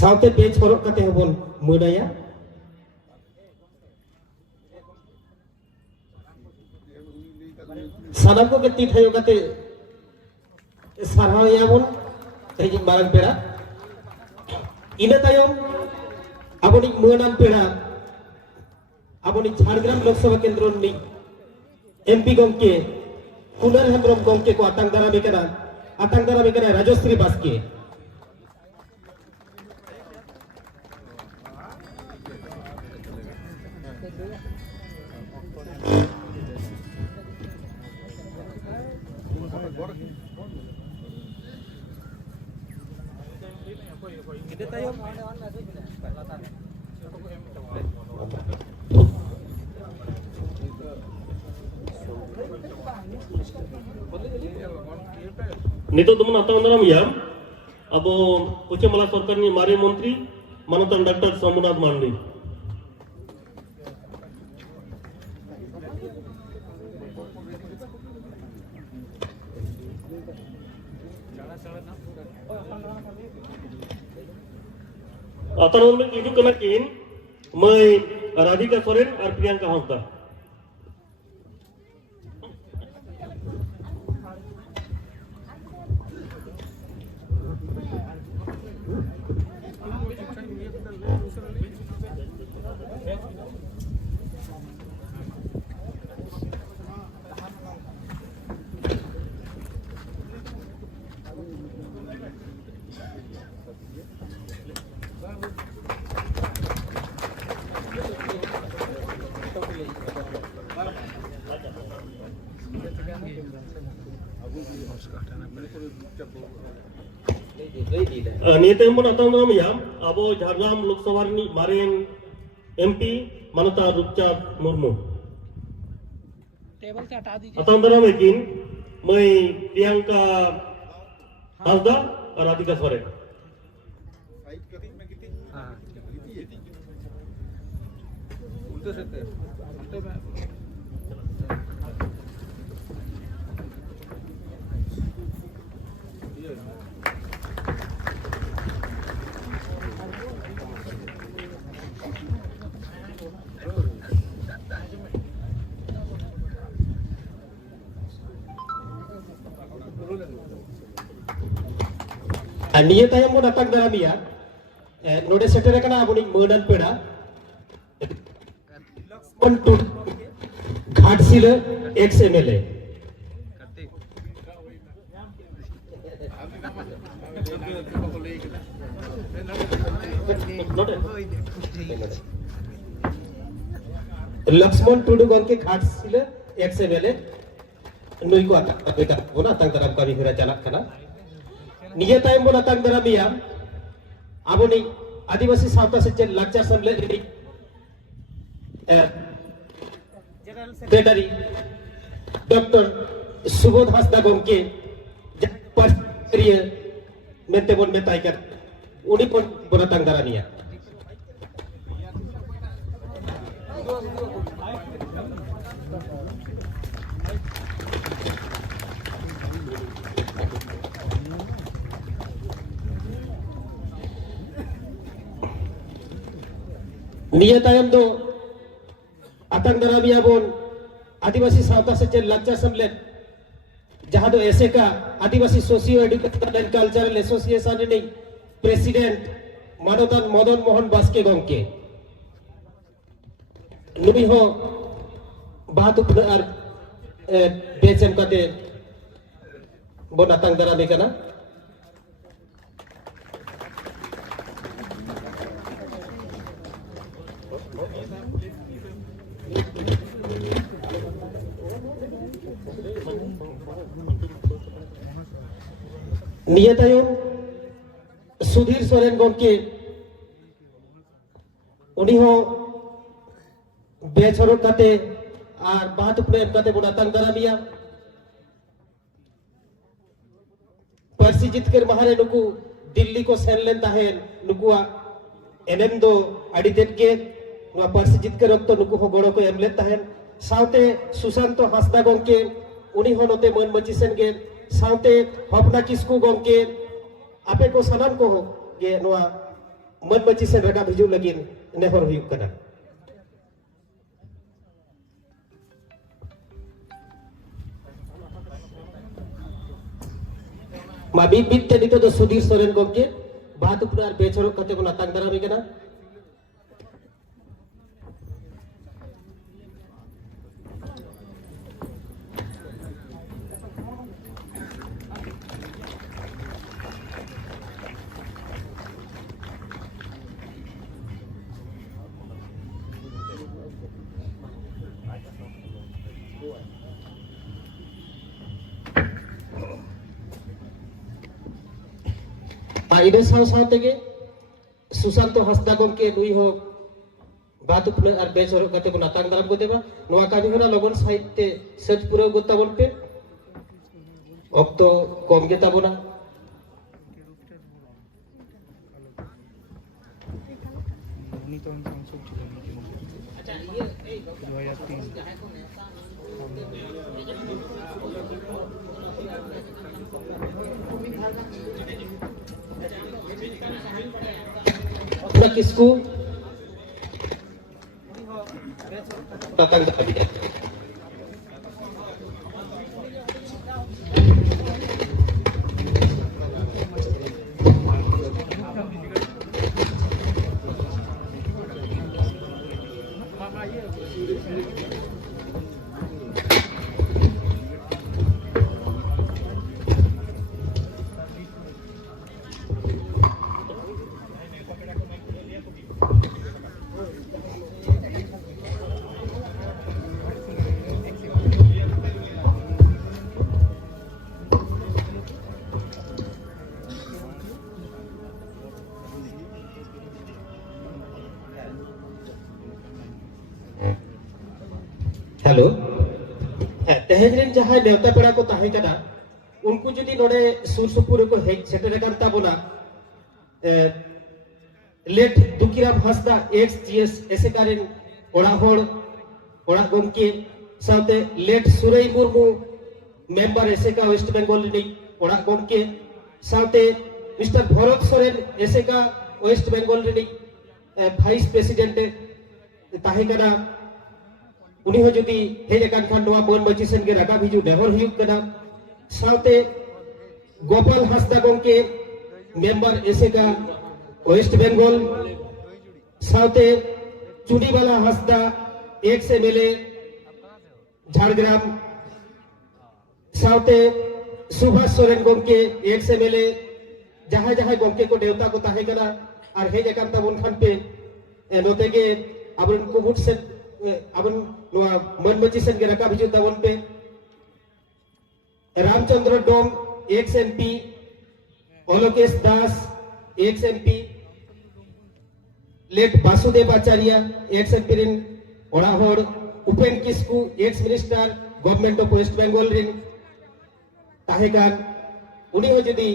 साउते page फरक कते हबन मुदाया सानाम को के तीथायो कते सारहायाबन तेजिं बारang पेड़ा ina tayom aboni muanam peda aboni Jhargram Lok Sabha Kendro ni MP gomke Kunar Hembrom gomke ko atang darame kana Rajashree Baske Nito teman atang dalam ya, abo uce malah सरकार ni मारे मंत्री मानोतन doctor Somnath मांडी atang में itu kena kin, मैं राधिका सोरेन और Priyanka Hansda Nito yang pun atang dalam ya, abo Jhargram Lok Sabha ni Mareng MP Manata Rupchand Murmu. Atang dalam yakin, मैं प्रियंका हांसदा और Radhika Soren Niya tayong mo natag daramiya node setere kana aboni modern peda on to Ghatsila XMLA Lakshman Tudu gonke Ghatsila XMLA nui ko atak bona tang daram kami hira jalak kana Niya tayong mo natang daramiya aboni आदिवासी सावता से लाचार समले secretary doctor Subodh Hansda गमके ᱠᱟᱹᱨᱤᱭᱟᱹ ᱢᱮᱱᱛᱮ ᱵᱚᱱ ᱢᱮᱛᱟᱭ ᱠᱟᱱ ᱩᱱᱤ ᱵᱚᱱ ᱟᱛᱟᱝ ᱫᱟᱨᱟᱢᱮᱭᱟ। निया तायम दो आतंक दरामिया बोन आदिवासी सावता सेचेद लाचार समलेट जहां दो ऐसे का Adivasi socio educational and cultural association रे प्रेसिडेंट मानोतान मदन मोहन बास्के गंके नुई हो बातुक आर बेचम कते बोन आतंक दरामी कना। निया तायम सुधीर सोरेन गंके उनी हो बेचरो कते आर बात उपने कते बोना तंग दरामिया परसी जितकर महारे नुकु दिल्ली को सेनलेन ताहेन नुकुआ एनएम दो अड़ी तेट के नुआ परसी जितकर रक्त नुकु हो गड़ो को एमलेन ताहेन साउते सुशांतो हासदा गंके उनी हो नोते मन मचिसेन गे साउते हपना किसकु गंके आपे को सलाम को हो गे नुआ मन मचिसेन रगा भिजु लगिन नेहर हुयु कना। मा बीत ते नितो दो सुधीर सोरेन गंके बात उपनार बेचरो कते को नातांग दरामी कना। इधर साथ सुशांतो हासदा गंके नुई हो बात उपने और बेचरो कते बना तांग दाराम को देबा नोआ कामी होना लगन साहित्य सच पुरो गोता बोन पे अक्तो कम गेता बोना। अच्छा ये 2003 किसको हेलो तेहजरिन जहां नेवता पेड़ा को ताहे कदा उनको जदी नोडे सुर सुपुर को हेज सेटेरे कांता बोला लेट दुकिराम हासदा एक्स जीएस ऐसे कारिन ओड़ा होड़ ओड़ा गंके साथे लेट सुरई मुर्मू मेंबर ऐसे का वेस्ट बंगाल नी ओड़ा गंके साथे मिस्टर भरत सोरेन ऐसे का वेस्ट बंगाल नी वाइस प्रेसिडेंट ताहे कदा उनी हो जदी हेज कान खान नोआ मन मचिसेन गे रागा भिजु नेहर हुयु कना। साथे गोपाल हासदा गंके मेंबर ऐसे का वेस्ट बंगाल साथे चुनीवाला हासदा एक्स एमएलए झाड़ग्राम साथे सुभाष सोरेन गंके एक्स एमएलए जहां जहां गंके को देवता को ताहे कना और हेज कान ताबुन खान पे नोते गे आबन को गुड से आबन नोआ मन मचिसेन गे राका भिजु ताबन पे Ramchandra Dom ex MP Alokesh Das ex MP late Vasudev Acharya ex MP रिन ओड़ा होड़ Upen Kisku ex minister government of West Bengal रिन ताहेगान उनी हो जदी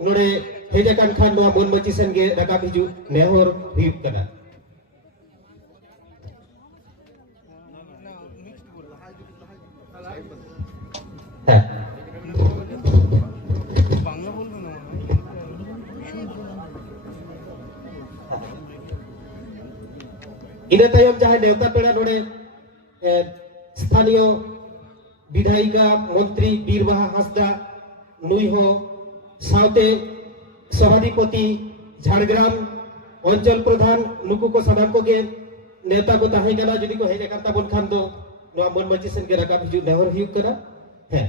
नोडे हेजा कान खान नोआ मन मची सेन गे राकाब हिजु नेहर हुयुग कना इन तायम जहां नेवता पेड़ा नोडे स्थानीय विधायिका मंत्री बीरबाहा हांसदा नुई हो साउते सभाधिपति झाड़ग्राम अंचल प्रधान नुकु को सानाम को गे नेता को ताहे गना जदी को हेज करता बन खान दो नोआ मन मची सेन गे राकाब हिजु नेहर हुयुग कना है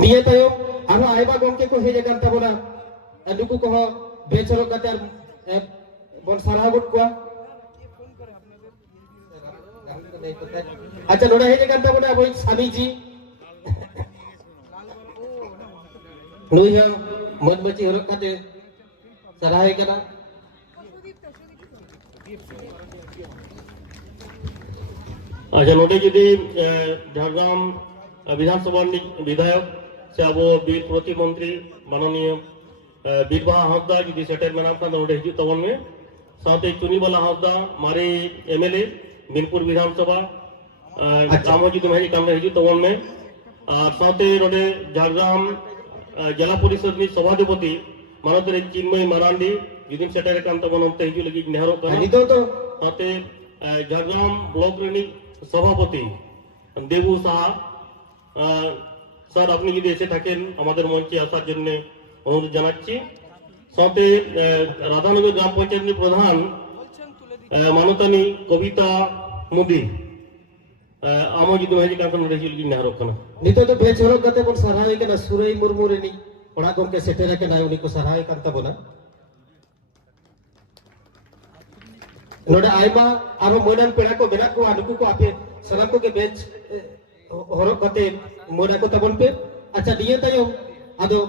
निये तायम आरो आयबा गमके को हेज करता बोला नुकु को बेचरो कते बन सारा गुट को अच्छा नोडा हेजे करता बोला अब स्वामी जी नुई हो मन मची हरक कते सारा है कना अच्छा नोटे जदी झारग्राम विधानसभा विधायक से अब बीर प्रतिमंत्री माननीय बीरबाहा हांसदा जदी सेटर में नाम का नोटे हिजु तवन में साथे चुनीबाला हांसदा मारे एमएलए बिनपुर विधानसभा काम हो जदी मेरी काम में हिजु तवन में और साथे नोटे झारग्राम जिला परिषद नि सभाधिपति माननीय चिन्मय मारांडी जदी सेटर काम तवन उनते हिजु लगी नेहरो का नितो तो साथे झारग्राम ब्लॉक रेनी सभापति देबू साहा सर अपनी যদি এসে থাকেন আমাদের মঞ্চে আসার জন্য অনুরোধ জানাচ্ছি সাথে রাধানগর গ্রাম পঞ্চায়েতের প্রধান মানতানি কবিতা মুদি আমো যদি হয়ে কান রেজিল কি না রকনা নিতো তো বেচরক গতে বন সারাই কেনা সুরই মুরমুরে নি ওড়া গমকে সেটেরা কেনা উনি को সারাই কান্তা বনা नोडे आयमा आरो मोनान पेड़ा को बेना को अनुकु को आपे सलाम को के बेच हरक गते मोना को तबन पे अच्छा दिए तायो आदो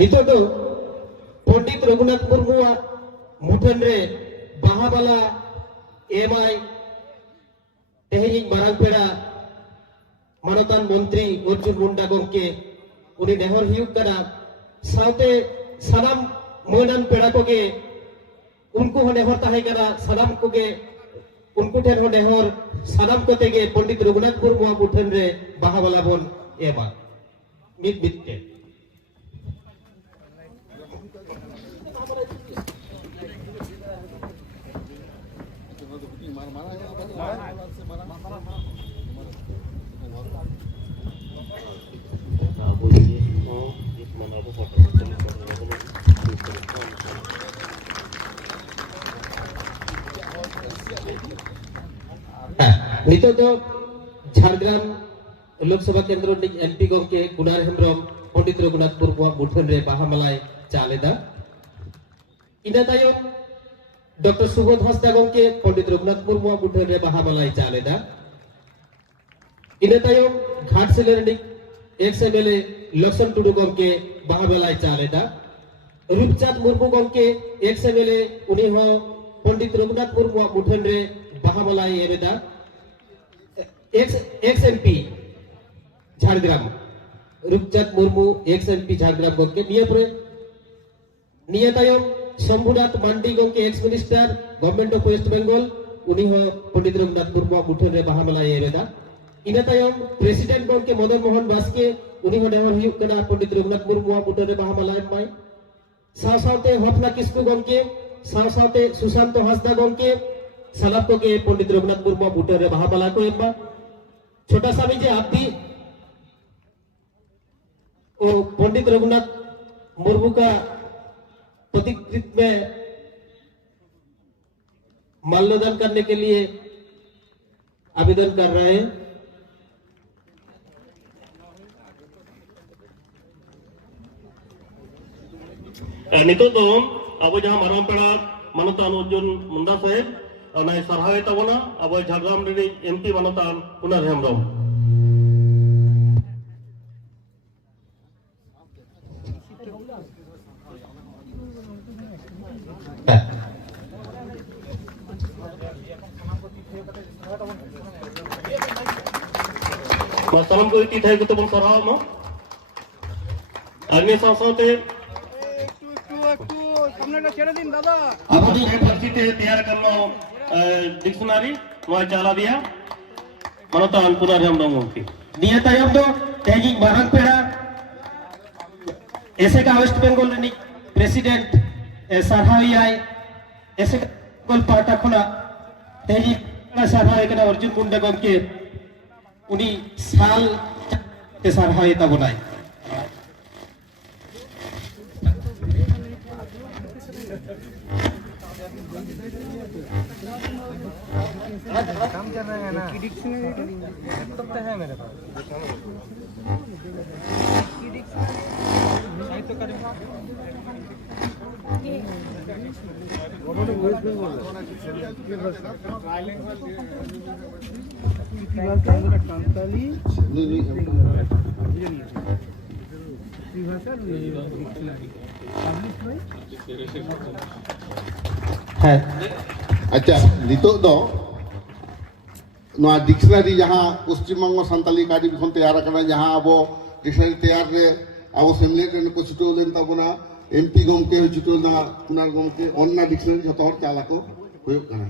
नितो तो पंडित रघुनाथ मुर्मुआ मुठन रे बाहाबाला एमआई तेहेजी मारांग पेड़ा मानतान मंत्री अर्जुन मुंडा गमके उनी नेहर हुयुग कना साउते सनाम मोनान पेड़ा को गे उनको हो नेहर ताहे कना सनाम को गे उनको ठेन हो नेहर सनाम को तेगे पंडित रघुनाथ मुर्मु मुठन रे बाहाबाला बन एमा मित मित्ते नितो तो झारग्राम लोकसभा केंद्र एमपी गमके कुनार हेम्ब्रम पंडित रघुनाथ मुर्मु मुठन रे बाहामालाय चालेदा इना तायम डॉक्टर सुबोध हांसदा गमके पंडित रघुनाथ मुर्मु मुठन रे बाहामालाय चालेदा इना तायम घाटशिला रे एक्स एमएलए लक्ष्मण टुडू गमके बाहामालाय चालेदा रूपचांद मुर्मु गमके एक्स एमएलए उनी हो पंडित रघुनाथ मुर्मु मुठन रे बाहामालाय एवेदा ex MP Jhargram Rupchand Murmu ex MP Jhargram गमके निये तायम शंभुनाथ मांडी गमके ex minister government of West Bengal उनी हो पंडित रघुनाथ मुर्मु मुठन रे बाहामालाय एवेदा इना तायम प्रेसिडेंट गमके मदन मोहन बास्के उनी हो नेहर हुयुग कना पंडित रघुनाथ मुर्मु मुठन रे बाहामालाय माय सावसावते हफना किस्कु गमके सावसावते सुशांत हांसदा गमके सलाम को के पंडित रघुनाथ मुर्मु मुठन रे बाहामाला को एम्मा छोटा सा जी आप भी वो पंडित रघुनाथ मुर्मू का प्रतिकृति में माल्यार्पण करने के लिए आवेदन कर रहे हैं। नितो तो अब जहां माराम पेड़ा मानतान अर्जुन मुंडा साहेब नाय सरहावे ताबोना अब झारग्राम रे एमपी मानतान कुनार हेम्ब्रम হ্যাঁ। Salam ko iti tayo ko tabong sarao mo. Ani sa saute সামনেটা ছেড়ে দিন দাদা। আপনি परिस्थिति तैयार कर लो डिक्शनरी वह चला दिया मनोता अनपुरा हम लोगों की niya tayong do taging barang pera ऐसे का वेस्ट बंगाल नी प्रेसिडेंट सरहाई आई ऐसे कल पार्टा खुला तेजी का सरहाई के ना अर्जुन मुंडा गम के उन्हीं साल के सरहाई तब बनाए काम चल रहा है ना की डिक्शनरी लैपटॉप तो है मेरे पास की डिक्शनरी साहित्य करेगा है अच्छा नितो दो नोआ डिक्शनरी जहाँ पश्चिम बंग सानताली अकादमी खन तैयार करना जहाँ अब डिक्शनरी तैयार रे अब सेमलेट रे को छुटो लेन तबना एमपी गमके छुटो ना कुनार गमके अन्ना डिक्शनरी जतो हर चाला को होयो कना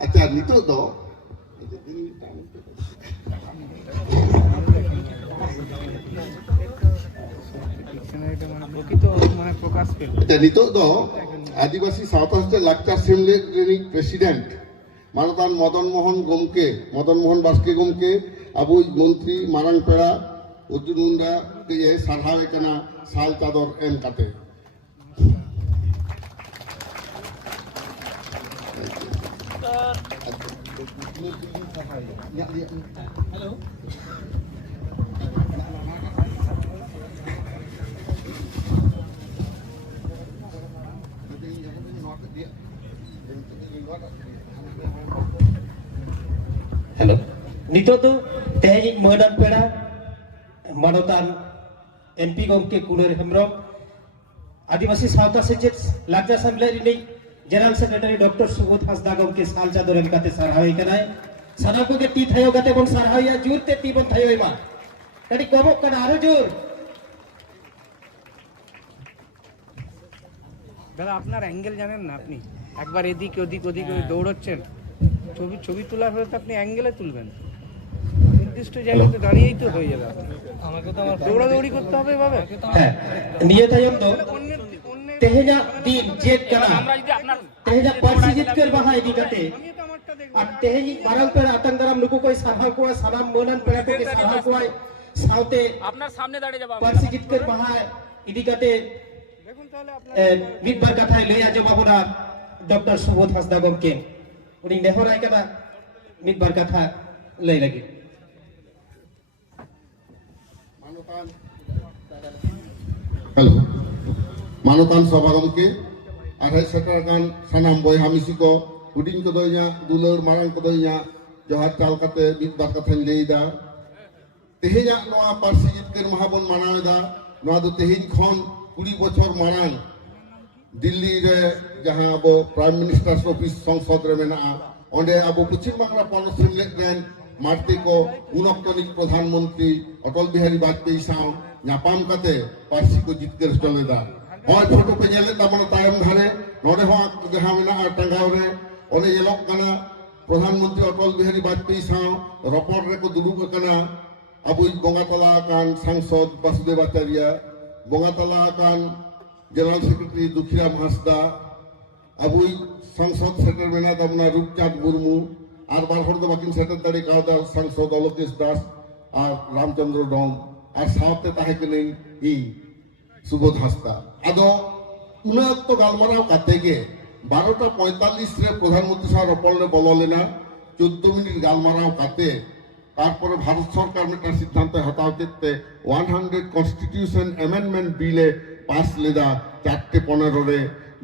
अच्छा नितो दो ডিকশনারিটা মানে প্রকৃত মানে প্রকাশ পেল अच्छा नितो दो आदिवासी साउथ हस्टे लाक्चार सेमलेट रे प्रेसिडेंट मानतान मदन मोहन बास्के गमके अब मंत्री मारांग पेड़ा अर्जुन मुंडा के ये सारहावे कना साल चादर एम काटे हेलो हेलो नितो तो तेजी मदन पेड़ा मानोतान एमपी गमके कुनर हेम्ब्रम आदिवासी साउथ सेचेट लाक्चा असेंबली नी general secretary doctor Subodh Hansda गमके साल चादर एम काते सरहाई कनाय साना को के ती थायो गाते बन सरहाइया जुरते ती बन थायो एमा कडी कमक कना आरो जुर দাদা আপনার অ্যাঙ্গেল জানেন না আপনি একবার এদিক ওদিক দৌড়চ্ছেন ছবি তোলার হলে তো আপনি অ্যাঙ্গেলে তুলবেন নির্দিষ্ট জায়গায় তো দাঁড়িয়েই তো হয়ে যাবে আমাকে তো আমার দৌড়াদৌড়ি করতে হবে এভাবে হ্যাঁ নিয়ে তাইম তো তেহেজা দিন জেদ করা তেহেজা পার্সি জিত कर बहाई दिगते আমি তো আমারটা দেখব আর তেহেজি বারাল পেড়া আতঙ্গরাম নুকু কই সাহা কোয়া সালাম মনন পেড়া কে সাহা কোয়া সাউতে আপনার সামনে দাঁড়িয়ে যাবো পার্সি জিত कर बहाई इदिगते দেখুন তাহলে আপনার মিটবার কথায় লইয়া জবাবনা ডক্টর সুবোধ হাসদা গমকে উনি নেহরাই কানা মিটবার কথা লই লাগি हेलो मानतान सभागम के आधाई सेटरगान सानाम बय हामिसी को हुडिंग को दोया दुलर मारंग को दोया जहाज चाल काते मिट बार कथन लेइदा तेहेजा नोआ पार्सी जितकर महाबन मानावेदा नोआ दो तेहिन खन 20 बछर मारांग दिल्ली रे जहां अब प्राइम मिनिस्टर्स ऑफिस संसद रे मेना ओंडे अब पश्चिम बांगला पनस सेमलेट रेन मारते को उनक्तनिक प्रधानमंत्री अटल बिहारी वाजपेयी साव नापाम काते पार्सी को जितकर चलेदा और फोटो पे जेले तमन तायम धारे नोडे हो जहां मेना टांगाव रे ओने येलक कना प्रधानमंत्री अटल बिहारी वाजपेयी साव रपड़ रे को दुलुक कना अब बोंगातला कान सांसद वासुदेव आचार्य बोंगातला कान जनरल सेक्रेटरी दुखीराम हासदा अब संसद सेक्रेटरी मेना तमना रूपचांद मुर्मू और बारहर दो बाकिन सेक्रेटरी कावदा सांसद अलोकेश दास और रामचंद्र डोम और साथे ताहे कने ई सुबोध हासदा आदो उन्नत तो गालमाराव कातेगे 12:45 रे प्रधानमंत्री साहब रपल रे बोललेना 14 मिनिट गालमाराव काते তারপরে ভারত সরকার একটা সিদ্ধান্ত হতাও করতে 100 কনস্টিটিউশন অ্যামেন্ডমেন্ট বিলে পাস লেদা 4:15 রে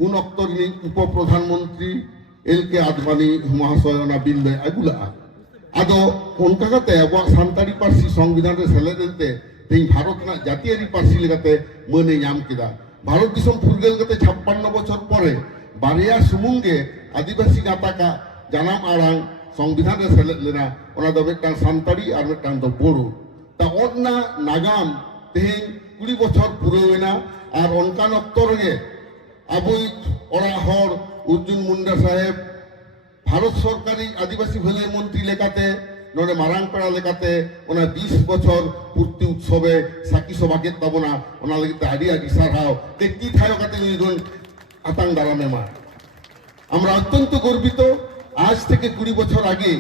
উনক্তরিনী উপপ্রধানমন্ত্রী এলকে আদবানি মহাশয়না বিল এগুলা আদো কোনকাগাতে আবো সান্তাড়ি পার্সি সংবিধানে সেলে দিতে ᱛᱮᱦᱮᱧ ᱵᱷᱟᱨᱚᱛ ᱨᱮᱱᱟᱜ ᱡᱟᱹᱛᱤᱭᱟᱹᱨᱤ ᱯᱟᱹᱨᱥᱤ ᱞᱮᱠᱟᱛᱮ ᱢᱟᱹᱱᱮ ᱧᱟᱢ ᱠᱮᱫᱟ᱾ ᱵᱷᱟᱨᱚᱛ ᱫᱤᱥᱚᱢ ᱯᱷᱩᱨᱜᱟᱹᱞ ᱠᱟᱛᱮ 56 ᱵᱚᱪᱷᱚᱨ ᱯᱚᱨᱮ ᱵᱟᱨᱭᱟ ᱥᱩᱢᱩᱝ ᱜᱮ ᱟᱹᱫᱤᱵᱟᱹᱥᱤ ᱜᱟᱛᱟᱠᱟᱜ ᱡᱟᱱᱟᱢ ᱟᱲᱟᱝ সংবিধান রে সেলেদ লেনা ওনা ᱫᱚ ᱢᱤᱫᱴᱟᱝ ᱥᱟᱱᱛᱟᱲᱤ ᱟᱨ ᱢᱤᱫᱴᱟᱝ ᱫᱚ ᱵᱳᱲᱳ তা ᱚᱱᱟ নাগাম ᱛᱮᱦᱮᱧ 20 বছর পুরোয়েনা আর অনকান অক্ত ᱨᱮᱜᱮ আবুই ওরা হর অর্জুন মুন্ডা সাহেব ভারত সরকারি আদিবাসী ভেলাই মন্ত্রী লেখাতে নড়ে মারাং পেড়া লেখাতে ওনা 20 বছর পূর্তি উৎসবে সাকি সভাকে তাবনা ওনা লেগে আডি আডি সারহাও দেখি থায়ো কাতে নিদন আতাং দারামে মা আমরা অত্যন্ত গর্বিত। আজ থেকে 20 বছর আগে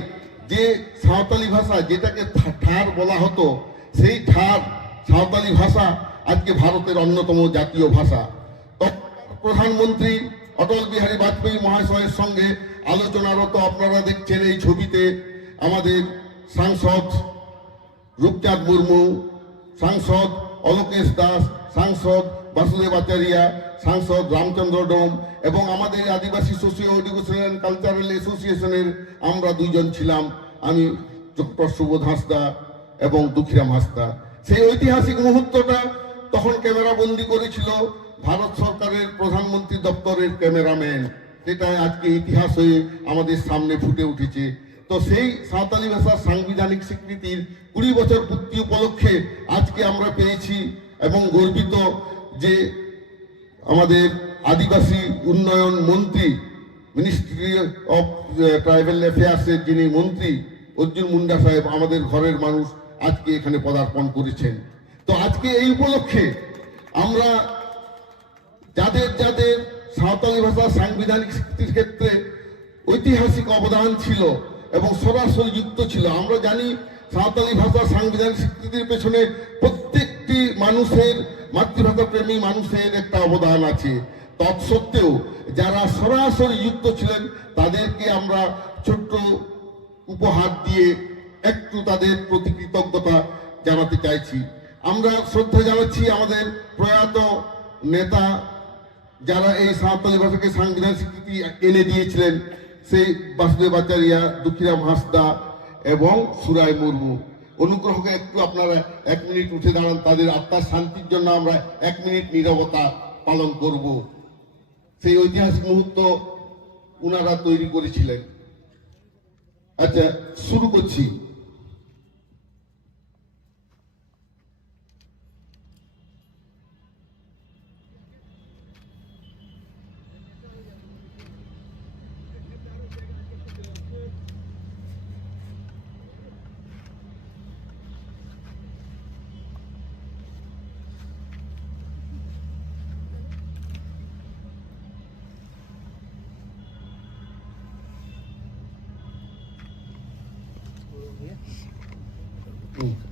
যে সাঁওতালি ভাষা যেটাকে ঠার বলা হতো সেই ঠার সাঁওতালি ভাষা আজকে ভারতের অন্যতম জাতীয় ভাষা। প্রধানমন্ত্রী অটল বিহারী বাজপেয়ী মহাশয়ের সঙ্গে আলোচনারত আপনারা দেখছেন এই ছবিতে আমাদের সাংসদ রূপচাঁদ মুর্মু, সাংসদ অলোকেশ দাস, সাংসদ বাসুদেব আচারিয়া, সাংসদ রামচন্দ্র ডোম এবং আমাদের আদিবাসী সোশিও এডুকেশনাল অ্যান্ড কালচারাল অ্যাসোসিয়েশনের আমরা দুইজন ছিলাম, আমি ডক্টর সুবোধ হাঁসদা এবং দুঃখীরাম হাঁসদা। সেই ঐতিহাসিক মুহূর্তটা তখন ক্যামেরা বন্দি করেছিল ভারত সরকারের প্রধানমন্ত্রী দপ্তরের ক্যামেরাম্যান, সেটা আজকে ইতিহাস হয়ে আমাদের সামনে ফুটে উঠেছে। তো সেই সাঁওতালি ভাষার সাংবিধানিক স্বীকৃতির 20 বছর পূর্তি উপলক্ষে আজকে আমরা পেয়েছি এবং গর্বিত যে আমাদের আদিবাসী উন্নয়ন মন্ত্রী, মিনিস্ট্রি অফ ট্রাইবাল অ্যাফেয়ার্সের যিনি মন্ত্রী অর্জুন মুন্ডা সাহেব আমাদের ঘরের মানুষ আজকে এখানে পদার্পণ করেছেন। তো আজকে এই উপলক্ষে আমরা যাদের যাদের সাঁওতালি ভাষা সাংবিধানিক স্বীকৃতির ক্ষেত্রে ঐতিহাসিক অবদান ছিল এবং সরাসরি যুক্ত ছিল, আমরা জানি সাঁওতালি ভাষা সাংবিধানিক স্বীকৃতির পেছনে প্রত্যেকটি মানুষের, মাতৃভাষা প্রেমী মানুষের একটা অবদান আছে। তৎসত্ত্বেও যারা সরাসরি যুক্ত ছিলেন তাদেরকে আমরা ছোট্ট উপহার দিয়ে একটু তাদের প্রতি কৃতজ্ঞতা জানাতে চাইছি। আমরা শ্রদ্ধা জানাচ্ছি আমাদের প্রয়াত নেতা যারা এই সাঁওতালি ভাষাকে সাংবিধানিক স্বীকৃতি এনে দিয়েছিলেন, সেই বাসুদেব আচারিয়া, দুঃখীরাম হাঁসদা এবং সুরাই মুর্মু। অনুগ্রহ করে একটু আপনারা 1 মিনিট উঠে দাঁড়ান, তাদের আত্মার শান্তির জন্য আমরা 1 মিনিট নীরবতা পালন করব। সেই ঐতিহাসিক মুহূর্ত ওনারা তৈরি করেছিলেন। আচ্ছা, শুরু করছি।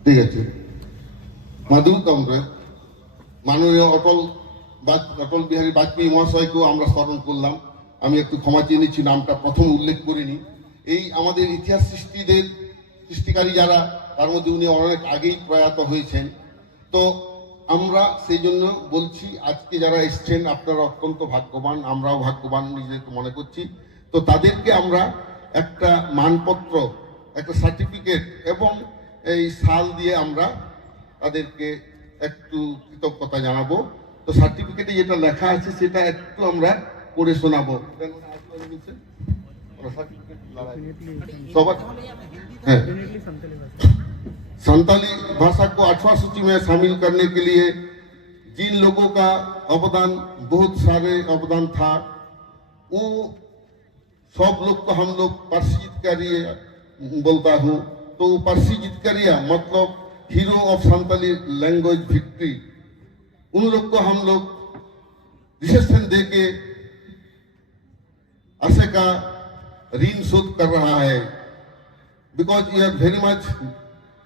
ঠিক আছে, মাধু কামরে মাননীয় অটল বিহারী বাজপেয়ী মহাশয়কেও আমরা স্মরণ করলাম। আমি একটু ক্ষমা চেয়ে নিচ্ছি, নামটা প্রথম উল্লেখ করিনি। এই আমাদের ইতিহাস সৃষ্টিকারী যারা, তার মধ্যে উনি অনেক আগেই প্রয়াত হয়েছেন। তো আমরা সেই জন্য বলছি আজকে যারা এসছেন আপনারা অত্যন্ত ভাগ্যবান, আমরাও ভাগ্যবান নিজেকে মনে করছি। তো তাদেরকে আমরা একটা মানপত্র, একটা সার্টিফিকেট এবং এই সাল দিয়ে আমরা তাদেরকে একটু কৃতজ্ঞতা জানাবো। তো সার্টিফিকেটে যেটা লেখা আছে সেটা একটু আমরা পড়ে শোনাবো। संताली भाषा को 8वां सूची में शामिल करने के लिए जिन लोगों का अवदान, बहुत सारे अवदान था, वो सब लोग को हम लोग परिचित करिए बोलता हूँ। तो परिचित करिए मतलब hero of Santali language victory, उन लोग को हम लोग रिसेप्शन दे के आशे का ऋण शोध कर रहा है। Because we are very much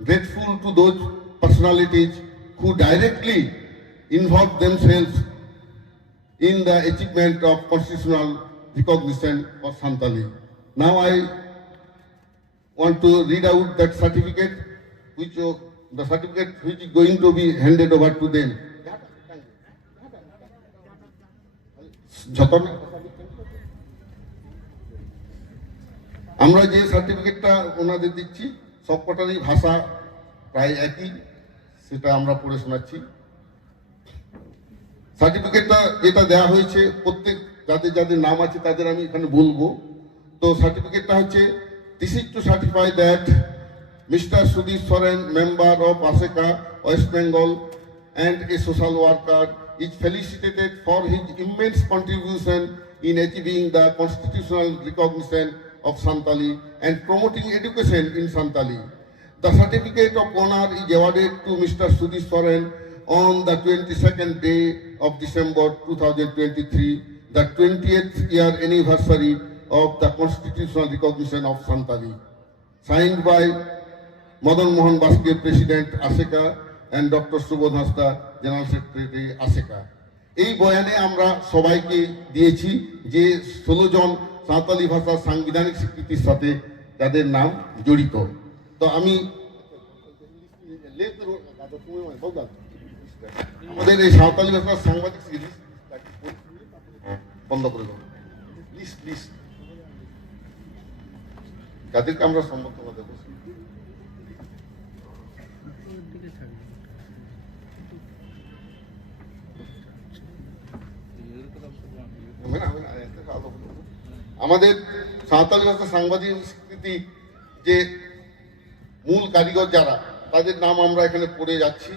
grateful to those personalities who directly involved themselves in the achievement of constitutional recognition for Santali. Now I want to read out that certificate, which is going to be handed over to them. আমরা যে সার্টিফিকেটটা ওনাদের দিচ্ছি সবকটারই ভাষা প্রায় একই, সেটা আমরা পড়ে শোনাচ্ছি। সার্টিফিকেটটা যেটা দেওয়া হয়েছে প্রত্যেক যাদের যাদের নাম আছে তাদের আমি এখানে বলবো। তো সার্টিফিকেটটা হচ্ছে, this is to certify that mister Sudip Soren, member of ASECA, West Bengal, and a social worker, is felicitated for his immense contribution in achieving the constitutional recognition of Santali and promoting education in Santali. The certificate of honor is awarded to Mr. Sudhir Soren on the 22nd day of December 2023, the 20th year anniversary of the constitutional recognition of Santali. Signed by Madan Mohan Baske, President ASECA, and Dr. Subodh Hasda, General Secretary ASECA. এই বয়ানে আমরা সবাইকে দিয়েছি যে 16 জন সাঁওতালি ভাষার সাংবিধানিক স্বীকৃতির সাথে যাদের নাম জড়িত। তো আমি আমাদের এই সাঁওতালি ভাষার সাংবাদিক বন্ধ করে দেবো প্লিজ, যাদেরকে আমরা সম্বর্ধনা দেবো। আমাদের সাঁওতালি ভাষা সাংবাদিক স্বীকৃতি যে মূল কারিগর যারা, তাদের নাম আমরা এখানে পড়ে যাচ্ছি।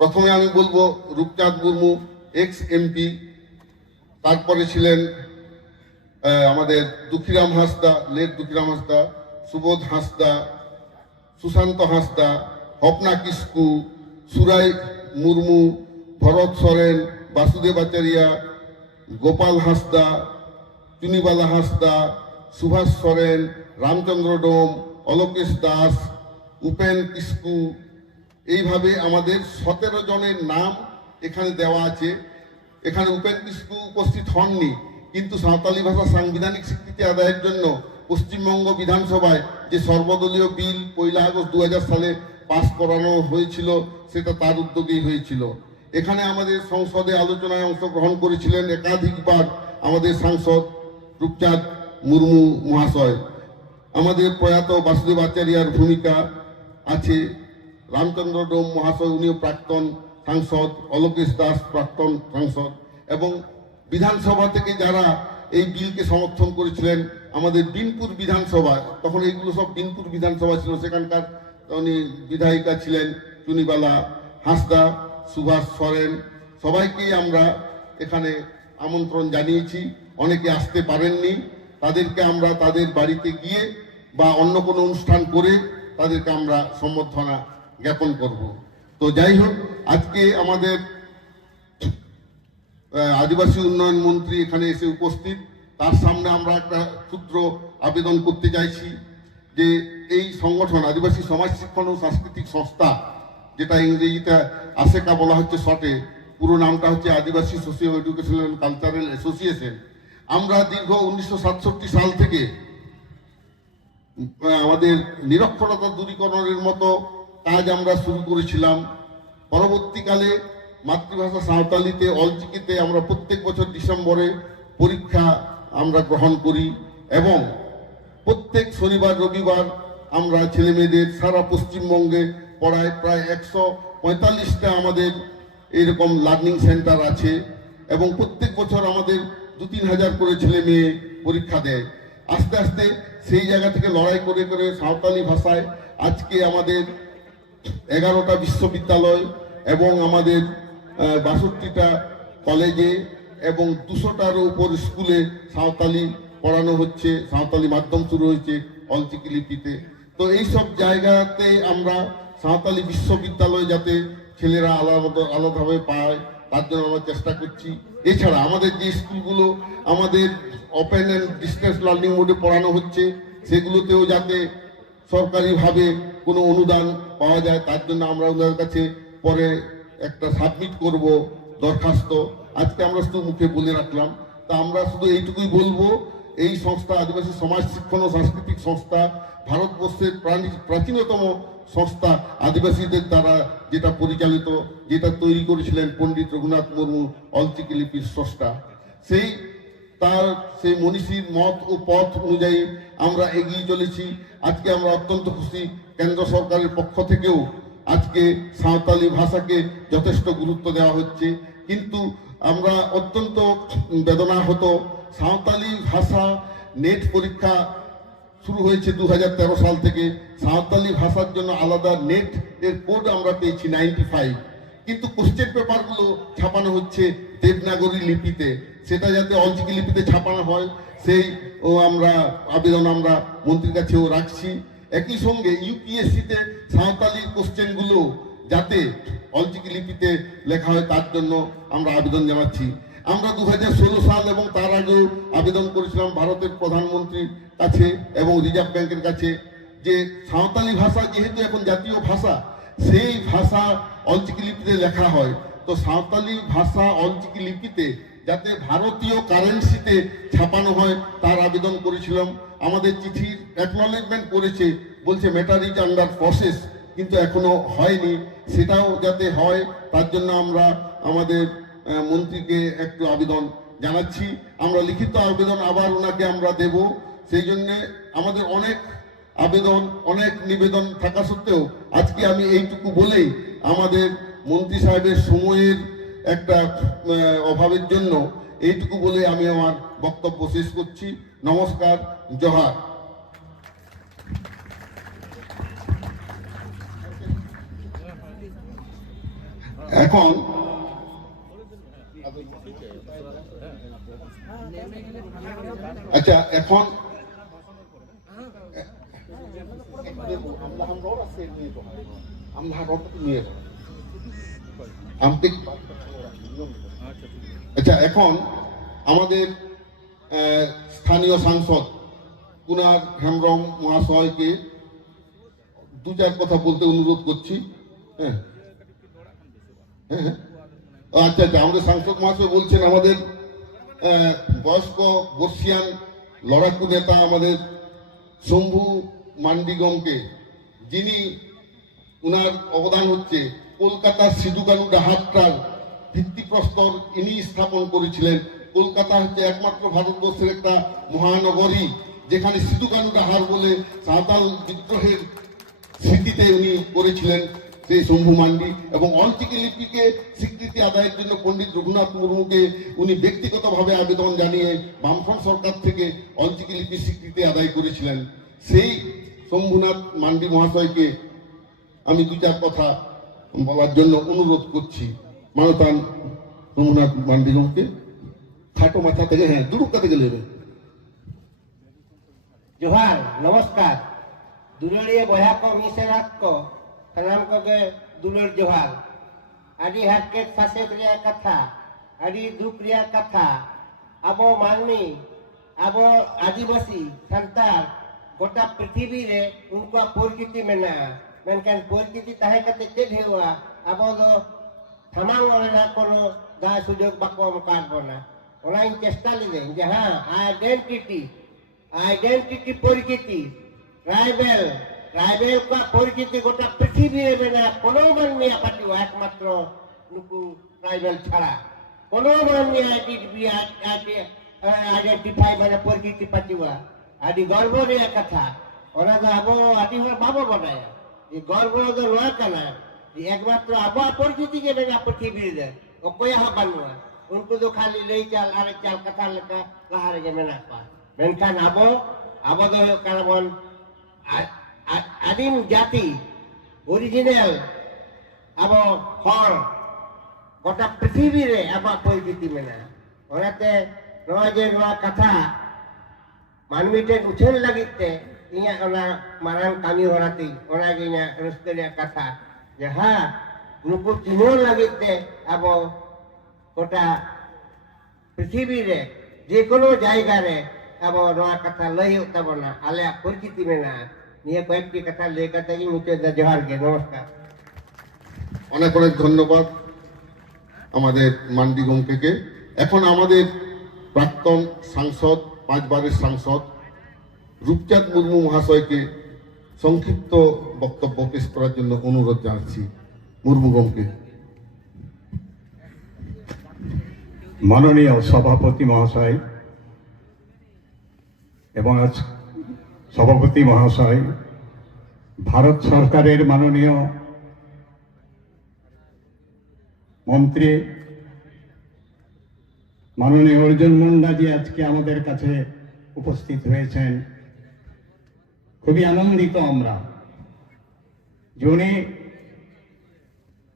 প্রথমে আমি বলবো রূপচাঁদ মুর্মু, এক্স এমপি। তারপরে ছিলেন আমাদের দুঃখীরাম হাঁসদা, লেট দুঃখীরাম হাঁসদা, সুবোধ হাঁসদা, সুশান্ত হাঁসদা, হপনা কিস্কু, সুরাই মুর্মু, ভরত সরেন, বাসুদেব আচারিয়া, গোপাল হাঁসদা, চুনিবালা হাঁসদা, সুভাষ সরেন, রামচন্দ্র ডোম, অলোকেশ দাস, উপেন কিস্কু। এইভাবে আমাদের 17 জনের নাম এখানে দেওয়া আছে। এখানে উপেন কিস্কু উপস্থিত হননি, কিন্তু সাঁওতালি ভাষা সাংবিধানিক স্বীকৃতি আদায়ের জন্য পশ্চিমবঙ্গ বিধানসভায় যে সর্বদলীয় বিল 1 আগস্ট 2000 সালে পাস করানো হয়েছিল, সেটা তার উদ্যোগেই হয়েছিল। এখানে আমাদের সংসদে আলোচনায় অংশগ্রহণ করেছিলেন একাধিকবার আমাদের সাংসদ রূপচাঁদ মুর্মু মহাশয়। আমাদের প্রয়াত বাসুদেব আচার্যার ভূমিকা আছে, রামচন্দ্র ডোম মহাশয় উনিও প্রাক্তন সাংসদ, অলোকেশ দাস প্রাক্তন সাংসদ, এবং বিধানসভা থেকে যারা এই বিলকে সমর্থন করেছিলেন আমাদের বিনপুর বিধানসভা, তখন এইগুলো সব বিনপুর বিধানসভা ছিল, সেখানকার উনি বিধায়িকা ছিলেন চুনিবালা হাঁসদা, সুভাষ সরেন। সবাইকেই আমরা এখানে আমন্ত্রণ জানিয়েছি। অনেকে আসতে পারেননি, তাদেরকে আমরা তাদের বাড়িতে গিয়ে বা অন্য কোনো অনুষ্ঠান করে তাদেরকে আমরা সম্বর্ধনা জ্ঞাপন করব। তো যাই হোক, আজকে আমাদের আদিবাসী উন্নয়ন মন্ত্রী এখানে এসে উপস্থিত। তার সামনে আমরা একটা ক্ষুদ্র আবেদন করতে চাইছি যে এই সংগঠন আদিবাসী সমাজ শিক্ষণ ও সাংস্কৃতিক সংস্থা, যেটা ইংরেজিতে ASECA বলা হচ্ছে শর্টে, পুরো নামটা হচ্ছে Adivasi socio educational and cultural association. আমরা দীর্ঘ 1967 সাল থেকে আমাদের নিরক্ষরতা দূরীকরণের মতো কাজ আমরা শুরু করেছিলাম। পরবর্তীকালে মাতৃভাষা সাঁওতালিতে, অলচিকিতে আমরা প্রত্যেক বছর ডিসেম্বরে পরীক্ষা আমরা গ্রহণ করি, এবং প্রত্যেক শনিবার রবিবার আমরা ছেলেমেয়েদের সারা পশ্চিমবঙ্গে পড়ায়। প্রায় 145টা আমাদের এরকম লার্নিং সেন্টার আছে, এবং প্রত্যেক বছর আমাদের 2-3 হাজার করে ছেলে মেয়ে পরীক্ষা দেয়। আস্তে আস্তে সেই জায়গা থেকে লড়াই করে করে সাঁওতালি ভাষায় আজকে আমাদের 11টা বিশ্ববিদ্যালয় এবং আমাদের 62টা কলেজে এবং 200টারও উপর স্কুলে সাঁওতালি পড়ানো হচ্ছে। সাঁওতালি মাধ্যম শুরু হয়েছে অলচিকি লিপিতে। তো এইসব জায়গাতে আমরা সাঁওতালি বিশ্ববিদ্যালয় যাতে ছেলেরা আলাদাভাবে পায়, তার জন্য আমরা চেষ্টা করছি। এছাড়া আমাদের যে স্কুলগুলো আমাদের ওপেন অ্যান্ড ডিস্টেন্স লার্নিং মোডে পড়ানো হচ্ছে, সেগুলোতেও যাতে সরকারিভাবে কোনো অনুদান পাওয়া যায়, তার জন্য আমরা ওনার কাছে পরে একটা সাবমিট করব দরখাস্ত। আজকে আমরা শুধু মুখে বলে রাখলাম। তা আমরা শুধু এইটুকুই বলবো, এই সংস্থা আদিবাসী সমাজ শিক্ষণ ও সাংস্কৃতিক সংস্থা ভারতবর্ষের প্রাচীনতম সংস্থা, আদিবাসীদের দ্বারা যেটা পরিচালিত, যেটা তৈরি করেছিলেন পণ্ডিত রঘুনাথ মুর্মু, অলচিকি লিপির স্রষ্টা। সেই মনীষীর মত ও পথ অনুযায়ী আমরা এগিয়ে চলেছি। আজকে আমরা অত্যন্ত খুশি, কেন্দ্র সরকারের পক্ষ থেকেও আজকে সাঁওতালি ভাষাকে যথেষ্ট গুরুত্ব দেওয়া হচ্ছে, কিন্তু আমরা অত্যন্ত বেদনা হতো সাঁওতালি ভাষা নেট পরীক্ষা শুরু হয়েছে 2013 সাল থেকে। সাঁওতালি ভাষার জন্য আলাদা নেট এর কোড আমরা পেয়েছি 95, কিন্তু কোশ্চেন পেপারগুলো ছাপানো হচ্ছে দেবনাগরী লিপিতে। সেটা যাতে অলচিকি লিপিতে ছাপানো হয় সেই আবেদন আমরা মন্ত্রীর কাছেও রাখছি। একই সঙ্গে ইউপিএসসিতে সাঁওতালি কোশ্চেনগুলো যাতে অলচিকি লিপিতে লেখা হয় তার জন্য আমরা আবেদন জানাচ্ছি। আমরা 2016 সাল এবং তার আগেও আবেদন করেছিলাম ভারতের প্রধানমন্ত্রীর কাছে এবং রিজার্ভ ব্যাংকের কাছে যে সাঁওতালি ভাষা যেহেতু এখন জাতীয় ভাষা, সেই ভাষা অলচিকি লিপিতে লেখা হয়। তো সাঁওতালি ভাষা অলচিকি লিপিতে যাতে ভারতীয় কারেন্সিতে ছাপানো হয় তার আবেদন করেছিলাম। আমাদের চিঠির অ্যাকনলেজমেন্ট করেছে, বলছে ম্যাটার ইজ আন্ডার প্রসেস, কিন্তু এখনো হয়নি। সেটাও যাতে হয় তার জন্য আমরা আমাদের মন্ত্রীকে একটু আবেদন জানাচ্ছি। আমরা লিখিত আবেদন আবার ওনাকে আমরা দেব। সেই জন্যে আমাদের অনেক আবেদন অনেক নিবেদন থাকা সত্ত্বেও আজকে আমি এইটুকু বলেই আমাদের মন্ত্রী সাহেবের সময়ের একটা অভাবের জন্য এইটুকু বলে আমি আমার বক্তব্য শেষ করছি। নমস্কার, জোহার। এখন আচ্ছা, এখন আচ্ছা, এখন আমাদের স্থানীয় সাংসদ কুনার হেমব্রম মহাশয়কে দু চার কথা বলতে অনুরোধ করছি। হ্যাঁ হ্যাঁ, আচ্ছা আচ্ছা, আমাদের সাংসদ মহাশয় বলছেন আমাদের বয়স্ক বর্ষিয়ান লড়াকু নেতা আমাদের শম্ভু মান্ডিগমকে, যিনি উনার অবদান হচ্ছে কলকাতার সিধু কানু ডাহারটার ভিত্তিপ্রস্তর ইনি স্থাপন করেছিলেন। কলকাতা হচ্ছে একমাত্র ভারতবর্ষের একটা মহানগরী যেখানে সিধু কানু ডাহার বলে সাঁওতাল বিদ্রোহের স্মৃতিতে উনি করেছিলেন সেই শম্ভু মান্ডি। এবং অলচিকি লিপিকে স্বীকৃতি আদায়ের জন্য পণ্ডিত রঘুনাথ মুর্মুকে উনি ব্যক্তিগতভাবে আবেদন জানিয়ে বামফ্রন্ট সরকার থেকে অলচিকি লিপির স্বীকৃতি আদায় করেছিলেন। সেই শম্ভুনাথ মান্ডি মহাশয়কে আমি দু চার কথা বলার জন্য অনুরোধ করছি। মানতান শম্ভুনাথ মান্ডিগমকে খাটো মাথা থেকে, হ্যাঁ দুরুক্কা থেকে নেবে। जोहार नमस्कार दुलड़िए बया को मिसेरात को सलाम को के दुलड़ जोहार आदि हाकेट फासेत रिया कथा आदि दुख रिया कथा अबो मानमी अबो आदिवासी संतार गोटा पृथ्वी रे उनका परिस्थिति मेना मेनकान परिस्थिति ताहे कते चेद हेवा अबो दो थमांग ओना कोनो दा सुजोग बाको मकार बोना ओना इन चेष्टा ले जे हां आइडेंटिटी परिचिति ट्राइबल का परिचिति गोटा पृथ्वी में कोनो मानवी पाटिवा एकमात्र नुकु ट्राइबल छाड़ा कोनो मानवी आइडेंटिफाई माने परिचिति पाटिवा आदि गर्व रे कथा ओना तो आबो आदि हर बाबा बनाया ये गर्व दो लोआ कना ये एकमात्र आबो परिचिति के मेना पृथ्वी रे ओकोया हबानुआ उनको तो खाली ले चाल आरे चाल कथा लका लहारे के मेना पा मेनखान आबो दो कारबन आदिम जाति ओरिजिनल आबो हर गोटा पृथ्वी रे आबा परिचिति मेना ओनाते नवा जे नवा कथा मानवी टे उछल लगिते इया ओना मारान कामी होराती ओना गे इया रस्तेलिया कथा जहा नुकु चिनो लगिते आबो गोटा पृथ्वी रे जे कोनो जायगा रे आबो नवा कथा लई तबना आले परिचिति मेना নিয়ে কয়েকটি কথা লেখা থেকে মুতে জোহার গে নমস্কার। অনেক অনেক ধন্যবাদ আমাদের মান্ডিগমকে। এখন আমাদের প্রাক্তন সাংসদ 5 বারের সাংসদ রূপচাঁদ মুর্মু মহাশয়কে সংক্ষিপ্ত বক্তব্য পেশ করার জন্য অনুরোধ জানাচ্ছি। মুর্মুগমকে। মাননীয় সভাপতি মহাশয় এবং আজ সভাপতি মহাশয়, ভারত সরকারের মাননীয় মন্ত্রী মাননীয় অর্জুন মুন্ডাজি আজকে আমাদের কাছে উপস্থিত হয়েছেন। খুবই আনন্দিত আমরা যে উনি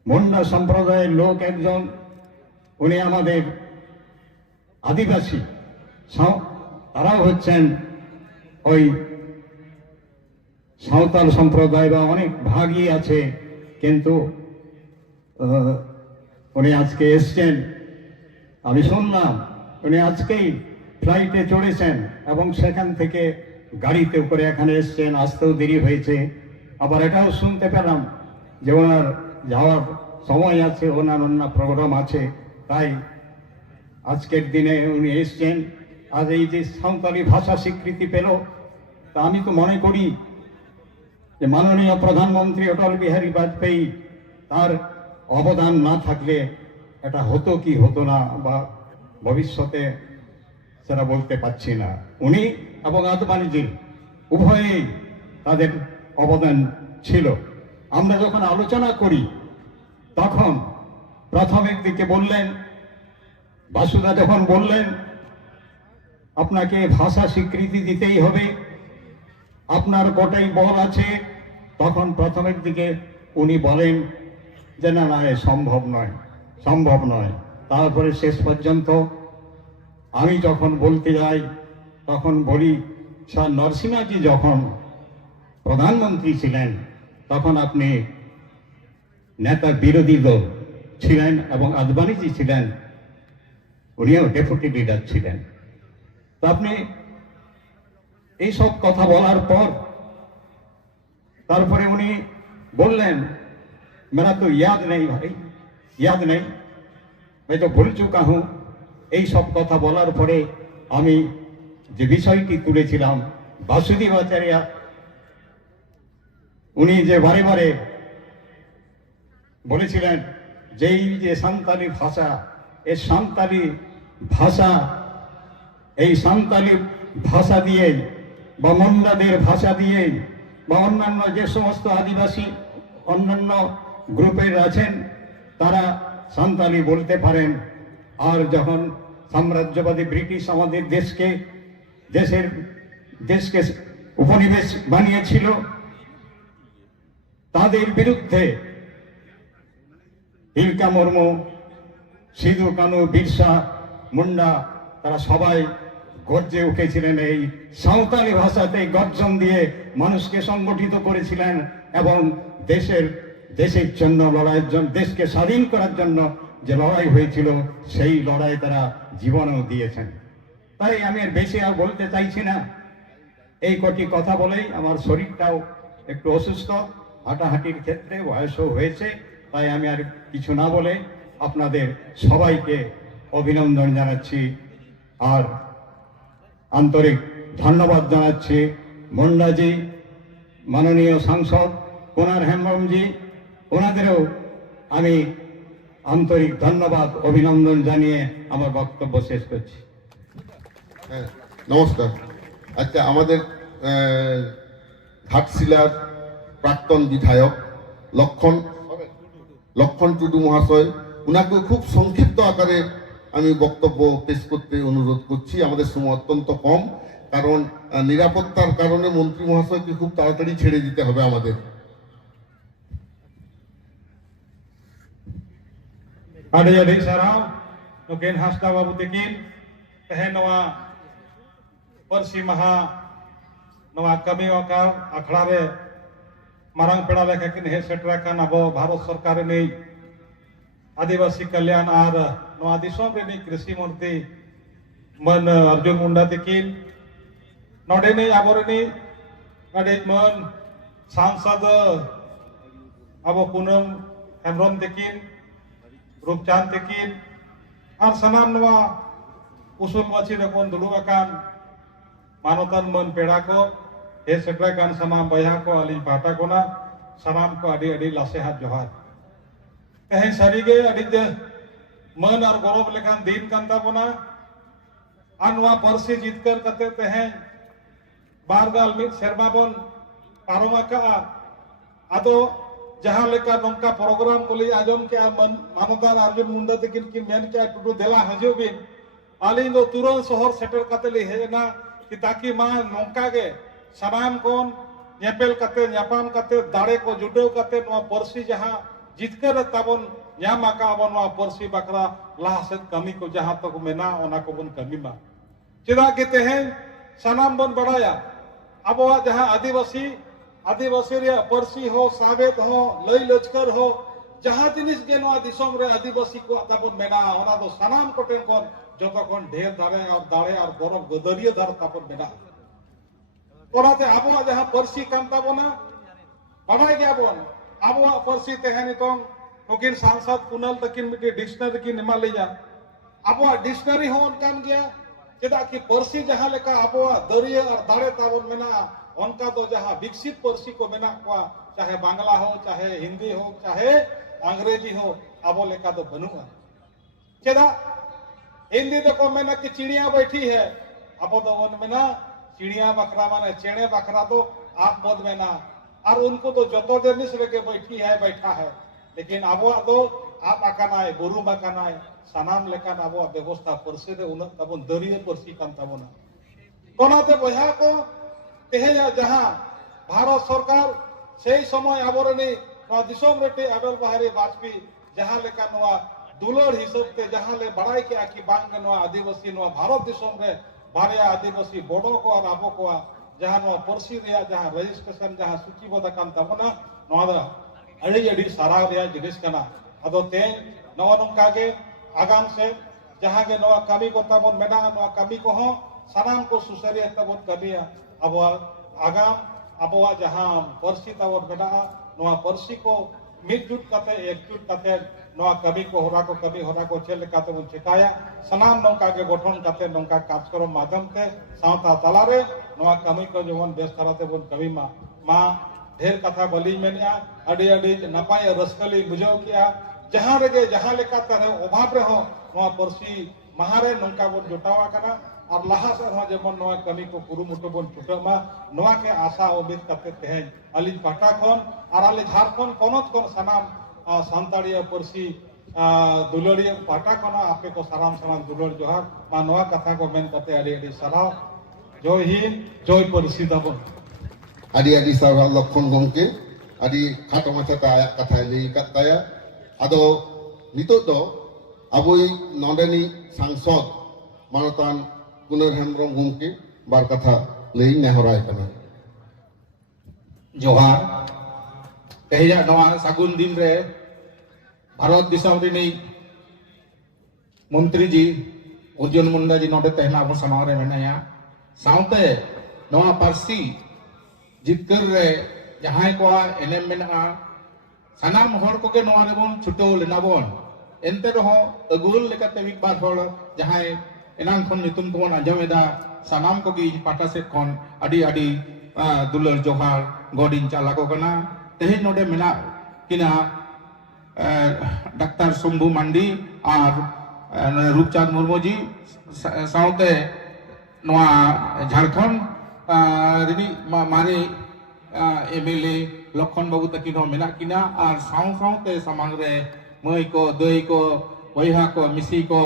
মুন্ডা সম্প্রদায়ের লোক একজন, উনি আমাদের আদিবাসী, তারাও হচ্ছেন ওই সাঁওতাল সম্প্রদায় বা অনেক ভাগই আছে, কিন্তু উনি আজকে এসছেন। আমি শুনলাম উনি আজকেই ফ্লাইটে চড়েছেন এবং সেখান থেকে গাড়িতে করে এখানে এসছেন, আসতেও দেরি হয়েছে। আবার এটাও শুনতে পেলাম যে ওনার যাওয়ার সময় আছে, ওনার অন্য প্রোগ্রাম আছে, তাই আজকের দিনে উনি এসছেন। আজ এই যে সাঁওতালি ভাষা স্বীকৃতি পেল, তা আমি তো মনে করি যে মাননীয় প্রধানমন্ত্রী অটল বিহারী বাজপেয়ী, তার অবদান না থাকলে এটা হতো কি হতো না, বা ভবিষ্যতে সেটা বলতে পারছি না। উনি এবং আদবানিজি উভয়েই তাদের অবদান ছিল। আমরা যখন আলোচনা করি তখন প্রথমের দিকে বললেন, বাসুদা যখন বললেন আপনাকে ভাষা স্বীকৃতি দিতেই হবে, আপনার গোটাই বল আছে, তখন প্রথমের দিকে উনি বলেন যে না না, সম্ভব নয়, সম্ভব নয়। তারপরে শেষ পর্যন্ত আমি যখন বলতে যাই তখন বলি, স্যার নরসিংহাজি যখন প্রধানমন্ত্রী ছিলেন তখন আপনি নেতা বিরোধী দল ছিলেন এবং আদবানিজি ছিলেন, উনিও ডেপুটি লিডার ছিলেন। তো আপনি এইসব কথা বলার পর তারপরে উনি বললেন, मेरा तो याद नहीं भाई, याद नहीं, मैं तो भूल चुका हूं। এই সব কথা বলার পরে আমি যে বিষয়টি তুলেছিলাম, বাসুদেব আচার্য উনি যে বারে বারে বলেছিলেন যে এই যে সাঁওতালি ভাষা, এই সাঁওতালি ভাষা, এই সাঁওতালি ভাষা দিয়ে বা মুন্ডাদের ভাষা দিয়ে বা অন্যান্য যে সমস্ত আদিবাসী অন্যান্য গ্রুপের আছেন তারা সাঁওতালি বলতে পারেন। আর যখন সাম্রাজ্যবাদী ব্রিটিশ আমাদের দেশকে উপনিবেশ বানিয়েছিল, তাদের বিরুদ্ধে তিলকা মুর্মু, সিধু কানু, বিরসা মুন্ডা তারা সবাই গর্জে উঠেছিলেন, এই সাঁওতালি ভাষাতে গর্জন দিয়ে মানুষকে সংগঠিত করেছিলেন এবং দেশের জন্য লড়াইয়ের জন্য, দেশকে স্বাধীন করার জন্য যে লড়াই হয়েছিল সেই লড়াই তারা জীবনও দিয়েছেন। তাই আমি আর বেশি আর বলতে চাইছি না, এই কটি কথা বলেই আমার শরীরটাও একটু অসুস্থ, হাঁটাহাঁটির ক্ষেত্রে বয়সও হয়েছে, তাই আমি আর কিছু না বলে আপনাদের সবাইকে অভিনন্দন জানাচ্ছি আর আন্তরিক ধন্যবাদ জানাচ্ছি। মুন্ডাজি, মাননীয় সাংসদ কুনার হেমব্রমজি, ওনাদেরও আমি আন্তরিক ধন্যবাদ অভিনন্দন জানিয়ে আমার বক্তব্য শেষ করছি। হ্যাঁ, নমস্কার। আচ্ছা, আমাদের ঘাটশিলার প্রাক্তন বিধায়ক লক্ষণ টুডু মহাশয়, উনাকে খুব সংক্ষিপ্ত আকারে আমি বক্তব্য পেশ করতে অনুরোধ করছি। আমাদের সময় অত্যন্ত কম, কারণ নিরাপত্তার কারণে মন্ত্রী মহাশয়কে খুব তাড়াতাড়ি ছেড়ে দিতে হবে আমাদের। Adik-adik sarau, nukin hasda babu tikin, tehen nawa persi maha nawa kami wakal akhlare marang peda lekha kin he setrakan abo Bharat Sarkar ni Adivasi Kalyan ar nawa disom ni Krishi Murti man Arjun Munda tikin node ni abor ni adik man sansad abo Punam Hemrom tikin रूपचांद तकिन और सनाम नवा उसूल वची रकोन दुलुआकान मानवतन मन पेड़ा को हे सेट्राकान सनाम बया को अली पाटा को ना सनाम को अडी अडी लासे हाथ जोहार कहीं सरीगे अडी दे मन और गौरव लेखान दिन कंता बना अनवा परसी जीतकर कते ते हैं बारगाल मित शर्मा बन पारोमा का आदो जहां लेका नौका प्रोग्राम को ले आजम के मानवदान अर्जुन मुंडा तकिन की मेन के टुडू देला हजो बिन आली दो तुरंत शहर सेटर कते ले हेना कि ताकि मा नौका के समान कोन नेपेल कते न्यापाम कते दाड़े को जुडो कते नवा परसी जहां जितकर ताबन ᱧᱟᱢ ᱟᱠᱟᱵᱚᱱ ᱱᱚᱣᱟ ᱯᱟᱹᱨᱥᱤ ᱵᱟᱠᱷᱨᱟ ᱞᱟᱦᱟ ᱥᱮᱫ ᱠᱟᱹᱢᱤ ᱠᱚ ᱡᱟᱦᱟᱸ ᱛᱚᱠᱚ ᱢᱮᱱᱟ ᱚᱱᱟ ᱠᱚᱵᱚᱱ ᱠᱟᱹᱢᱤ ᱢᱟ ᱪᱮᱫᱟᱜ ᱜᱮ ᱛᱮᱦᱮᱧ ᱥᱟᱱᱟᱢ ᱵᱚᱱ ᱵᱟᱲᱟᱭᱟ ᱟᱵᱚᱣᱟᱜ ᱡᱟᱦᱟᱸ आदिवासी ᱨᱮᱭᱟᱜ ᱯᱟᱹᱨᱥᱤ ᱦᱚᱸ ᱥᱟᱵᱮᱫ ᱦᱚᱸ ᱞᱟᱹᱭ ᱞᱟᱪᱠᱟᱨ ᱦᱚᱸ ᱡᱟᱦᱟᱸ ᱡᱤᱱᱤᱥ ᱜᱮ ᱱᱚᱣᱟ ᱫᱤᱥᱚᱢ ᱨᱮ आदिवासी ᱠᱚᱣᱟᱜ ᱛᱟᱵᱚᱱ ᱢᱮᱱᱟᱜᱼᱟ ᱚᱱᱟ ᱫᱚ ᱥᱟᱱᱟᱢ ᱠᱚᱴᱷᱮᱱ ᱠᱷᱚᱱ ᱡᱚᱛᱚ ᱠᱷᱚᱱ ᱰᱷᱮᱨ ᱫᱟᱲᱮ ᱟᱨ ᱜᱚᱨᱚᱵ ᱜᱚᱫᱟᱹᱨᱤᱭᱟᱹ ᱫᱟᱨ ᱛᱟᱵᱚᱱ ᱢᱮᱱᱟᱜᱼᱟ ᱚᱱᱟᱛᱮ ᱟᱵᱚᱣᱟᱜ ᱡᱟᱦᱟᱸ ᱯᱟᱹᱨᱥᱤ ᱠᱟᱱ ᱛᱟᱵᱚᱱᱟ ᱵᱟᱲᱟᱭ ᱜᱮᱭᱟᱵᱚन ᱟᱵᱚᱣᱟᱜ ᱯᱟᱹᱨᱥᱤ ᱛᱮᱦᱮᱧ ᱱᱤᱛᱚᱝ नुकिन सांसद कुनल तकिन मिट्टी डिक्शनरी की निमा लिया अब डिक्शनरी हो उनकान गया चेदा कि पर्सी जहां लेका अब दरिया और दाड़े ताबन मेना उनका तो जहां विकसित पर्सी को मेना को चाहे बांग्ला हो चाहे हिंदी हो चाहे अंग्रेजी हो अब लेका तो बनुआ चेदा हिंदी तो को मेना कि चिड़िया बैठी है अब तो उन मेना चिड़िया बकरा माने चेणे बकरा तो आप मत मेना और उनको तो जतो जिनिस लेके बैठी है बैठा है लेकिन अब तो आप आकानाय बुरु माकानाय सानाम लेकान अब व्यवस्था पर्सी रे उन तबन दरिया पर्सी कान तबना कोनाते बहा को तेहे जहां भारत सरकार सेई समय आबरनी नवा दिसोम रेटे अटल बिहारी वाजपेयी जहां लेका नवा दुलर हिसाब ते जहां ले बड़ाई के कि बांग नवा आदिवासी नवा भारत दिसोम रे बारिया आदिवासी बोडो को और आबो को जहां नवा पर्सी रे जहां रजिस्ट्रेशन जहां सूचीबद्ध कान तबना नवा अड़ी साराव जिनिस अदो तेज नवा नौका के आगाम से जहां के नवा कमी को तबन मेना नवा कमी को हो सानाम को सुसरिया तबन कमिया अब आगाम अब जहां पर्सी तबन मेना नवा पर्सी को मिलजुट कते एकजुट कते नवा कमी को होरा को कमी होरा को चेल काते बन चिकाया सानाम नौका के गठन कते नौका कार्यक्रम माध्यम ते सावता तलारे नवा कमी को जवन बेस कराते बन कमी मा ढेर कथा बली मेना अड़ी अड़ी नपाय रसकली बुझाव किया जहां रेगे जहां लेका तारे अभाव रे हो नवा पर्सी महारे नौका बन जुटावा कना और लाहा से हो जेमन नवा कमी को कुरुमुटु बन छुटमा नवा के आशा उम्मीद करते तेज अली पाटा खन और अली झारखंड पनत खन सानाम सांताड़िया पर्सी दुलड़िया पाटा खन आपे को साराम साराम दुलड़ जोहार मा नवा कथा को मेन करते अड़ी अड़ी सराव जय हिंद जय पर्सी दबन आदि आदि सारा लक्षण गंके आदि खाटो माछाता आया कथा लई काताया आदो नितो दो अबोई नोंडेनी सांसद मानतान कुनर हेमब्रम गंके बार कथा लई नेहराय कना जोहार तेजा नवा सागुन दिन रे भारत दिसम रिनी मंत्री जी अर्जुन मुंडा जी नोडे तेहना अब समाव रे मेनाया साउते नवा पार्सी जितकर रे जहां को एनएम मेना सानाम हर को के नवा रे बोन छुटो लेना बोन एनते रहो अगुल लेकाते विक बार हर जहां एनान खन नितुम को आंजमेदा सानाम को की पाटा से खन अडी अडी दुलर जोहार गोडिन चाला को कना तेहे नोडे मेना किना डॉक्टर शंभू मांडी और रूपचांद मुर्मू जी साउते नवा झारखंड रिनी मारे एमएलए लखन बाबू तकिन हो मेना किना और साउते सामांग रे मई को दई को बयहा को मिसी को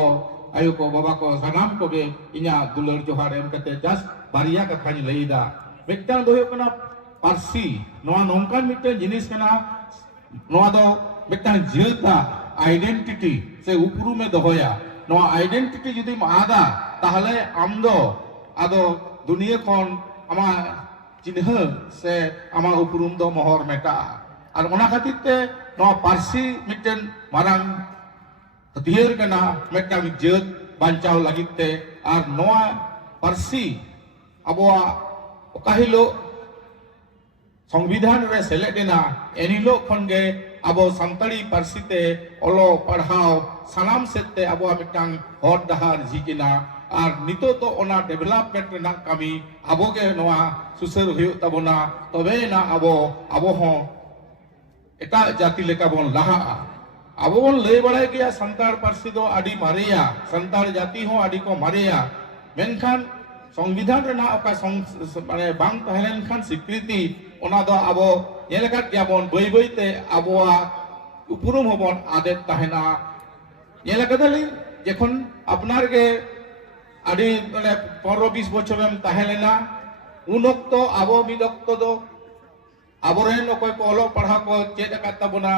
आयु को बाबा को सानाम को के इना दुलर जोहार एम कते जस बारिया कथा नि लईदा मिटन दो कना पारसी नवा नोंकान मिटन जिनिस कना नवा दो मिटन जीता आइडेंटिटी से उपरू में दोया नवा आइडेंटिटी जुदी आदा ताहले आम दो आदो दुनिया खन आमा चिन्ह से आमा उपरूम दो मोहर मेटा और ओना खातिर ते नवा पारसी मिटन मारांग हथियार कना मेटा जत बांचाव लगित ते और नवा पारसी अबवा ओकाहिलो संविधान रे सेलेदेना एनिलो खनगे अबो संताड़ी पारसी ते ओलो पढ़ाओ सानाम सेते अबवा मिटांग हर दहार जिकिना और नितो तो ओना डेवलपमेंट रेना कमी अबो के नवा सुसर हुयो तबोना तबे ना अबो हो एटा जाति लेका बोन लहा अबो बोन लय बड़ाय गया संताड़ पारसी दो आडी मारेया संताड़ जाति हो आडी को मारेया मेनखान संविधान रेना ओका माने बांग तहलेन खान स्वीकृति ᱚᱱᱟ ᱫᱚ ᱟᱵᱚ ᱧᱮᱞ ᱟᱠᱟᱫ ᱜᱮᱭᱟᱵᱚᱱ ᱵᱟᱹᱭ ᱵᱟᱹᱭᱛᱮ ᱟᱵᱚᱣᱟᱜ ᱩᱯᱨᱩᱢ ᱦᱚᱸᱵᱚᱱ ᱟᱫᱮᱫ ᱛᱟᱦᱮᱱᱟ ᱧᱮᱞ ᱟᱠᱟᱫᱟᱞᱤᱧ ᱡᱚᱠᱷᱚᱱ ᱟᱯᱱᱟর ᱜᱮ ᱟᱹᱰᱤ 15-20 বছরেম তাহেন লেনা উন অক্তো আবো মিদ অক্তো দো আবরেন অকয় কো অলক পড়া কো চেদ আকাত তাবনা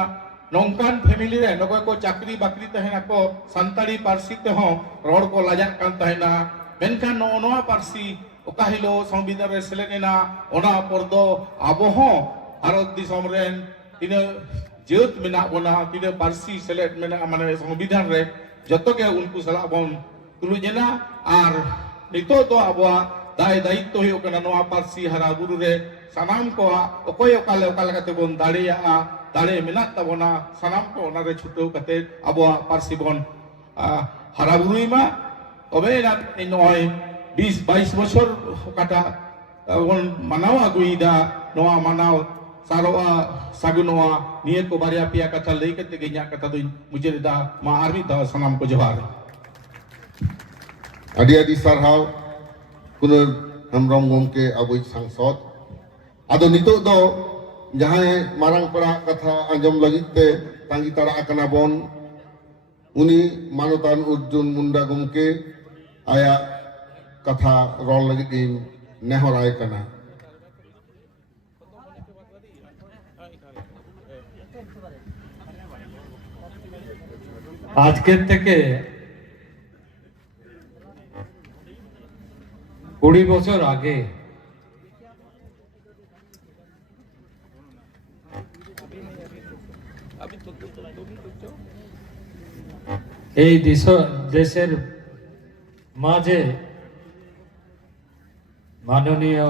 নংকান ফ্যামিলি রে নকয় কো চাকরি বাকরি তাহেনা কো সান্তাড়ি পার্সি তে হো রড় কো লাজাক কান তাহেনা মেনখান নোয়া পার্সি ওকা হিলো সংবিধান রে সেলেনা ওনা পর্দো আবো হো ভারত দিশম রেন তিনে যেত মেনা বনা তিনে পার্সি সেলেট মেনা মানে সংবিধান রে যতকে উনকু সালা বন তুলুজেনা আর নিতো তো আবওয়া দায় দায়িত্ব হয়ে কানা নোয়া পার্সি হারা বুরু রে সানাম কো অকয় অকালে অকালে কাতে বন দাঁড়িয়া দাঁড়ে মেনাত তাবনা সানাম কো ওনা রে ছুটো কাতে আবওয়া পার্সি বন হারা বুরুইমা তবে না এই নয় 20-22 বছর কাটা বন মানাও আগুইদা নোয়া মানাও সারোয়া সাগুনোয়া নিয়ে কো বারিয়া পিয়া কথা লই কাতে গিয়া কথা দুই মুজেদা মা আরবি দা সানাম কো জোহার ᱟᱹᱰᱤ ᱥᱟᱨᱦᱟᱣ ᱠᱩᱱᱟᱹᱨ ᱦᱮᱢᱵᱨᱚᱢ ᱜᱚᱢᱠᱮ ᱟᱵᱚᱭᱤᱡ ᱥᱟᱝᱥᱚᱫ ᱟᱫᱚ ᱱᱤᱛᱚᱜ ᱫᱚ ᱡᱟᱦᱟᱸᱭ ᱢᱟᱨᱟᱝ ᱯᱮᱲᱟ ᱠᱟᱛᱷᱟ ᱟᱸᱡᱚᱢ ᱞᱟᱹᱜᱤᱫ ᱛᱮ ᱛᱟᱸᱜᱤ ᱛᱟᱲᱟᱜ ᱟᱠᱟᱱᱟ ᱵᱚᱱ ᱩᱱᱤ ᱢᱟᱱᱚᱛᱟᱱ ᱚᱨᱡᱩᱱ ᱢᱩᱱᱰᱟ ᱜᱚᱢᱠᱮ ᱟᱭᱟᱜ ᱠᱟᱛᱷᱟ ᱨᱚᱲ ᱞᱟᱹᱜᱤᱫ ᱤᱧ ᱱᱮᱦᱚᱨᱟᱭ ᱠᱟᱱᱟ আজকের থেকে 20 বছর আগে এই দেশের মাঝে মাননীয়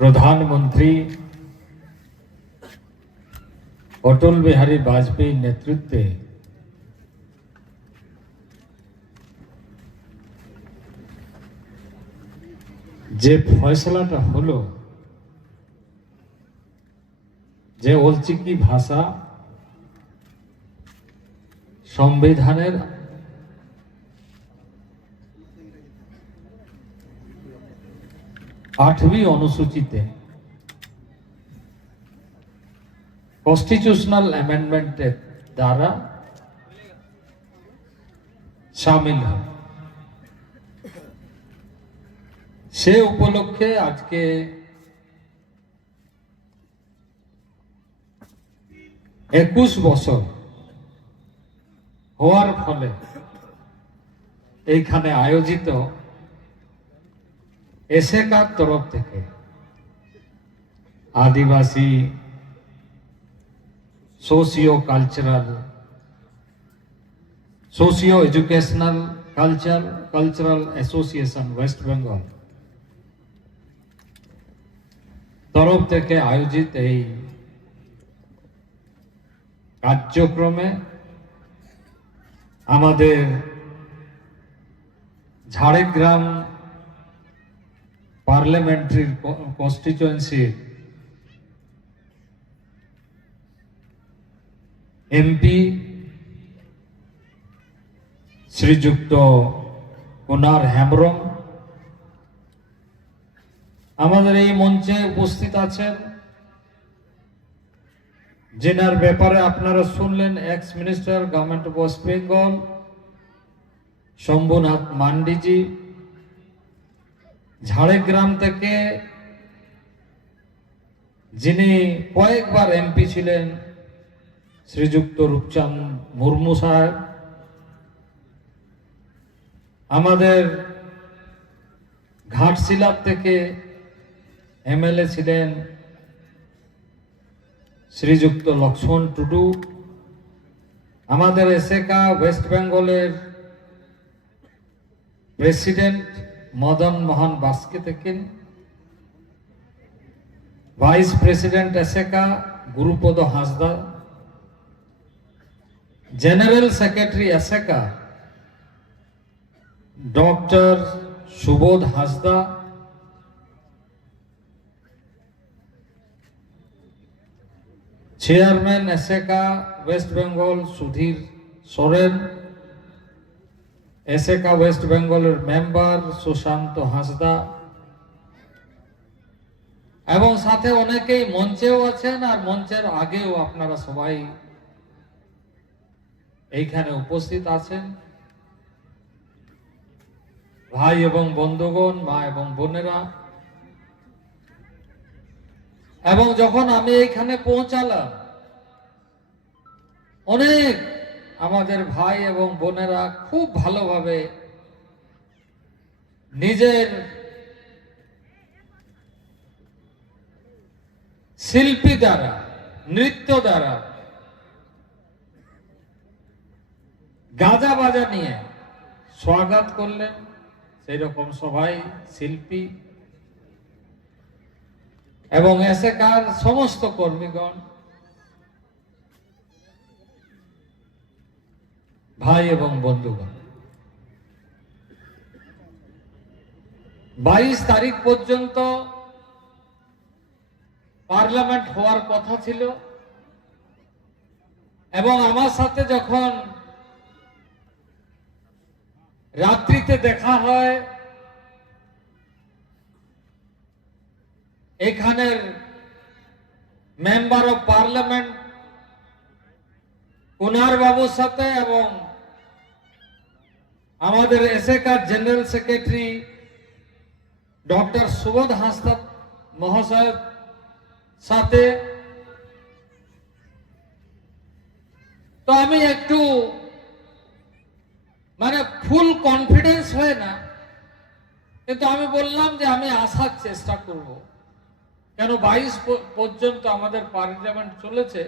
প্রধানমন্ত্রী অটল বিহারী বাজপেয়ীর নেতৃত্বে যে ফয়সলাটা হলো যে অলচিকি ভাষা সংবিধানের 8वीं অনুসূচিতে কনস্টিটিউশনাল অ্যামেন্ডমেন্টের দ্বারা শামিল হয় সে উপলক্ষে আজকে একুশ বছর হওয়ার ফলে এইখানে আয়োজিত এসএকার তরফ থেকে Adivasi socio educational cultural association West Bengal তরফ থেকে আয়োজিত এই কার্যক্রমে আমাদের ঝাড়গ্রাম পার্লামেন্টারি কনস্টিটিউয়েন্সি এমপি শ্রীযুক্ত কুনার হেমব্রম আমাদের এই মঞ্চে উপস্থিত আছেন যেনার ব্যাপারে আপনারা শুনলেন ex minister government of West Bengal Shambhunath Mandi ji Jhargram থেকে যিনি কয়েকবার এমপি ছিলেন শ্রীযুক্ত রূপচাঁদ মুর্মু সাহেব আমাদের ঘাটশিলার থেকে এমএলএ ছিলেন শ্রীযুক্ত লক্ষ্মণ টুডু আমাদের এসএকা ওয়েস্ট বেঙ্গলের প্রেসিডেন্ট মদন মোহন বাস্কে থাকেন vice president ASECA Gurupada Hansda general secretary ASECA doctor Subodh Hansda chairman ASECA West Bengal Sudhir Soren ASECA West বেঙ্গলের মেম্বার সুশান্ত হাঁসদা এবং সাথে অনেকেই মঞ্চেও আছেন আর মঞ্চের আগেও আপনারা সবাই এইখানে উপস্থিত আছেন। ভাই এবং বন্ধুগণ, মা এবং বোনেরা, এবং যখন আমি এইখানে পৌঁছালাম অনেক আমাদের ভাই এবং বোনেরা খুব ভালোভাবে নিজের শিল্পী দ্বারা, নৃত্য দ্বারা, গাজা বাজা নিয়ে স্বাগত করলেন। সেই রকম সবাই শিল্পী এবং এসএকার সমস্ত কর্মীগণ, ভাই এবং বন্ধুগণ, 22 তারিখ পর্যন্ত পার্লামেন্ট হওয়ার কথা ছিল এবং আমার সাথে যখন রাত্রিতে দেখা হয় এখানের মেম্বার অফ পার্লামেন্ট কুনার বাবুর সাথে এবং আমাদের এসএকার general secretary doctor Subodh Hansda মহাশয়ের সাথে, তো আমি একটু মানে ফুল কনফিডেন্স হয় না, কিন্তু আমি বললাম যে আমি আসার চেষ্টা করব, কেন 22 পর্যন্ত আমাদের পার্লামেন্ট চলেছে।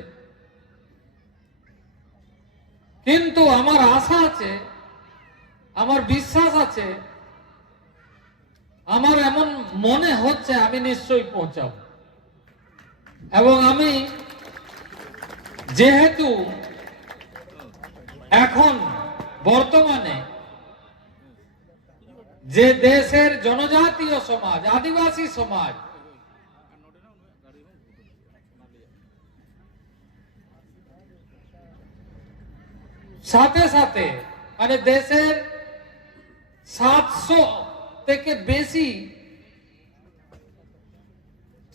কিন্তু আমার আশা আছে, আমার বিশ্বাস আছে, আমার এমন মনে হচ্ছে আমি নিশ্চয়ই পৌঁছাবো। এবং আমি যেহেতু এখন বর্তমানে যে দেশের জনজাতীয় সমাজ, আদিবাসী সমাজ সাথে সাথে মানে দেশের 700 থেকে বেশি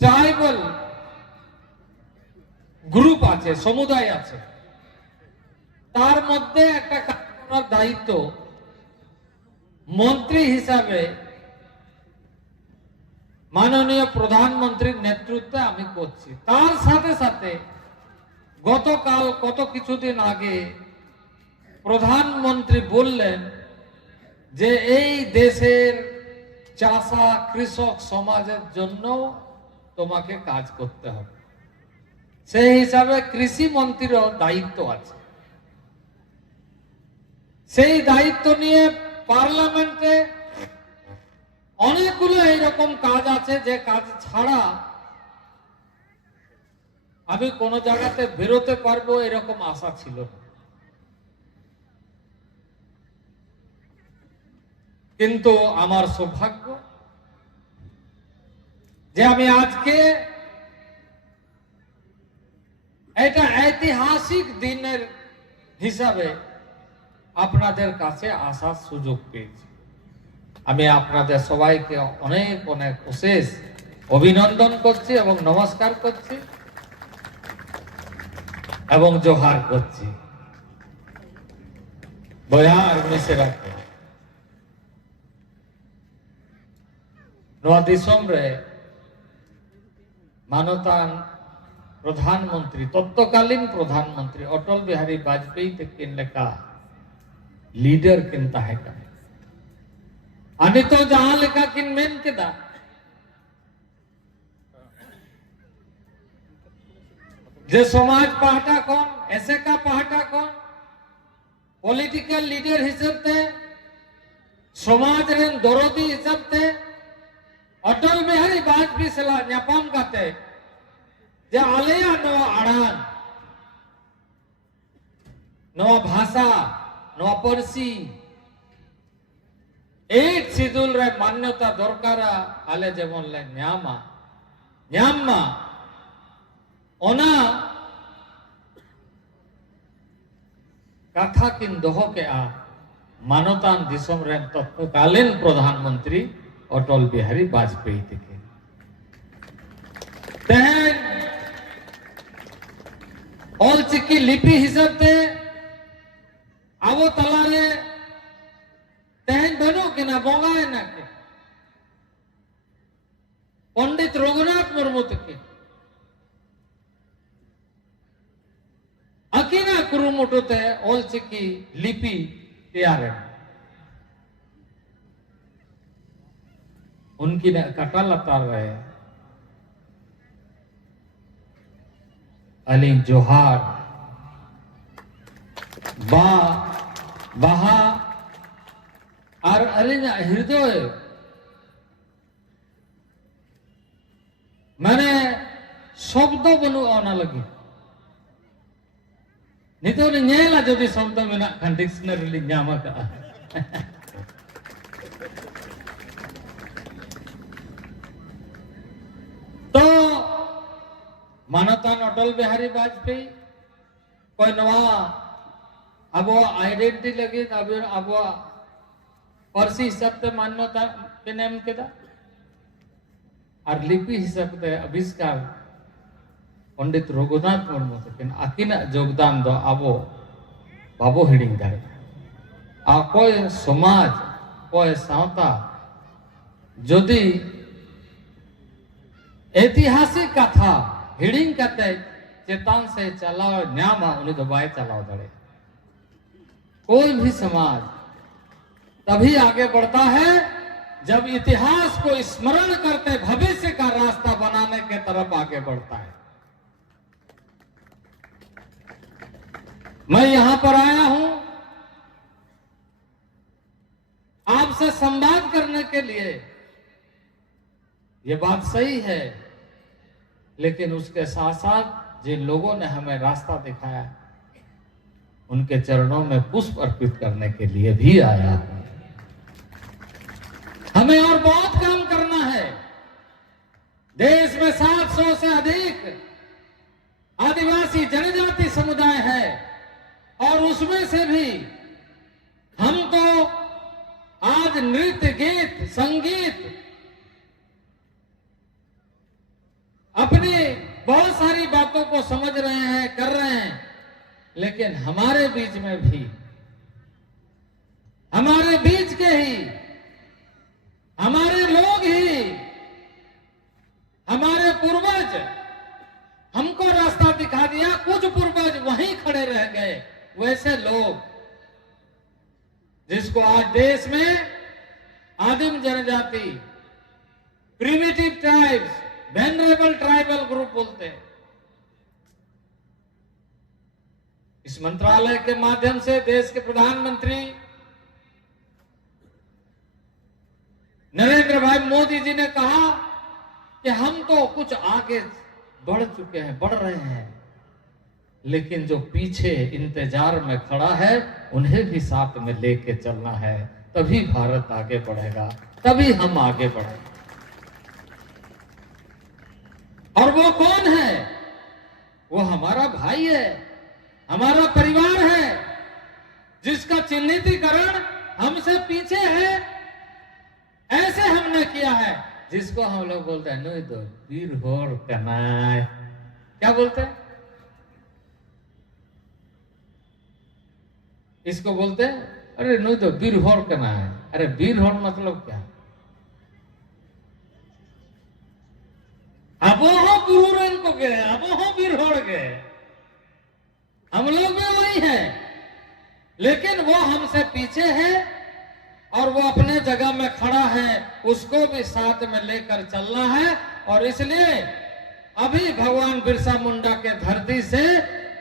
ট্রাইবাল গ্রুপ আছে, সমুদায় আছে, তার মধ্যে একটা কাজ করার দায়িত্ব মন্ত্রী হিসাবে মাননীয় প্রধানমন্ত্রীর নেতৃত্বে আমি করছি। তার সাথে সাথে গতকাল কত কিছুদিন আগে প্রধানমন্ত্রী বললেন যে এই দেশের চাষা কৃষক সমাজের জন্য তোমাকে কাজ করতে হবে। সেই হিসাবে কৃষি মন্ত্রীরও দায়িত্ব আছে। সেই দায়িত্ব নিয়ে পার্লামেন্টে অনেকগুলো এইরকম কাজ আছে যে কাজ ছাড়া আমি কোন জায়গাতে বেরোতে পারবো এরকম আশা ছিল না। কিন্তু আমার সৌভাগ্য যে আমি আজকে এটা ঐতিহাসিক দিনের হিসাবে আপনাদের কাছে আসার সুযোগ পেয়েছি। আমি আপনাদের সবাইকে অনেক অনেক অশেষ অভিনন্দন করছি এবং নমস্কার করছি এবং জোহার করছি। বয়ার মিসেরা নয়া দিশম রে মানতান প্রধানমন্ত্রী, তত্ত্বকালীন প্রধানমন্ত্রী অটল বিহারী বাজপেয়ী तकिन लेका लीडर किन ताहे का अनि तो जहां लेका किन मेन केदा जे समाज पाहटा कौन, ऐसे का पाहटा कौन, पॉलिटिकल लीडर हिसाबते समाज रेन दरदी हिसाबते अटल बिहारी वाजपेयी सला न्यापाम काते जे आलेया नवा आड़ान नवा भाषा नवा परसी 8 शिड्यूल रे मान्यता दरकारा आले जेमन ले न्यामा ओना कथा किन दोहो के आ मानवतान दिसम रेन तत्कालीन प्रधानमंत्री अटल बिहारी वाजपेयी तकिन ᱚᱞᱪᱤᱠᱤ ᱞᱤᱯᱤ ᱦᱤᱥᱟᱹᱵ ᱛᱮ ᱟᱵᱚ ᱛᱟᱞᱟᱨᱮ ᱛᱮᱦᱮᱧ ᱵᱟᱹᱱᱩᱜ ᱠᱤᱱᱟ, ᱵᱚᱸᱜᱟᱭᱮᱱᱟ ᱠᱤᱱ पंडित रघुनाथ मुर्मू तक अकीना कुरुमुटुते ओलचिकी लिपि तैयार है। उनकी ने कटा लतार रहे अली जोहार बाहा और अली हृदय मैंने शब्द बनू आना लगी नितो ने नेला जो भी शब्द में ना डिक्शनरी ली न्यामा का तो मानवता अटल बिहारी वाजपेयी कोई नवा अब आइडेंटिटी लगी अब पर्सी हिसाब से मान्यता के नेम के और लिपि हिसाब से आविष्कार पंडित रघुनाथ मुर्मू तकिन आकिन योगदान दो आबो बाबो हिडिंग दारे आ कोई समाज कोई सावता जदि ऐतिहासिक कथा हिडिंग करते चेतान से चलाओ न्यामा उन्हें तो बाय चलाओ दड़े। कोई भी समाज तभी आगे बढ़ता है जब इतिहास को स्मरण करते भविष्य का रास्ता बनाने के तरफ आगे बढ़ता है। मैं यहां पर आया हूं आपसे संवाद करने के लिए। यह बात सही है, लेकिन उसके साथ साथ जिन लोगों ने हमें रास्ता दिखाया उनके चरणों में पुष्प अर्पित करने के लिए भी आया हूं। हमें और बहुत काम करना है। देश में 700 से अधिक आदिवासी जनजाति समुदाय है और उसमें से भी हम तो आज नृत्य गीत संगीत अपनी बहुत सारी बातों को समझ रहे हैं कर रहे हैं, लेकिन हमारे बीच में भी हमारे बीच के ही हमारे लोग ही हमारे पूर्वज हमको रास्ता दिखा दिया। कुछ पूर्वज वहीं खड़े रह गए। वैसे लोग जिसको आज देश में आदिम जनजाति primitive tribes venerable tribal group बोलते हैं, इस मंत्रालय के माध्यम से देश के प्रधानमंत्री नरेंद्र भाई मोदी जी ने कहा कि हम तो कुछ आगे बढ़ चुके हैं, बढ़ रहे हैं, लेकिन जो पीछे इंतजार में खड़ा है उन्हें भी साथ में लेके चलना है, तभी भारत आगे बढ़ेगा, तभी हम आगे बढ़ेंगे। और वो कौन है? वो हमारा भाई है, हमारा परिवार है, जिसका चिन्हितीकरण हमसे पीछे है। ऐसे हमने किया है जिसको हम लोग बोलते हैं नहीं तो वीर होर कनाय। क्या बोलते हैं? इसको बोलते हैं अरे नहीं तो वीर होर कनाय। अरे वीर होर मतलब क्या? अब वो गुरुरन को गए, अब वो वीर होर गए। हम लोग भी वही है, लेकिन वो हमसे पीछे है और वो अपने जगह में खड़ा है, उसको भी साथ में लेकर चलना है। और इसलिए अभी भगवान बिरसा मुंडा के धरती से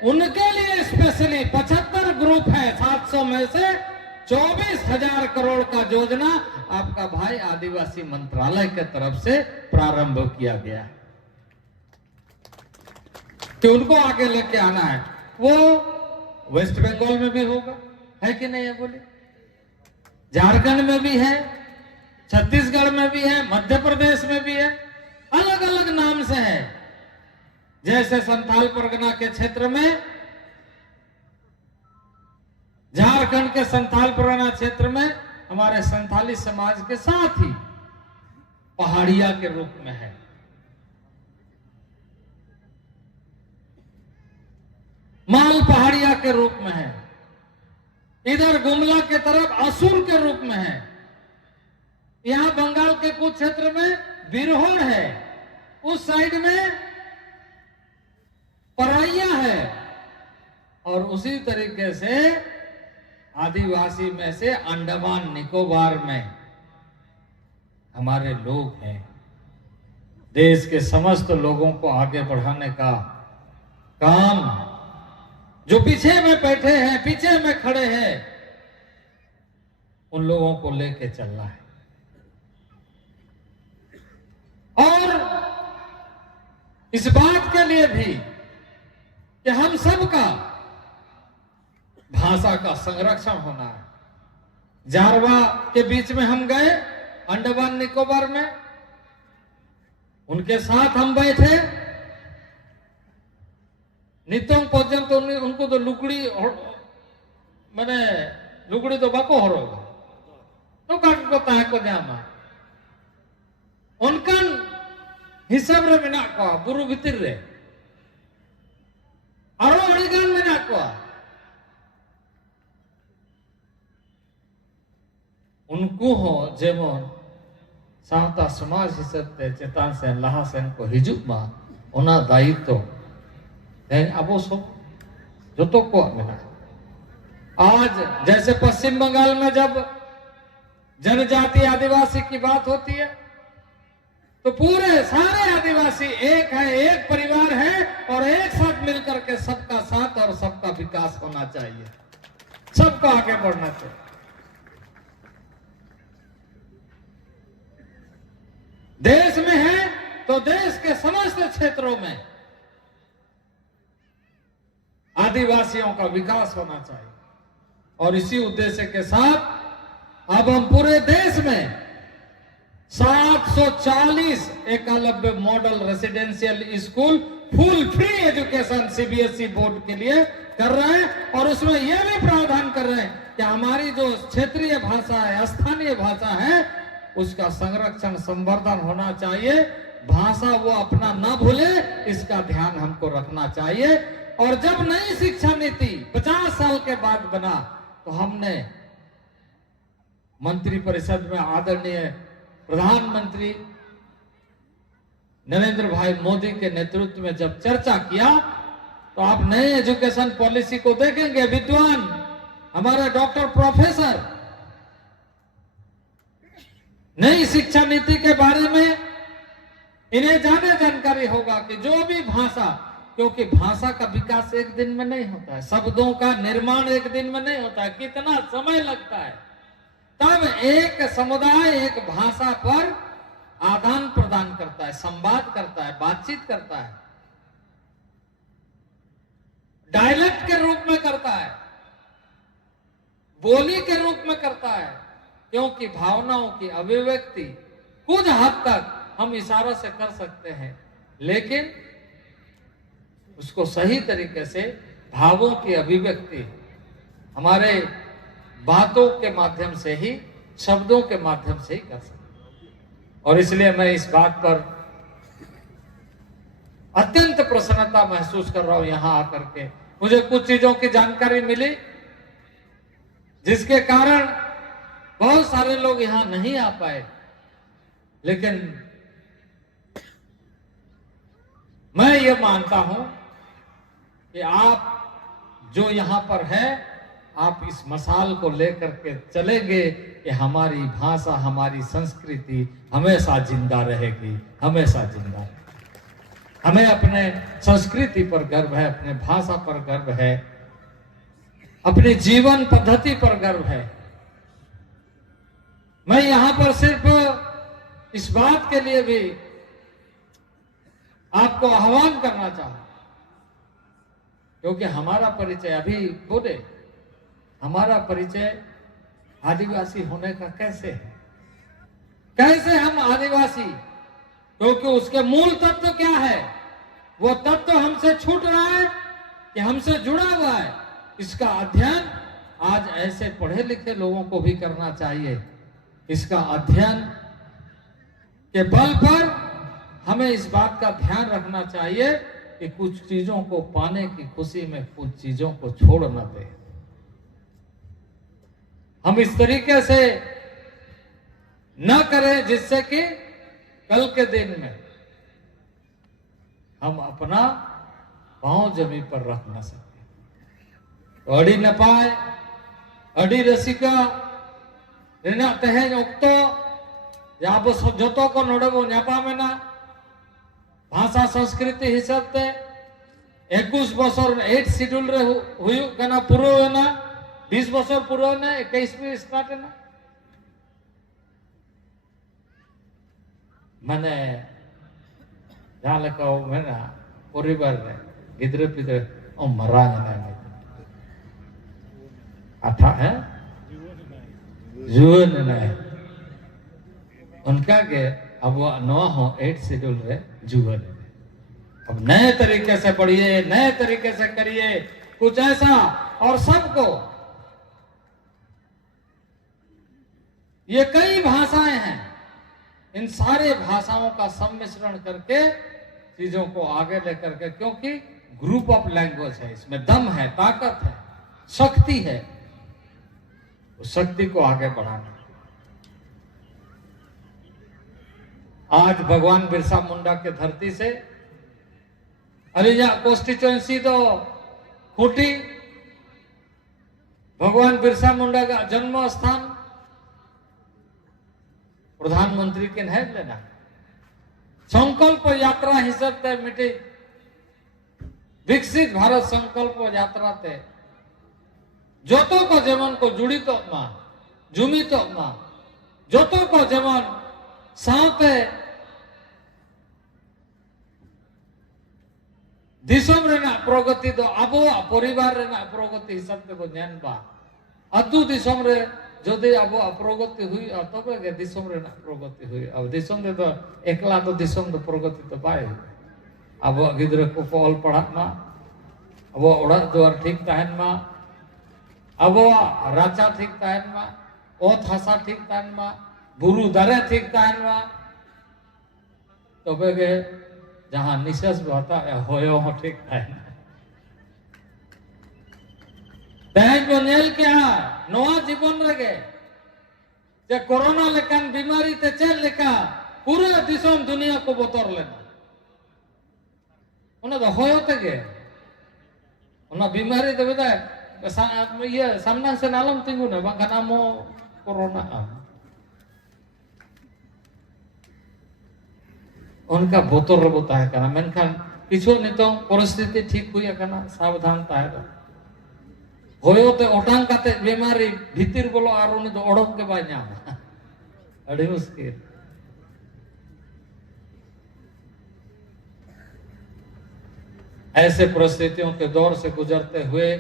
उनके लिए स्पेशली 75 ग्रुप है, 700 में से 24,000 करोड़ का योजना आपका भाई आदिवासी मंत्रालय के तरफ से प्रारंभ किया गया है कि उनको आगे लेके आना है। वो वेस्ट बंगाल में भी होगा, है कि नहीं है? बोले झारखंड में भी है, छत्तीसगढ़ में भी है, मध्य प्रदेश में भी है, अलग अलग नाम से है। जैसे संथाल परगना के क्षेत्र में, झारखंड के संथाल परगना क्षेत्र में हमारे संथाली समाज के साथ ही पहाड़िया के रूप में है। मालपुरा इधर गुमला के तरफ असुर के रूप में है, यहाँ बंगाल के कुछ क्षेत्र में बिरहोर है, उस साइड में परैया है, और उसी तरीके से आदिवासी में से अंडमान निकोबार में हमारे लोग हैं। देश के समस्त लोगों को आगे बढ़ाने का काम जो पीछे में बैठे हैं, पीछे में खड़े हैं, उन लोगों को लेके चलना है। और इस बात के लिए भी कि हम सबका भाषा का संरक्षण होना है। जारवा के बीच में हम गए, अंडमान निकोबार में, उनके साथ हम बैठे, नितों पर्यंत उनको तो लुकड़ी मैंने लुकड़ी तो बाको हरोगा तो काट को ताहे को जामा उनकन हिसाब रे मेना को बुरु भितर रे आरो अड़ीगान मेना को उनको हो जेमन सावता समाज हिसाब ते चेतान से लहा सेन को हिजुक मा ओना दायित्व अब सब जो तो को मिला। आज जैसे पश्चिम बंगाल में जब जनजाति आदिवासी की बात होती है तो पूरे सारे आदिवासी एक है, एक परिवार है, और एक साथ मिलकर के सबका साथ और सबका विकास होना चाहिए, सबको आगे बढ़ना चाहिए। देश में है तो देश के समस्त क्षेत्रों में आदिवासियों का विकास होना चाहिए, और इसी उद्देश्य के साथ अब हम पूरे देश में 740 Eklavya model residential school full free education CBSE board के लिए कर रहे हैं, और उसमें यह भी प्रावधान कर रहे हैं कि हमारी जो क्षेत्रीय भाषा है, स्थानीय भाषा है, उसका संरक्षण संवर्धन होना चाहिए। भाषा वो अपना ना भूले, इसका ध्यान हमको रखना चाहिए। और जब नई शिक्षा नीति 50 साल के बाद बना तो हमने मंत्री परिषद में आदरणीय प्रधानमंत्री नरेंद्र भाई मोदी के नेतृत्व में जब चर्चा किया तो आप नए एजुकेशन पॉलिसी को देखेंगे, विद्वान हमारे डॉक्टर प्रोफेसर नई शिक्षा नीति के बारे में इन्हें जाने जानकारी होगा कि जो भी भाषा, क्योंकि भाषा का विकास एक दिन में नहीं होता है, शब्दों का निर्माण एक दिन में नहीं होता है, कितना समय लगता है। तब एक समुदाय एक भाषा पर आदान प्रदान करता है, संवाद करता है, बातचीत करता है, डायलेक्ट के रूप में करता है, बोली के रूप में करता है, क्योंकि भावनाओं की अभिव्यक्ति कुछ हद तक हम इशारों से कर सकते हैं, लेकिन उसको सही तरीके से भावों की अभिव्यक्ति हमारे बातों के माध्यम से ही, शब्दों के माध्यम से ही कर सकते। और इसलिए मैं इस बात पर अत्यंत प्रसन्नता महसूस कर रहा हूं। यहां आकर के मुझे कुछ चीजों की जानकारी मिली जिसके कारण बहुत सारे लोग यहां नहीं आ पाए, लेकिन मैं ये मानता हूं कि आप जो यहां पर है, आप इस मसाल को लेकर के चलेंगे कि हमारी भाषा, हमारी संस्कृति हमेशा जिंदा रहेगी, हमेशा जिंदा रहेगी। हमें अपने संस्कृति पर गर्व है, अपने भाषा पर गर्व है, अपनी जीवन पद्धति पर गर्व है। मैं यहां पर सिर्फ इस बात के लिए भी आपको आह्वान करना चाहूं, क्योंकि हमारा परिचय अभी बोले, हमारा परिचय आदिवासी होने का कैसे है, कैसे हम आदिवासी, क्योंकि उसके मूल तत्व क्या है, वो तत्व हमसे छूट रहा है कि हमसे जुड़ा हुआ है। इसका अध्ययन आज ऐसे पढ़े लिखे लोगों को भी करना चाहिए। इसका अध्ययन के बल पर हमें इस बात का ध्यान रखना चाहिए कि कुछ चीजों को पाने की खुशी में कुछ चीजों को छोड़ न दे। हम इस तरीके से न करें जिससे कि कल के दिन में हम अपना पांव जमीन पर रख न सके। तो अड़ी नपाय अड़ी रसिका रेना तेहेज ओक्तो अब जो को नोड़े वो न्यापामेना भाषा संस्कृति हिसाब ते 21 बছর 8 शिड्यूल रे हुयु कना पुरो ना 20 बছর पुरो ना 21 स्टार्ट ना माने जहाँ लेका मेना परिवार रे गिद्रे पिद्रे ओ मरांग ना अथा है जुवन ना उनका के अब नवा हो 8 शेड्यूल रे जुवन अब नए तरीके से पढ़िए नए तरीके से करिए कुछ ऐसा और सबको ये कई भाषाएं हैं इन सारे भाषाओं का सम्मिश्रण करके चीजों को आगे लेकर के क्योंकि ग्रुप ऑफ लैंग्वेज है इसमें दम है ताकत है शक्ति है उस शक्ति को आगे बढ़ाना। आज भगवान बिरसा मुंडा के धरती से अलिया कॉन्स्टिट्यूएंसी तो खूटी भगवान बिरसा मुंडा का जन्म स्थान प्रधानमंत्री के है लेना संकल्प यात्रा हिसाब ते मिटे विकसित भारत संकल्प यात्रा ते जो तो को जेमन को जुड़ी तो मा जुमी तो मा जो तो को जेमन साथे दिसम रेना प्रगति दो अबो परिवार रेना प्रगति हिसाब ते को ज्ञान बा अतु दिसम रे जदि अब अप्रगति हुई तब के दिसम रेना प्रगति हुई अब दिसम रे तो एकला तो दिसम तो प्रगति तो बाय अब गिद्र को ऑल पढ़ा मा अब ओड़ा द्वार ठीक तहन मा अब राचा ठीक तहन मा ओथ हासा ठीक तहन मा बुरु दरे ठीक तहन मा तब के जहां निशस होता है होयो हो ठीक तहन तहन को नेल के नवा जीवन रगे जे कोरोना लेकान बीमारी ते चल लेका पूरे दिसम दुनिया को बतौर लेना उन्हें तो होयो तगे उन्हें बीमारी तो बता ये सामना से नालम तिंगु ना बांगा नामो कोरोना उनका बोतल रबोता है करना मेनखान किछु नितो परिस्थिति ठीक हुई है करना सावधान ताहेगा होयो ते ओटांग काते बीमारी भीतर बोलो आर उनी तो ओडोक के बाय न्यामा अड़ी मुश्किल ऐसे परिस्थितियों के दौर से गुजरते हुए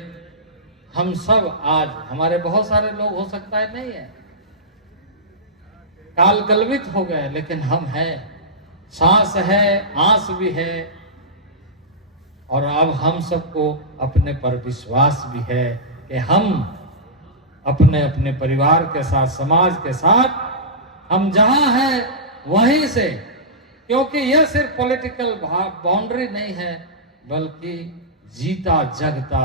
हम सब आज हमारे बहुत सारे लोग हो सकता है नहीं है काल कलवित हो गए लेकिन हम हैं सांस है आस भी है और अब हम सबको अपने पर विश्वास भी है कि हम अपने अपने परिवार के साथ समाज के साथ हम जहां हैं वहीं से क्योंकि यह सिर्फ पॉलिटिकल बाउंड्री नहीं है बल्कि जीता जगता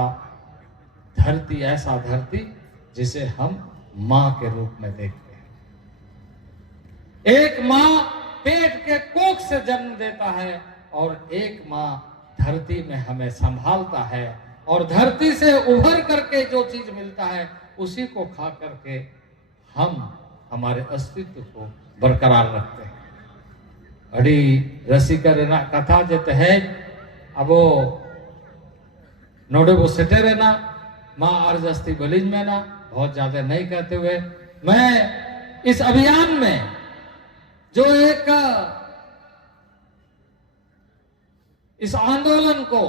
धरती ऐसा धरती जिसे हम मां के रूप में देखते हैं। एक मां पेट के कोख से जन्म देता है और एक मां धरती में हमें संभालता है और धरती से उभर करके जो चीज मिलता है उसी को खा करके हम हमारे अस्तित्व को बरकरार रखते हैं। अड़ी रसिका रेना कथा जेते है अब नोडे वो सेटे रहना माँ आरजस्ती बलिज में ना बहुत ज्यादा नहीं कहते हुए मैं इस अभियान में जो एक इस आंदोलन को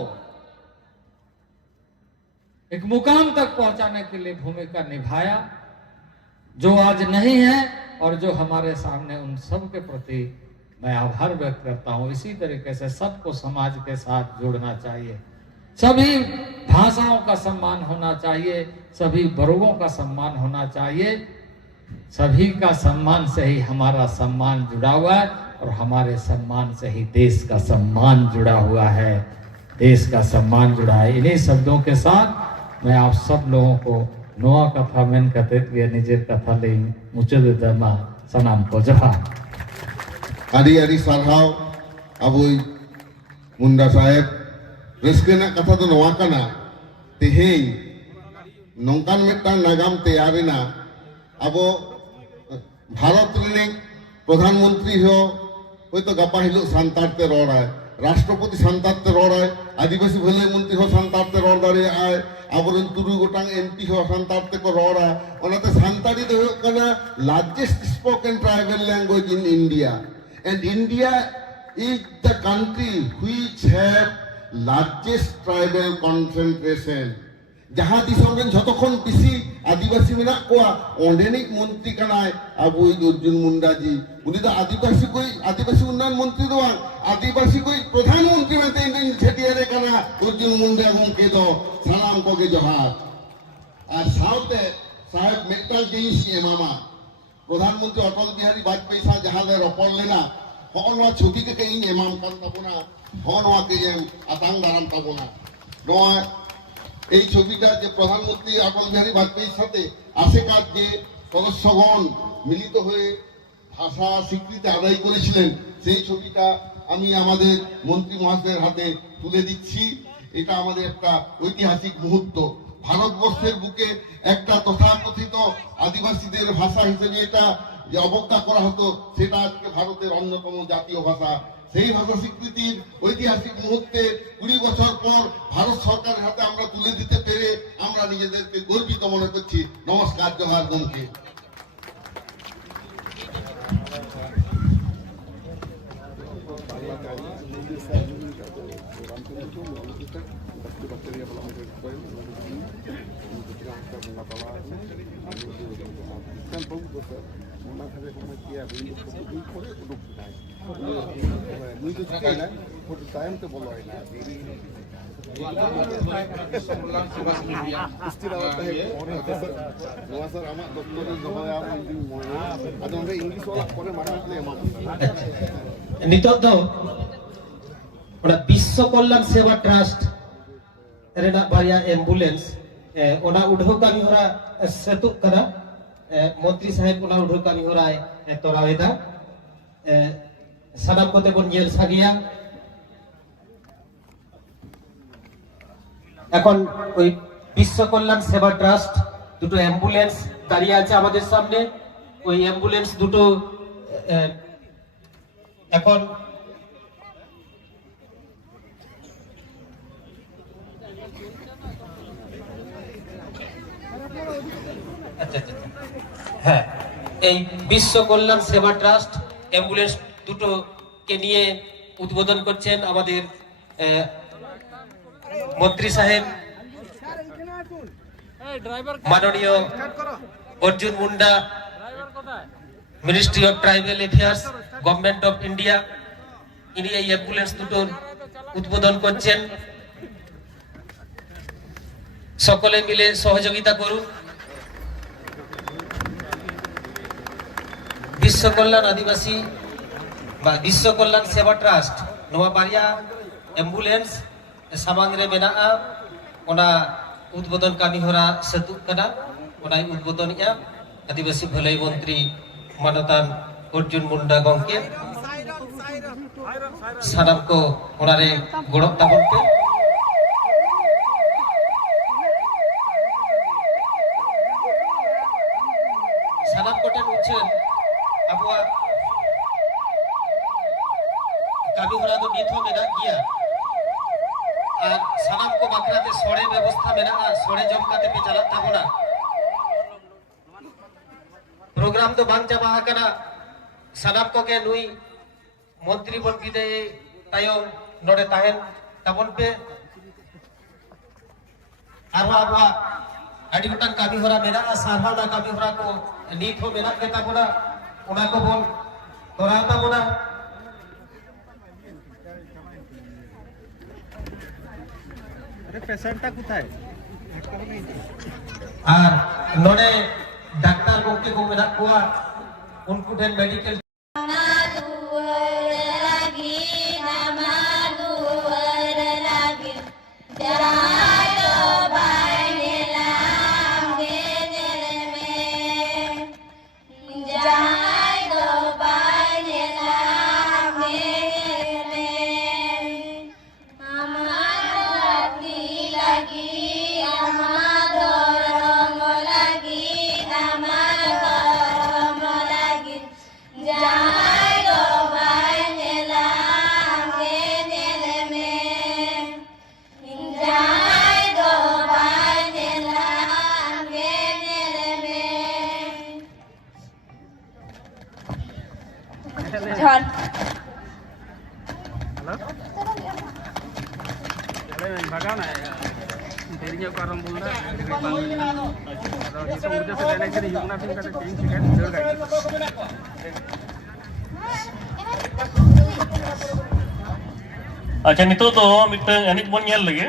एक मुकाम तक पहुंचाने के लिए भूमिका निभाया जो आज नहीं है और जो हमारे सामने उन सब के प्रति मैं आभार व्यक्त करता हूं। इसी तरीके से सबको समाज के साथ जोड़ना चाहिए, सभी भाषाओं का सम्मान होना चाहिए, सभी वर्गों का सम्मान होना चाहिए। सभी का सम्मान से ही हमारा सम्मान जुड़ा हुआ है और हमारे सम्मान से ही देश का सम्मान जुड़ा हुआ है, देश का सम्मान जुड़ा है। इन्हीं शब्दों के साथ मैं आप सब लोगों को नोआ कथा मेन कते गे निजेर कथा ले मुचादेदा मा सानाम को जोहार आदि सारहाव अबुई मुंडा साहेब रस्केना कथा तो नोआ कना तेहें नौकान मिट्टान नागाम तैयारेना अबो भारत रिनिक प्रधानमंत्री हो तो गपा हिलो सान्तारते रोड़ाय राष्ट्रपति सान्तारते रोड़ाय आदिवासी भलाई मंत्री हो सान्तारते रोड़ दाड़े आय आबोरेन तुरु गोटांग एमपी हो सान्तारते को रोड़ा ओनाते सान्तारी दो कना largest spoken tribal language in India and India is the country which have largest tribal concentration जहाँ दिसों में झटकों बिसी आदिवासी में ना कोआ ओंडेनिक मंत्री कनाय अबुई अर्जुन मुंडा जी उन्हीं तो आदिवासी उन्नयन मंत्री दो आदिवासी कोई प्रधानमंत्री में तेरे छेटियारे कना अर्जुन मुंडा घूमके दो सलाम को के जोहार और साउथे साहेब मेट्टल जी सी मामा प्रधानमंत्री अटल बिहारी वाजपेयी साहब जहाँ ले रोपण लेना होनवा छुट्टी के कहीं इमाम कर तबुना होनवा के ये आतंक दाराम तबुना नोआ এই ছবিটা যে প্রধানমন্ত্রী অটল বিহারী বাজপেয়ীর সাথে আশেকার যে সদস্যগণ মিলিত হয়ে ভাষা স্বীকৃতি আদায় করেছিলেন সেই ছবিটা আমি আমাদের মন্ত্রী মহাশয়ের হাতে তুলে দিচ্ছি এটা আমাদের একটা ঐতিহাসিক মুহূর্ত ভারতবর্ষের বুকে একটা তথাকথিত আদিবাসীদের ভাষা হিসেবে এটা যে অবজ্ঞা করা হতো সেটা আজকে ভারতের অন্যতম জাতীয় ভাষা সেই ভাষা স্বীকৃতির ঐতিহাসিক মুহূর্তে 20 বছর পর ভারত সরকারের হাতে আমরা তুলে দিতে পেরে আমরা নিজেদেরকে গর্বিত মনে করছি নমস্কার জোহার গমকে नितोग दो ओना विश्व कल्याण सेवा ट्रस्ट रेना बारिया एम्बुलेंस ओना उठो कामी होरा सेतु करा मंत्री साहेब ओना उठो कामी होरा तोरावेदा सानाम कोते बन येल सागिया এখন ওই বিশ্ব কল্যাণ সেবা ট্রাস্ট দুটো অ্যাম্বুলেন্স দাঁড়িয়ে আছে আমাদের সামনে ওই অ্যাম্বুলেন্স দুটো এখন হ্যাঁ এই বিশ্ব কল্যাণ সেবা ট্রাস্ট অ্যাম্বুলেন্স দুটো কে নিয়ে উদ্বোধন করছেন আমাদের मंत्री साहेब माननीय Arjun Munda ministry of tribal affairs government of India इनी এই অ্যাম্বুলেন্স দুটোর উদ্বোধন করছেন সকলে মিলে সহযোগিতা করুন বিশ্ব কল্যাণ আদিবাসী বা বিশ্ব কল্যাণ সেবা ট্রাস্ট নোয়া বারিয়া অ্যাম্বুলেন্স सामांगरे मेना ओना उद्बोधन कामी होरा सेतु कना ओना उद्बोधन या आदिवासी भलाई मंत्री मानतान अर्जुन मुंडा गंके सानाम को ओनारे गड़ब ताबन पे सानाम कोटेन उछेन अबुआ कामी होरा तो निथो मेना गिया सानाम को बाकराते सोड़े व्यवस्था में ना सोड़े जमकाते पे चला था बोला प्रोग्राम तो बांग जमा कना सानाम को के नुई मंत्री बन विदे तायम नोडे ताहेन तबन पे आरवा आरवा आदि गोटान कामी होरा मेना सारहाना कामी होरा को नीत हो मेना के ताबोना ओना को बोल तोरा ताबोना पेशेंटটা কোথায় আর নড়ে ডাক্তার গোকে কো মেনা কোয়া উনকু দেন medical Jaya Bani Lam Jharkhand. अच्छा नितो तो मिटन एनिक बन नेल लगे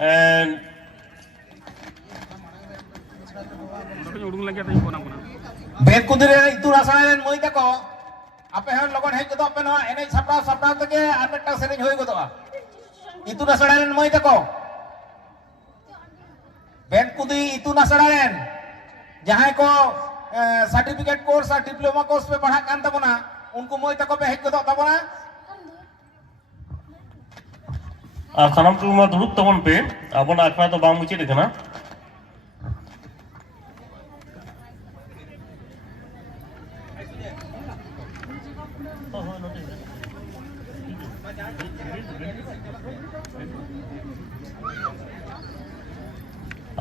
एंड बेकुदरे इतुन आसरा रेन मई तको आपे हन लगन हेज गदो पे नवा एने सपड़ा सपड़ा तके आर मिटटा सेरेन होई गदो इतुन आसरा रेन मई तको बेकुदी इतुन आसरा रेन जहां को सर्टिफिकेट कोर्स और डिप्लोमा कोर्स पे पढ़ा कान तबना उनको मई तको पे हेज गदो तबना और सानाम को मा दुरुप तबन पे अपन आखना तो बाम मुचे देखना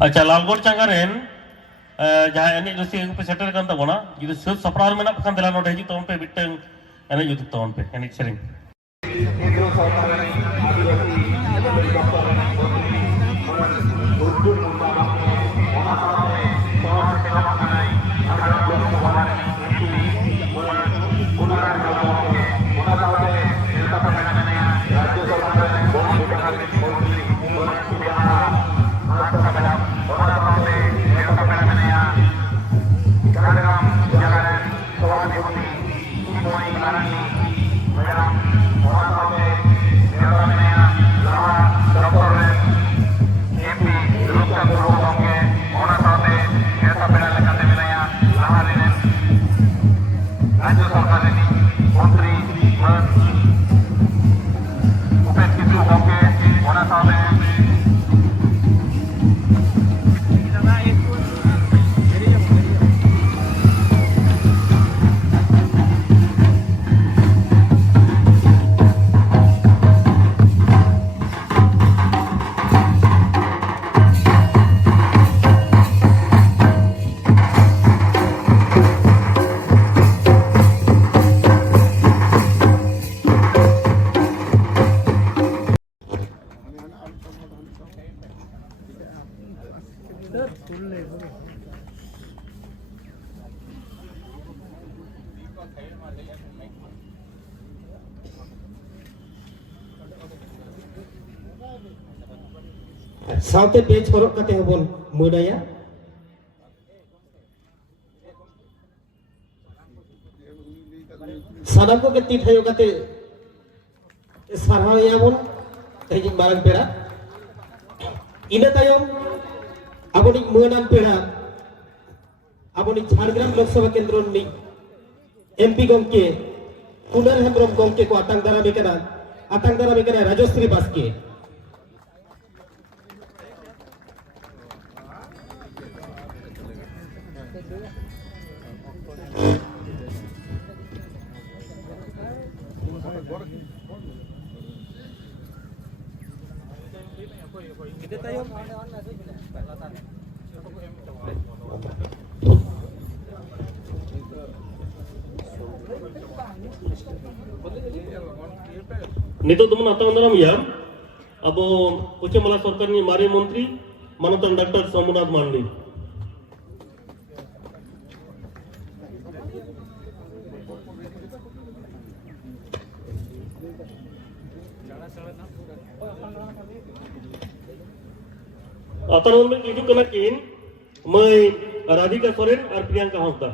अच्छा लालगढ़ चंगारेन जहां एने रसी पे सेटर कान तबना जुदी सब सपरार में ना पकान दिला नोट हेजी तोन पे बिटन एने जुदी तोन पे एने सेरिंग साउते पेज हरक काते हबन मुदाया सानाम को ती थायो काते सारहाव याबन तेज मारन पेड़ा इना तायम आबोनी मोनाम पेड़ा आबोनी झारग्राम लोकसभा केंद्र नि एमपी गंके कुनार हेम्ब्रम गंके को आतांग दारामी कना राजश्री बास्के नितो तुम आता अंदरम या अब पश्चिमबंग सरकार नि मारे मंत्री माननीय डॉक्टर सोमनाथ मांडी आता में कीजु कना किन मैं राधिका सोरेन और प्रियंका हांसदा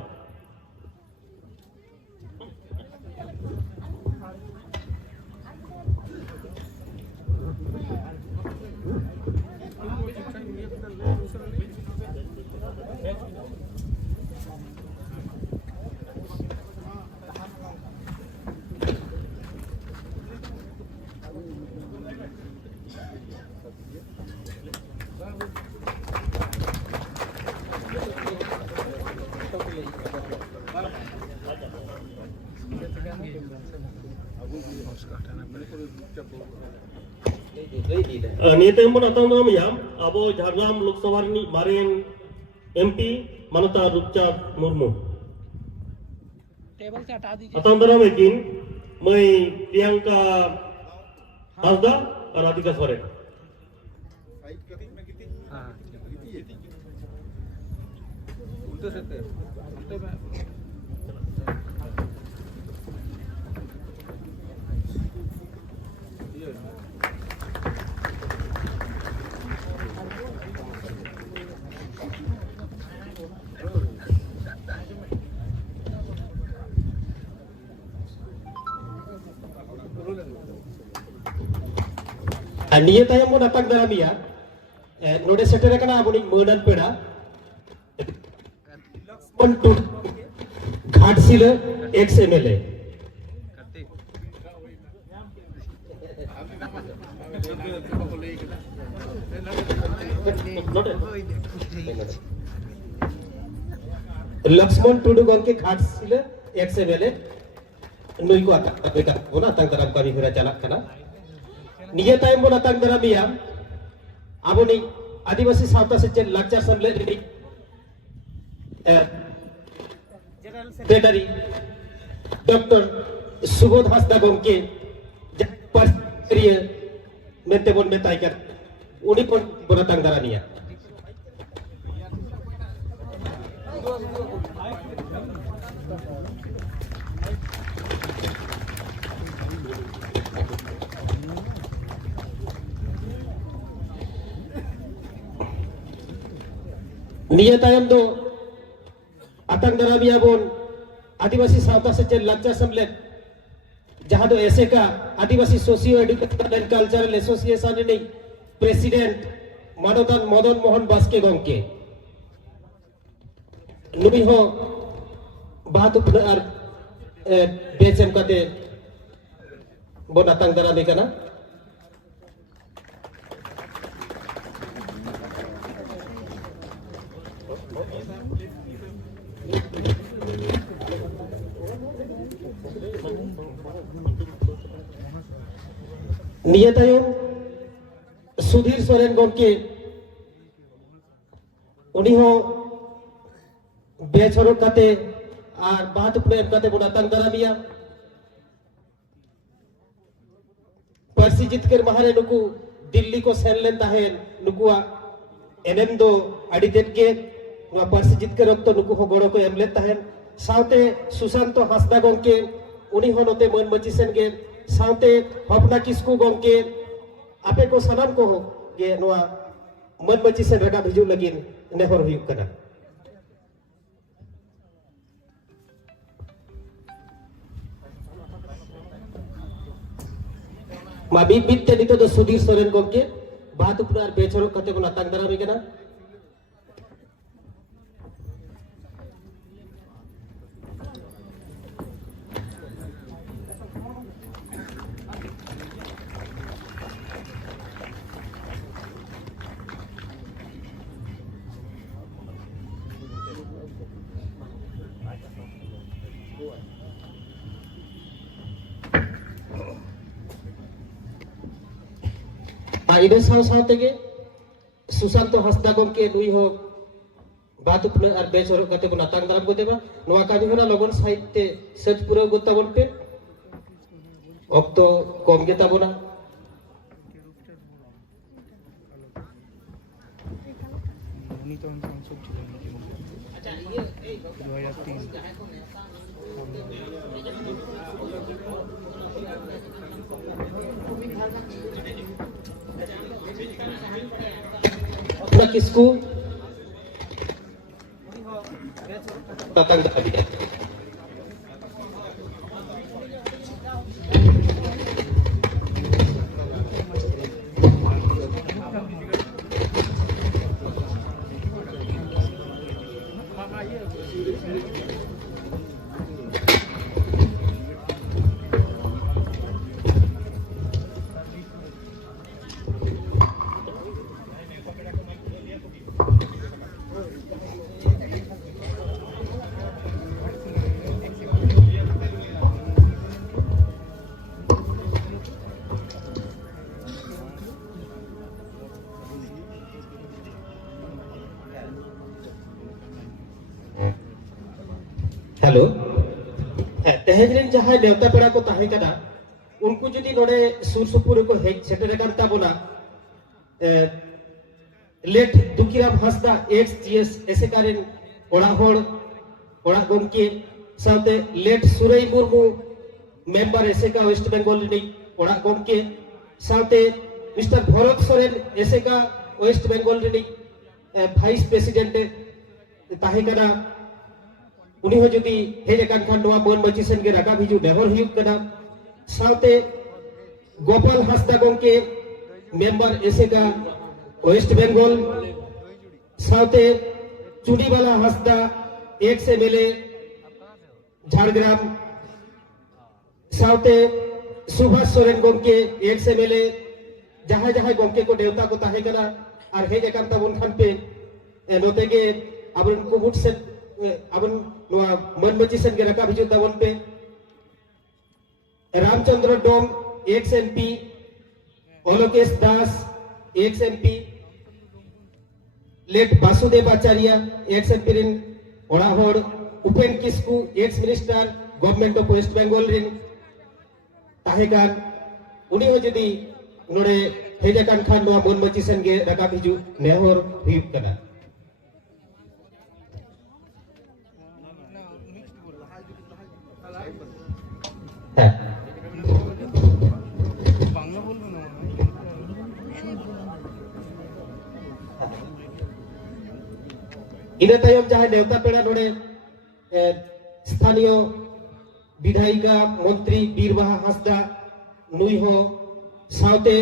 नेते मन अतम याम अब झारग्राम लोकसभा मारेन एमपी मानता रूपचांद मुर्मू अतम दाराम एकिन मैं प्रियंका हासदा और राधिका सोरेन। निये तायम बो नाटक दारामिया नोडे सेटर kana aboni मर्डन पेड़ा on to Ghatshila ex MLA Lakshman Tudu गंके घाटशिल एक्स एमएलए नुई को आता बेका बोना तंग दाराम कमी हुरा चला कना निये तायम बोना तंग दारामिया aboni आदिवासी सावता सेचेन लाचार समले सेक्रेटरी डॉक्टर सुबोध हासदा गंके मेंते बोन मेताय कर उनी कोन बोना तंग दारामिया निये तायम दो आतंक दारामिया बोन आदिवासी सावता से लाचा समलेट जहां दो ऐसे का Adivasi socio educational and cultural association ने प्रेसिडेंट मानोदान मदन मोहन बास्के गंके नुई हो बात और बेचम कते बोन आतंक दारामी कना निये तायम सुधीर सोरेन गंके उनी हो बेछरो कते और बात प्रेम कते बोना तंग दारामिया परसी जितकर महारे नुकु दिल्ली को सेन लेन ताहेन नुकुआ एनएम दो अड़ी देत के नुआ परसी जितकर रक्तो नुकु हो गड़ो को एमले ताहेन साउते सुशांतो हासदा गंके उनी हो नोते मन मचिसेन गे साउते हपना किसकु गंके आपे को सलाम को हो गे नुआ मन मचिसेन रगा भिजु लगिन नेहर हुयु कना मा बीत ते नितो दो सुधीर सोरेन गंके बात उपनार बेचरो कते बोना तंग दारामी कना इने साव साव तेगे सुशांत हासदा गंके नुई हो बात उपने और बेचरो कते बोना तंग दाराम को देबा नोआ काबी होना लगन साहित्य सच पूरा गोता बोल पे अब तो कम गेता बोना उनी तो हम सांसद ছিলেন अच्छा ये 2003 किसको तंग दारामी हेलो तेहजरिन जहां नेवता पेड़ा को ताहे कना उनको जुदी नोडे सुर सुपुर को हेज सेटेरे कान ताबोना लेट दुखीराम हंसदा एक्स ऐसे कारिन ओड़ा होड़ ओड़ा गोमके साथे लेट सुरई मुर्मू मेंबर ऐसे का वेस्ट बंगाल नी ओड़ा गोमके साथे मिस्टर भरत सोरेन ऐसे का वेस्ट बंगाल नी वाइस प्रेसिडेंट ताहे कना उनी हो जुदी हेज कान खान नोआ मन मची सेन के राका भिजु नेहर हियुक कना साथे गोपाल हंसदा गोमके मेंबर ऐसे का वेस्ट बंगाल साथे चुनीवाला हंसदा एक्स एमएलए झाड़ग्राम साथे सुभाष सोरेन गोमके एक्स एमएलए जहां जहां गोमके को देवता को ताहे कना और हेज कान ताबन खान पे नोते के अबन कुबुट से अबन नोआ मनमची सेन के रका भिजु ताबन पे Ramchandra Dom ex MP Alokesh Das ex MP late Vasudev Acharya ex MP रिन ओड़ा होड़ Upen Kisku ex minister government of West Bengal रिन ताहेकान उनी हो जदी नोडे हेजाकान खान नोआ मन मची सेन गे रका भिजु नेहर हुयुक कना বাংলা বলবো না इना तायम जहां नेवता पेड़ा नोडे स्थानीय विधायिका मंत्री बीरबाहा हंसदा नुई हो साउते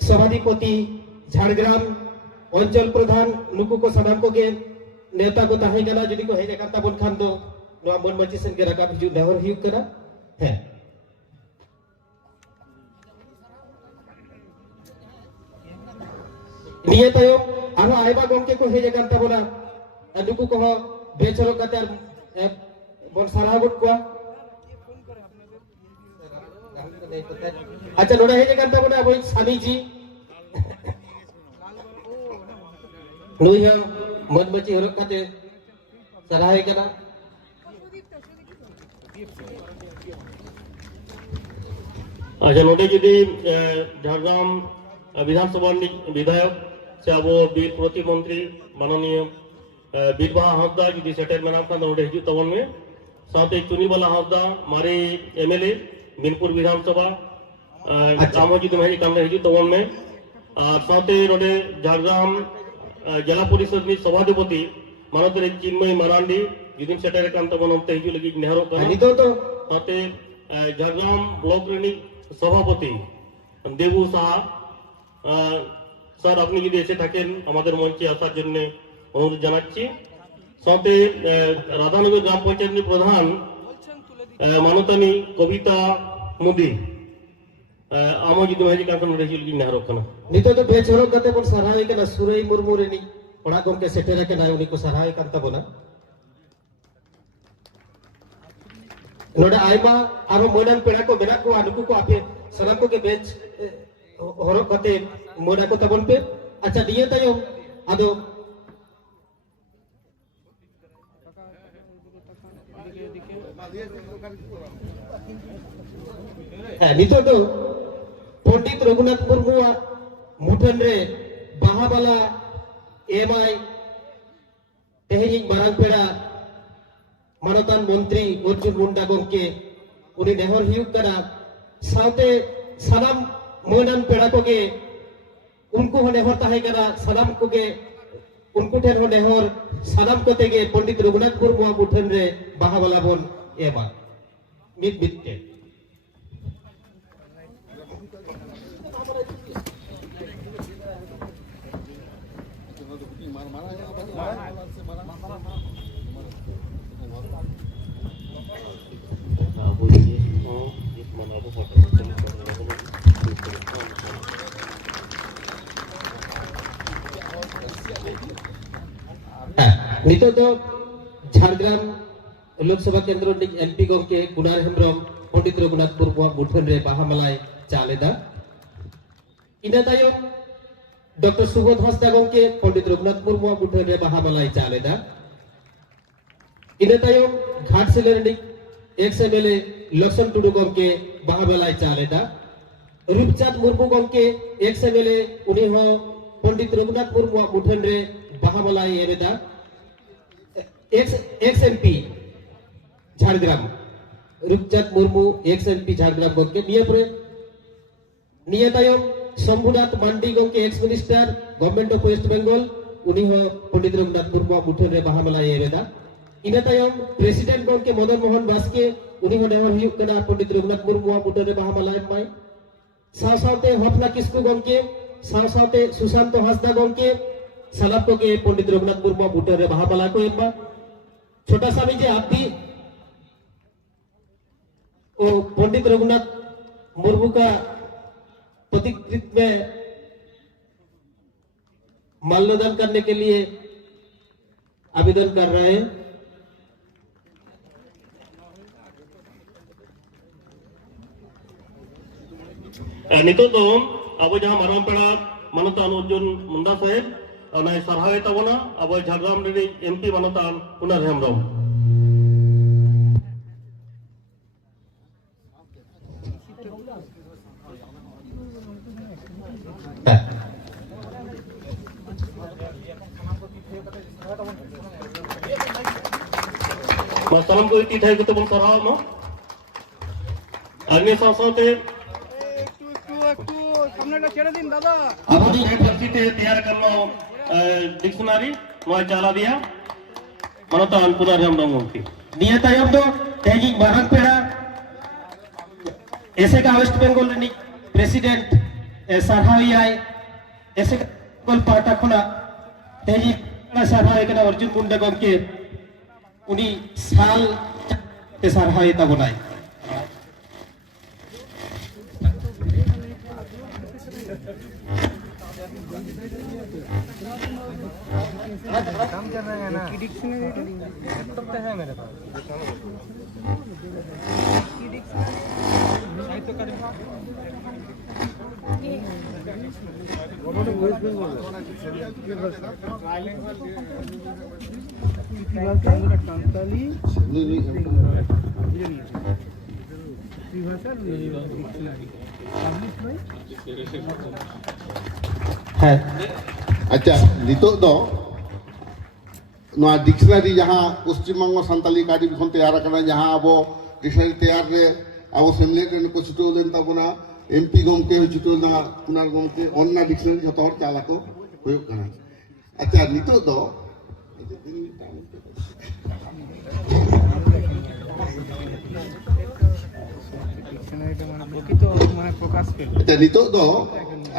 सभाधिपति झाड़ग्राम अंचल प्रधान नुकु को सदाम को के नेता को ताहे गना जदी को हेजे कांता बन खान दो नोआ मन मची सेन के रका भिजु नेहर हियुक कना है निये तायम आरो आइबा गोमके को हेजे कांता बना नुकु को बेचरो कते बन सारागुट को अच्छा नोडा हेजे कांता बना बोई सानी जी नुई हो मन मची हरक कते सराहे कना अच्छा नोटे जुदी झाड़ग्राम विधानसभा विधायक से अब बीर प्रतिमंत्री माननीय बीरबाहा हंसदा जुदी सेटेल मेनाम खान नोटे हिजु तवन में साथे चुनीवाला हंसदा मारे एमएलए बिनपुर विधानसभा काम जुदी में काम हिजु तवन में और साथे नोटे झाड़ग्राम जिला परिषद में सभाधिपति माननीय चिन्मय मारांडी जुदी सेटेल कान तवन उनते हिजु लगी नेहरो कना नितो तो साथे झाड़ग्राम ब्लॉक रेनी सभापति देबू साहा सर अपनी যদি এসে থাকেন আমাদের মঞ্চে আসার জন্য অনুরোধ জানাচ্ছি সাথে রাধানগর গ্রাম পঞ্চায়েতের প্রধান মানতানি কবিতা মুদি আমো যদি হেজি কাকন রেজিল কি নারো কনা नितो तो बेचरो कते बन सराहे कना सुरई मुर्मू रेनी ओड़ा गोमके सेटेरे कना उनी को सराहे कांता बना नोडे आइमा आरो मोनन पेड़ा को बेना को अनुकु को आपे सलाम को के बेंच हरो कते मोना को तबन पे अच्छा दिए तायो आदो नितो तो पंडित रघुनाथ मुर्मू मुठन रे बाहाबाला एमआई तेहरिंग मारांग पेड़ा मानतान मंत्री अर्जुन मुंडा गोमके उनी नेहर हियुक कना साउते सलाम मोनन पेड़ा को के उनको हो नेहर ताहे कना सलाम को के उनको ठेन हो नेहर सलाम को तेगे पंडित रघुनाथ मुर्मू मुठन रे बाहाबाला बोन एमा मित मित्ते नितो तो झाड़ग्राम लोकसभा केंद्र एमपी गोमके कुनार हेम्ब्रम पंडित रघुनाथ मुर्मू मुठन रे बाहामालाय चालेदा इना तायम डॉक्टर सुबोध हंसदा गोमके पंडित रघुनाथ मुर्मू मुठन रे बाहामालाय चालेदा इना तायम घाटशिला एक्स एमएलए लक्ष्मण टुडू गमके बाहाबेलाय चालेदा रूपचांद मुर्मू गमके एक्स एमएलए उनी हो पंडित रघुनाथ मुर्मू मुठन रे बाहाबेलाय एबेदा ex MP Jhargram Rupchand Murmu ex MP Jhargram गमके निया तायम शंभुनाथ मांडी गमके ex minister government of West Bengal उनी हो पंडित रघुनाथ मुर्मू मुठन रे बाहाबेलाय एबेदा इना तायम प्रेसिडेंट गमके मदन मोहन बास्के उनी हो नेवर हुयु कना पंडित रघुनाथ मुर्मू मुठन रे बाहाबेलाय माय सावसावते हफना किस्कु गमके सावसावते सुशांत हासदा गमके सलाप के पंडित रघुनाथ मुर्मू मुठन रे बाहाबेलाय को एम्मा छोटा सा जे आप भी ओ पंडित रघुनाथ मुर्मू का प्रतिकृति में माल्यार्पण करने के लिए आवेदन कर रहे हैं। नितो तो अब जहां माराम पेड़ा मानतान अर्जुन मुंडा साहेब ना सरहावे तबना अब झारग्राम रे एमपी मानतान पुनर हेमरम मासालम को इति थाय को बन सरहाव नो अन्य साथाते तैयार कर लो डिक्शनरी वहाँ चला दिया मनोतान पुनः हम लोगों की नियत आयोग दो तेजी बारंग पेड़ा ऐसे का वेस्ट बंगाल रे प्रेसिडेंट सरहाई आए ऐसे कल पार्टा खुना तेजी सरहाई कना अर्जुन मुंडा गमके उनी साल के सरहाई ता बनाई काम चल रहा है ना की डिक्शनरी लैपटॉप तो है मेरे पास की डिक्शनरी साहित्य कर वेस्ट बंगाल संताली है अच्छा नितो दो डिक्शनरी जहाँ पश्चिम बंग सानी काडी तैयार जहाँ अब डिक्शनरी तैयार रे अब सेमलेट को छुटो लेन तबना एमपी गमके छुटो ना पुनर गमके अन्ना डिक्शनरी जो हर चाला को हुयुग कना अच्छा नितो दो अच्छा नितो दो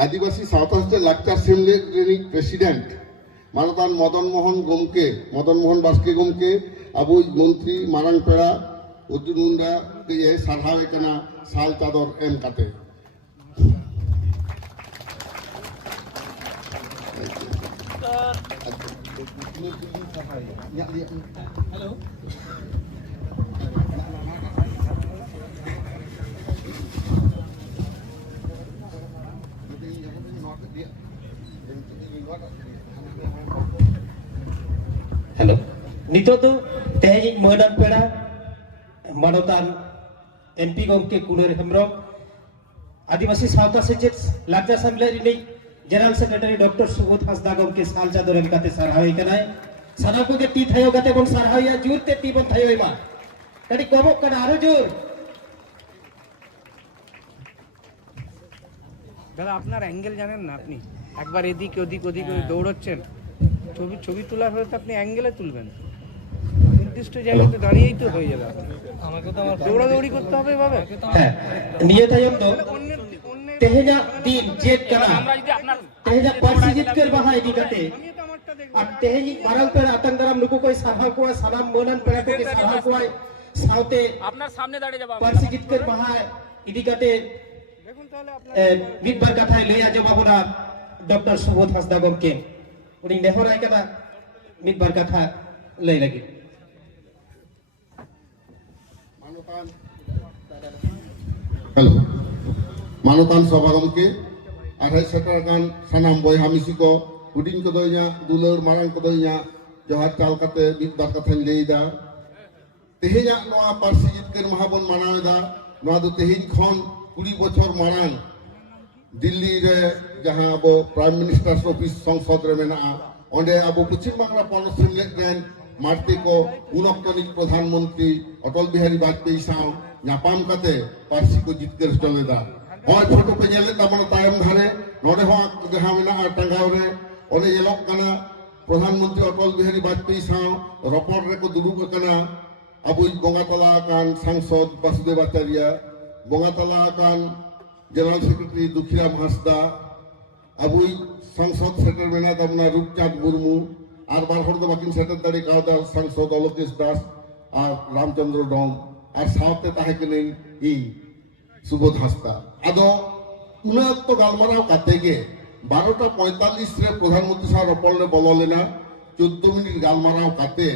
आदिवासी साउथ हॉस्टेल लाक्चर सेमलेट प्रेसिडेंट मानतान मदन मोहन बास्के गमके अब मंत्री मारांग पेड़ा अर्जुन मुंडा के सरहावे कना साल चादर एम काते हेलो हेलो नितो तो तेज मदन पेड़ा मानतान एमपी गमके कुनर हेमरम आदिवासी सावता सेचेट लाक्चर सेमलेट general secretary doctor Subodh Hansda गमके साल चादर एम काते सरहावे कनाय साना को के ती थायो गाते बन सरहाया जुरते ती बन थायो एमा कडी कमक कना आरो जोर দাদা আপনার অ্যাঙ্গেল জানেন না আপনি একবার এদিকে ওদিক ওদিকে দৌড়চ্ছেন ছবি তোলার হলে তো আপনি অ্যাঙ্গেলে তুলবেন নির্দিষ্ট জায়গাতে দাঁড়িয়েই তো হয়ে যাবে আমাকে তো আমার দৌড়াদৌড়ি করতে হবে এভাবে হ্যাঁ নিয়তায়ম তো তেহেজা দিন জেদ করা তেহেজা পার্সি জিত কর বাহাই দিগাতে আর তেহেজি মারাল পেড়া আতঙ্গরাম নুকু কই সাহা কোয়া সালাম মোনান পেড়া কই সাহা কোয়া সাউতে আপনার সামনে দাঁড়িয়ে যাবা পার্সি জিত কর বাহাই ইদিগাতে দেখুন তাহলে আপনার মিটবার কথায় লইয়া জবাবনা ডক্টর সুবোধ হাসদা গমকে উনি নেহরাই কানা মিটবার কথা লই লাগি हेलो मानतान सभा गमके आधाई सेटरकान सानाम बयहा मिसी को हुडिंग को दोया दुलर मारांग को दोया जोहार चाल काते बिद बार कथान लेइदा तेहेजाग नोआ पार्सी जितकर महाबन मनावेदा नोआ दो तेहेज खन 20 बछर मारांग दिल्ली रे जहां अब प्राइम मिनिस्टर ऑफिस संसद रे मेना ओंडे अब पश्चिम बांगला पनत सेमलेट रेन मारती को उनक्तनिक प्रधानमंत्री अटल बिहारी वाजपेयी साव ᱧᱟᱯᱟᱢ ᱠᱟᱛᱮ ᱯᱟᱹᱨᱥᱤ ᱠᱚ ᱡᱤᱛᱠᱟᱹᱨ ᱦᱚᱪᱚ ᱞᱮᱫᱟ। ᱱᱚᱜᱼᱚᱭ ᱯᱷᱳᱴᱳ ᱯᱮ ᱧᱮᱞᱮᱫ ᱛᱟᱵᱚᱱᱟ ᱛᱟᱭᱚᱢ ᱫᱷᱟᱨᱮ ᱱᱚᱰᱮ ᱦᱚᱸ ᱡᱟᱦᱟᱸ ᱢᱮᱱᱟᱜᱼᱟ ᱴᱟᱸᱜᱟᱣ ᱨᱮ ᱚᱸᱰᱮ ᱧᱮᱞᱚᱜ ᱠᱟᱱᱟ प्रधानमंत्री अटल बिहारी वाजपेयी साव रपड़ रे को दुड़ुब अकना अबुई बोंगा तला कान सांसद वासुदेव आचार्य बोंगा तला कान जनरल सेक्रेटरी दुखीराम हांसदा अबुई सांसद सेक्रेटरी मेना तबना रूपचांद मुर्मू और बार हर दो बाकिन सेक्रेटरी कावदा सांसद अलोकेश दास और रामचंद्र डोम और सावते ताहे कने ई सुबोध हांसदा आदो उना तो गालमाराव कातेगे 12:45 रे प्रधानमंत्री साहब रपड़े बोलो लेना 14 मिनट गालमाराव काते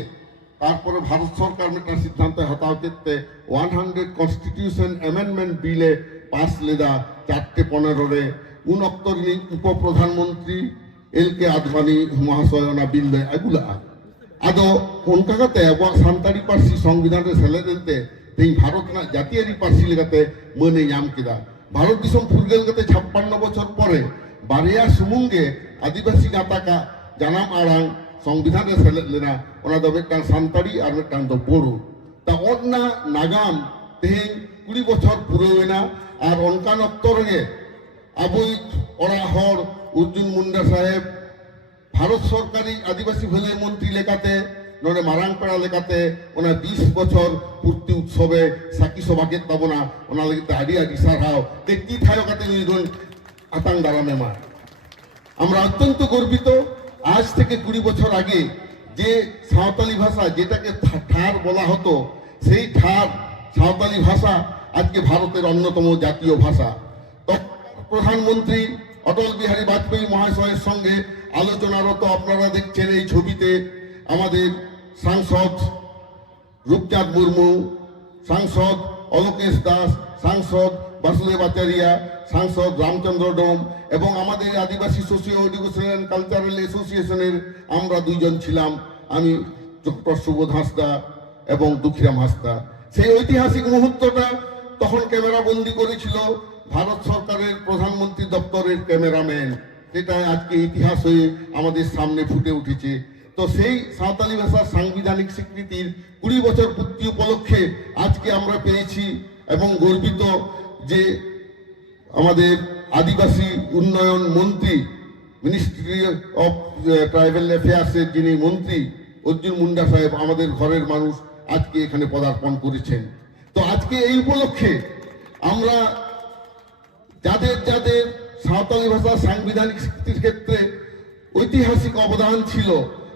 तारपरे भारत सरकार मिटा सिद्धांत हताव केते 100 कॉन्स्टिट्यूशन अमेंडमेंट बिले पास लेदा 4:15 रे उन अक्तरनि उप प्रधानमंत्री एल.के. आडवाणी महाशय ओना बिल दे अगुला आदो उनका कते अब सानताड़ी पार्सी संविधान रे सेलेदेते तेई भारत ना जातीयारी पार्सी लेगाते मने नाम केदा भारत दिसम फुरगेल कते 56 बछर परे बारिया सुमुंगे आदिवासी गाता का जानाम आड़ांग संविधान रे सेलेद लेना ओना दो मिदटांग सानताड़ी और मिदटांग दो बोड़ो ता ओना नागाम तेहें 20 बछर पुरोवेना और ओनकान अक्तो रे आबुई ओरा हर अर्जुन मुंडा साहेब भारत सरकारी आदिवासी भले मंत्री लेकाते नोडे मारांग पेड़ा लेकाते ओना 20 बछर पूर्ति उत्सवे साकी सभा के तबना ओना लगिते आडी आडी साराव ते की थायो काते निदन आतांग दारामे मा আমরা অত্যন্ত গর্বিত আজ থেকে 20 বছর আগে যে সাঁওতালি ভাষা যেটাকে ঠার বলা হতো সেই ঠার সাঁওতালি ভাষা আজকে ভারতের অন্যতম জাতীয় ভাষা প্রধানমন্ত্রী অটল বিহারী বাজপেয়ী মহাশয়ের সঙ্গে আলোচনারত আপনারা দেখছেন এই ছবিতে আমাদের সাংসদ রূপচাঁদ মুর্মু সাংসদ অলোকেশ দাস সাংসদ वासुदेव आचार्य सांसद रामचंद्र डोम এবং আমাদের আদিবাসী সোশিও এডুকেশনাল কালচারাল অ্যাসোসিয়েশনের আমরা দুইজন ছিলাম আমি ডক্টর সুবোধ হাঁসদা এবং দুখিরাম হাঁসদা সেই ঐতিহাসিক মুহূর্তটা তখন ক্যামেরা বন্দি করেছিল ভারত সরকারের প্রধানমন্ত্রী দপ্তরের ক্যামেরাম্যান যেটা আজকে ইতিহাস হয়ে আমাদের সামনে ফুটে উঠেছে তো সেই সাঁওতালি ভাষার সাংবিধানিক স্বীকৃতির 20 বছর পূর্তি উপলক্ষে আজকে আমরা পেয়েছি এবং গর্বিত যে আমাদের আদিবাসী উন্নয়ন মন্ত্রী মিনিস্ট্রি অফ ট্রাইবাল অ্যাফেয়ার্সের যিনি মন্ত্রী অর্জুন মুন্ডা সাহেব আমাদের ঘরের মানুষ আজকে এখানে পদার্পণ করেছেন তো আজকে এই উপলক্ষে আমরা যাদের যাদের সাঁওতালি ভাষা সাংবিধানিক স্বীকৃতির ক্ষেত্রে ঐতিহাসিক অবদান ছিল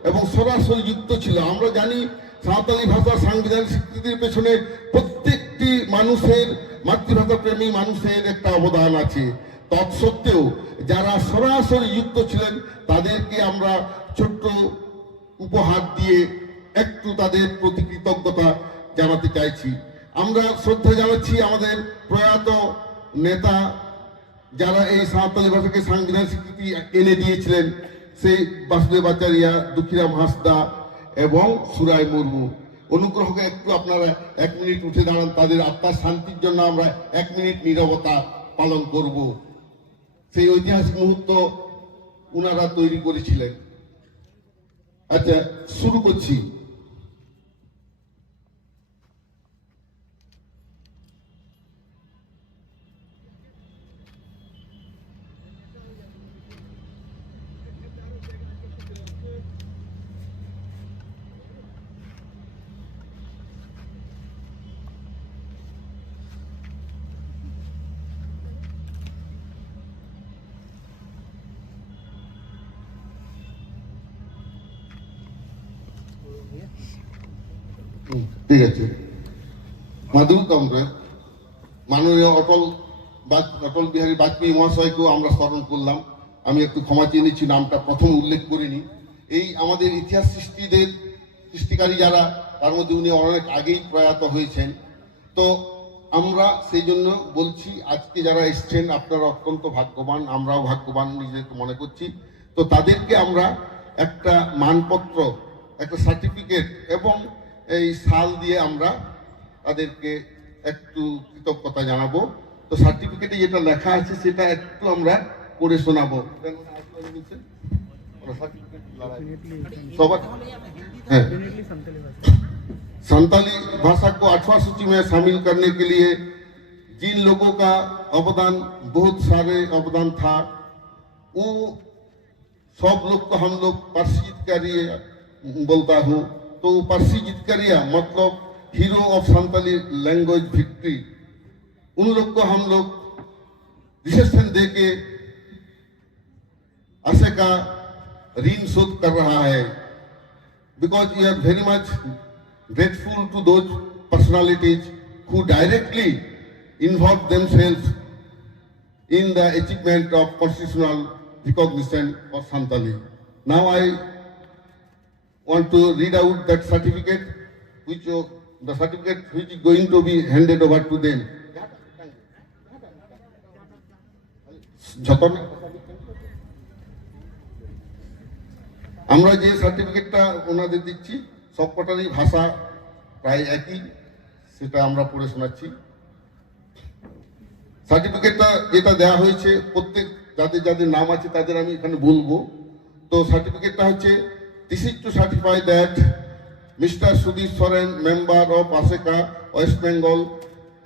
এবং সরাসরি যুক্ত ছিল আমরা জানি সাঁওতালি ভাষা সাংবিধানিক স্বীকৃতির পেছনে প্রত্যেকটি মানুষের মাতৃভাষা প্রেমী মানুষের একটা অবদান আছে তৎসত্ত্বেও যারা সরাসরি যুক্ত ছিলেন তাদেরকে আমরা ছোট্ট উপহার দিয়ে একটু তাদের প্রতি কৃতজ্ঞতা জানাতে চাইছি আমরা শ্রদ্ধা জানাচ্ছি আমাদের প্রয়াত নেতা যারা এই সাঁওতালি ভাষাকে সাংবিধানিক স্বীকৃতি এনে দিয়েছিলেন সেই বাসুদেব আচার্য দুখিরাম হাঁসদা এবং সুরাই মুর্মু অনুগ্রহ করে একটু আপনারা 1 মিনিট উঠে দাঁড়ান তাদের আত্মার শান্তির জন্য আমরা 1 মিনিট নীরবতা পালন করব সেই ঐতিহাসিক মুহূর্ত উনারা তৈরি করেছিলেন আচ্ছা শুরু করছি ঠিক আছে মাধব কামরে মাননীয় অটল বিহারী বাজপেয়ী মহাশয়কেও আমরা স্মরণ করলাম আমি একটু ক্ষমা চেয়ে নিচ্ছি নামটা প্রথম উল্লেখ করিনি এই আমাদের ইতিহাস সৃষ্টিকারী যারা তার মধ্যে উনি অনেক আগেই প্রয়াত হয়েছেন তো আমরা সেই জন্য বলছি আজকে যারা এসছেন আপনারা অত্যন্ত ভাগ্যবান আমরাও ভাগ্যবান নিজেকে মনে করছি তো তাদেরকে আমরা একটা মানপত্র একটা সার্টিফিকেট এবং এই সাল দিয়ে আমরা তাদেরকে একটু কৃতজ্ঞতা জানাবো। তো সার্টিফিকেটে যেটা লেখা আছে সেটা একটু আমরা পড়ে শোনাবো। हाँ। संताली भाषा को 8वां सूची में शामिल करने के लिए जिन लोगों का अवदान, बहुत सारे अवदान था, वो सब लोग को हम लोग परसित करिए बोलता हूँ। तो परसित करिए मतलब hero of Santali language victory, उन लोग को हम लोग रिसेप्शन दे के आशे का ऋण शोध कर रहा है। Because we are very much grateful to those personalities who directly involve themselves in the achievement of constitutional recognition of Santali. Now I want to read out that certificate, which is going to be handed over to them. আমরা যে সার্টিফিকেটটা ওনাদের দিচ্ছি সবকটারই ভাষা প্রায় একই, সেটা আমরা পড়ে শোনাচ্ছি। সার্টিফিকেটটা যেটা দেওয়া হয়েছে প্রত্যেক যাদের যাদের নাম আছে তাদের আমি এখানে বলবো। তো সার্টিফিকেটটা হচ্ছে, this is to certify that mister Sudip Soren, member of ASECA West Bengal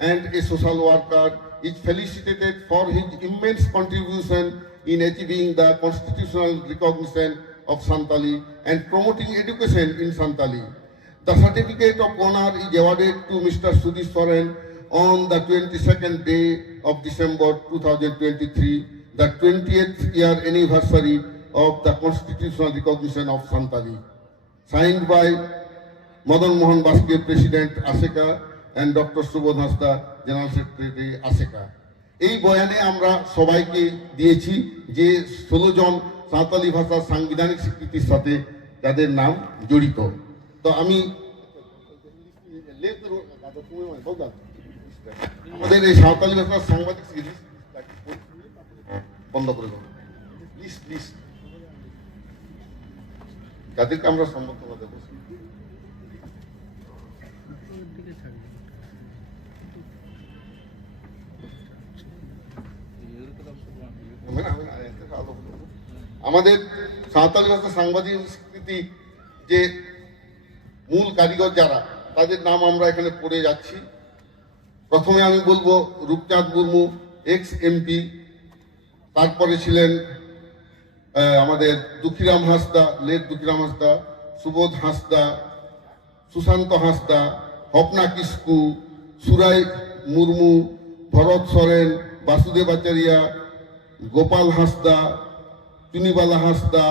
and a social worker, is felicitated for his immense contribution in achieving the constitutional recognition of Santali and promoting education in Santali. The certificate of honor is awarded to Mr. Sudhir Soren on the 22nd day of December 2023, the 20th year anniversary of the constitutional recognition of Santali. Signed by Madan Mohan Baske, President ASECA, and Dr. Subodh Hasda, General Secretary ASECA. এই বয়ানে আমরা সবাইকে দিয়েছি যে 16 জন সাঁওতালি ভাষার সাংবিধানিক স্বীকৃতির সাথে যাদের নাম জড়িত। তো আমি আমাদের এই সাঁওতালি ভাষার সাংবাদিক বন্ধ করে দেবো প্লিজ প্লিজ, যাদেরকে আমরা সম্বর্ধনা দেবো। আমাদের সাঁওতালি ভাষা সাংবাদিক স্বীকৃতি যে মূল কারিগর যারা, তাদের নাম আমরা এখানে পড়ে যাচ্ছি। প্রথমে আমি বলবো রূপচাঁদ মুর্মু, এক্স এমপি। তারপরে ছিলেন আমাদের দুঃখীরাম হাঁসদা, লেট দুঃখীরাম হাঁসদা, সুবোধ হাঁসদা, সুশান্ত হাঁসদা, হপনা কিস্কু, সুরাই মুর্মু, ভরত সোরেন, বাসুদেব আচারিয়া, গোপাল হাঁসদা, চুনিবালা হাঁসদা,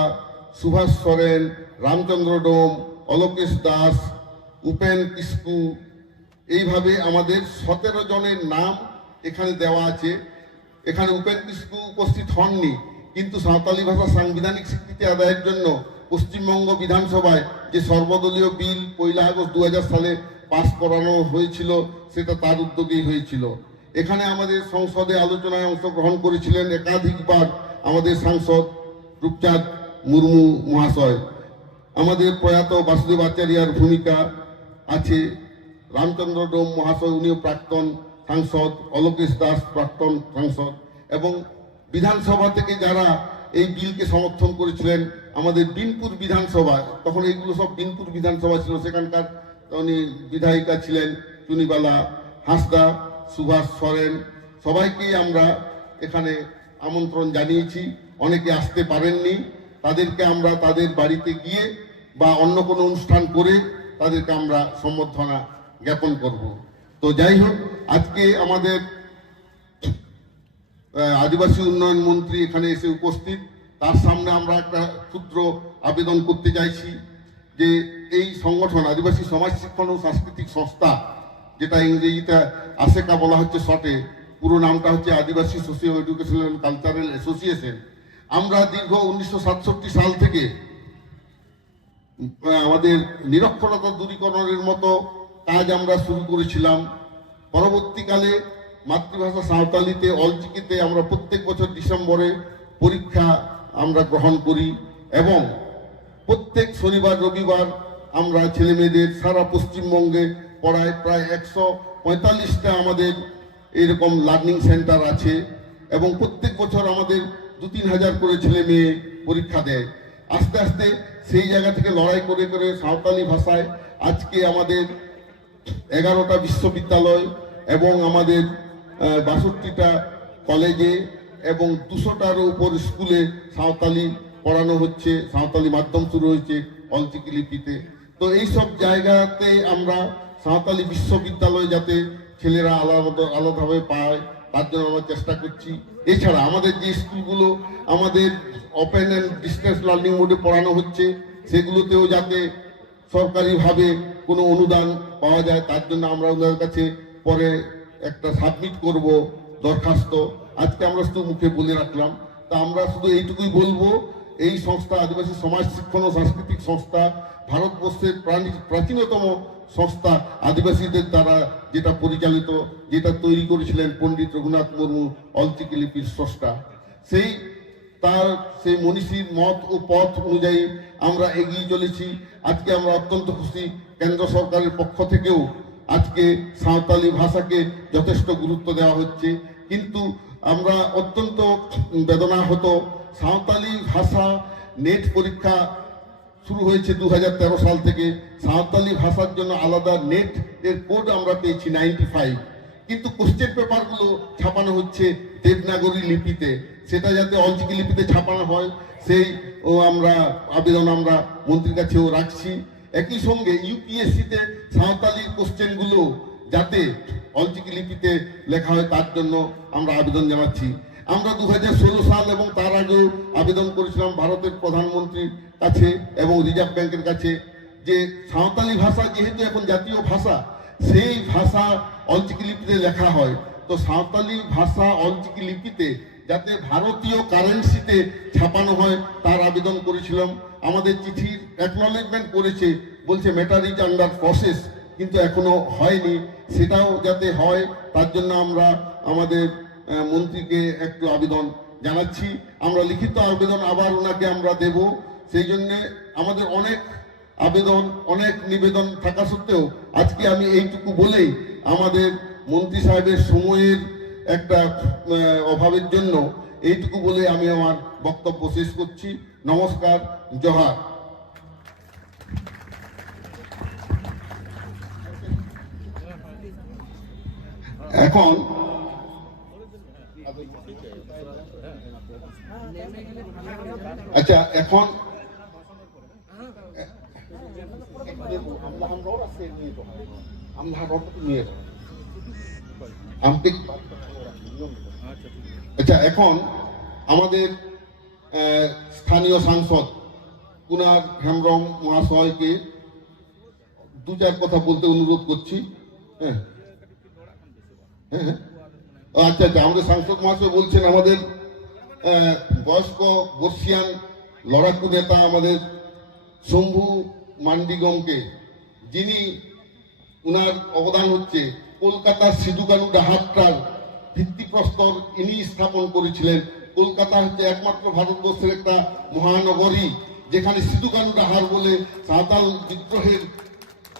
সুভাষ সোরেন, রামচন্দ্র ডোম, অলোকেশ দাস, উপেন কিস্কু। এইভাবে আমাদের 17 জনের নাম এখানে দেওয়া আছে। এখানে উপেন কিস্কু উপস্থিত হননি, কিন্তু সাঁওতালি ভাষা সাংবিধানিক স্বীকৃতি আদায়ের জন্য পশ্চিমবঙ্গ বিধানসভায় যে সর্বদলীয় বিল 1 আগস্ট 2000 সালে পাস করানো হয়েছিল, সেটা তার উদ্যোগেই হয়েছিল। এখানে আমাদের সংসদে আলোচনায় অংশগ্রহণ করেছিলেন একাধিকবার আমাদের সাংসদ রূপচাঁদ মুর্মু মহাশয়। আমাদের প্রয়াত বাসুদেব আচার্যার ভূমিকা আছে, রামচন্দ্র ডোম মহাশয় উনিও প্রাক্তন সাংসদ, অলোকেশ দাস প্রাক্তন সাংসদ, এবং বিধানসভা থেকে যারা এই বিলকে সমর্থন করেছিলেন আমাদের বিনপুর বিধানসভা, তখন এইগুলো সব বিনপুর বিধানসভা ছিল, সেখানকার উনি বিধায়িকা ছিলেন চুনিবালা হাঁসদা, সুভাষ সোরেন। সবাইকেই আমরা এখানে আমন্ত্রণ জানিয়েছি। অনেকে আসতে পারেননি, তাদেরকে আমরা তাদের বাড়িতে গিয়ে বা অন্য কোনো অনুষ্ঠান করে তাদেরকে আমরা সম্বর্ধনা জ্ঞাপন করব। তো যাই হোক, আজকে আমাদের আদিবাসী উন্নয়ন মন্ত্রী এখানে এসে উপস্থিত। তার সামনে আমরা একটা ক্ষুদ্র আবেদন করতে চাইছি যে এই সংগঠন আদিবাসী সমাজ শিক্ষণ ও সাংস্কৃতিক সংস্থা, যেটা ইংরেজিতে ASECA বলা হচ্ছে শর্টে, পুরো নামটা হচ্ছে Adivasi socio educational cultural association. আমরা দীর্ঘ 1967 সাল থেকে আমাদের নিরক্ষরতা দূরীকরণের মতো কাজ আমরা শুরু করেছিলাম। পরবর্তীকালে মাতৃভাষা সাঁওতালিতে অলচিকিতে আমরা প্রত্যেক বছর ডিসেম্বরে পরীক্ষা আমরা গ্রহণ করি এবং প্রত্যেক শনিবার রবিবার আমরা ছেলে মেয়েদের সারা পশ্চিমবঙ্গে পড়ায় প্রায় 145টা আমাদের এরকম লার্নিং সেন্টার আছে এবং প্রত্যেক বছর আমাদের 2-3 হাজার করে ছেলে মেয়ে পরীক্ষা দেয়। আস্তে আস্তে সেই জায়গা থেকে লড়াই করে করে সাঁওতালি ভাষায় আজকে আমাদের 11টা বিশ্ববিদ্যালয় এবং আমাদের 62টা কলেজে এবং 200টারও উপর স্কুলে সাঁওতালি পড়ানো হচ্ছে, সাঁওতালি মাধ্যম শুরু হয়েছে অলচিকি লিপিতে। তো এই সব জায়গাতে আমরা সাঁওতালি বিশ্ববিদ্যালয় যাতে ছেলেরা আলাদাভাবে পায় তার জন্য আমরা চেষ্টা করছি। এছাড়া আমাদের যে স্কুলগুলো আমাদের ওপেন অ্যান্ড ডিস্টেন্স লার্নিং মোডে পড়ানো হচ্ছে সেগুলোতেও যাতে সরকারিভাবে কোনো অনুদান পাওয়া যায় তার জন্য আমরা ওনাদের কাছে পরে একটা সাবমিট করব দরখাস্ত। আজকে আমরা শুধু মুখে বলে রাখলাম। তা আমরা শুধু এইটুকুই বলবো, এই সংস্থা আদিবাসী সমাজ শিক্ষণ ও সাংস্কৃতিক সংস্থা ভারতবর্ষের প্রাচীনতম সংস্থা, আদিবাসীদের দ্বারা যেটা পরিচালিত, যেটা তৈরি করেছিলেন পণ্ডিত রঘুনাথ মুর্মু অলচিকি লিপির স্রষ্টা। সেই মনীষীর মত ও পথ অনুযায়ী আমরা এগিয়ে চলেছি। আজকে আমরা অত্যন্ত খুশি, কেন্দ্র সরকারের পক্ষ থেকেও আজকে সাঁওতালি ভাষাকে যথেষ্ট গুরুত্ব দেওয়া হচ্ছে। কিন্তু আমরা অত্যন্ত বেদনাহত, সাঁওতালি ভাষা নেট পরীক্ষা শুরু হয়েছে 2013 সাল থেকে। সাঁওতালি ভাষার জন্য আলাদা নেট এর কোড আমরা পেয়েছি 95, কিন্তু কোশ্চেন পেপারগুলো ছাপানো হচ্ছে দেবনাগরী লিপিতে। সেটা যাতে অলচিকি লিপিতে ছাপানো হয় সেই আবেদন আমরা মন্ত্রীর কাছেও রাখছি। একই সঙ্গে ইউপিএসসিতে সাঁওতালি কোশ্চেনগুলো যাতে অলচিকি লিপিতে লেখা হয় তার জন্য আমরা আবেদন জানাচ্ছি। আমরা 2016 সাল এবং তার আগেও আবেদন করেছিলাম ভারতের প্রধানমন্ত্রীর কাছে এবং রিজার্ভ ব্যাংকের কাছে যে সাঁওতালি ভাষা যেহেতু এখন জাতীয় ভাষা, সেই ভাষা অলচিকি লিপিতে লেখা হয়। তো সাঁওতালি ভাষা অলচিকি লিপিতে যাতে ভারতীয় কারেন্সিতে ছাপানো হয় তার আবেদন করেছিলাম। আমাদের চিঠির অ্যাকনলেজমেন্ট করেছে, বলছে ম্যাটার ইজ আন্ডার প্রসেস, কিন্তু এখনো হয়নি। সেটাও যাতে হয় তার জন্য আমরা আমাদের মন্ত্রীকে একটু আবেদন জানাচ্ছি। আমরা লিখিত আবেদন আবার ওনাকে আমরা দেব। সেই জন্যে আমাদের অনেক আবেদন, অনেক নিবেদন থাকা সত্ত্বেও আজকে আমি এইটুকু বলেই আমাদের মন্ত্রী সাহেবের সময়ের একটা অভাবের জন্য এইটুকু বলে আমি আমার বক্তব্য শেষ করছি। নমস্কার, জোহার। এখন আচ্ছা, এখন আচ্ছা, এখন আমাদের স্থানীয় সাংসদ কুনার হেমব্রম মহাশয়কে 2-4 কথা বলতে অনুরোধ করছি। হ্যাঁ হ্যাঁ, আচ্ছা আচ্ছা, আমাদের সাংসদ মহাশয় বলছেন আমাদের বয়স্ক বর্ষিয়ান লড়াকু নেতা আমাদের শম্ভু মান্ডিগমকে, যিনি উনার অবদান হচ্ছে কলকাতার সিধু-কানু ডাহারটার ভিত্তিপ্রস্তর ইনি স্থাপন করেছিলেন। কলকাতা হচ্ছে একমাত্র ভারতবর্ষের একটা মহানগরী যেখানে সিধু-কানু ডাহার বলে সাঁওতাল বিদ্রোহের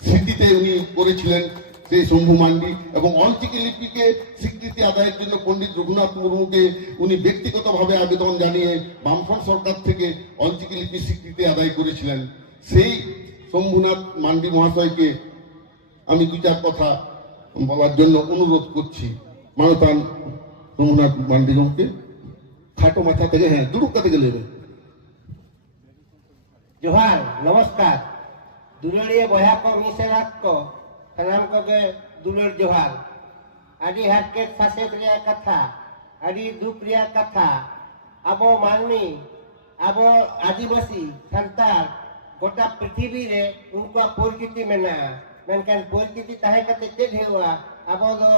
স্মৃতিতে উনি করেছিলেন সেই শম্ভু মান্ডি। এবং অলচিকি লিপিকে স্বীকৃতি আদায়ের জন্য পণ্ডিত রঘুনাথ মুর্মুকে উনি ব্যক্তিগতভাবে আবেদন জানিয়ে বামফ্রন্ট সরকার থেকে অলচিকি লিপির স্বীকৃতি আদায় করেছিলেন। সেই শম্ভুনাথ মান্ডি মহাশয়কে আমি 2-4 কথা বলার জন্য অনুরোধ করছি। মানতান শম্ভুনাথ মান্ডিগমকে খাটো মাথা থেকে, হ্যাঁ দুরুক্কা থেকে নেবে। जोहार, नमस्कार। दुलड़िए बया को मिसेरात को सलाम को के दुलड़ जोहार। आदि हरकेत फासेत रिया कथा, आदि दुख रिया कथा, अबो मानवी, अबो आदिवासी संताल गोटा पृथ्वी रे उनको परिस्थिति मेना मेनकान परिस्थिति ताहे कते चेद हेवा अबो दो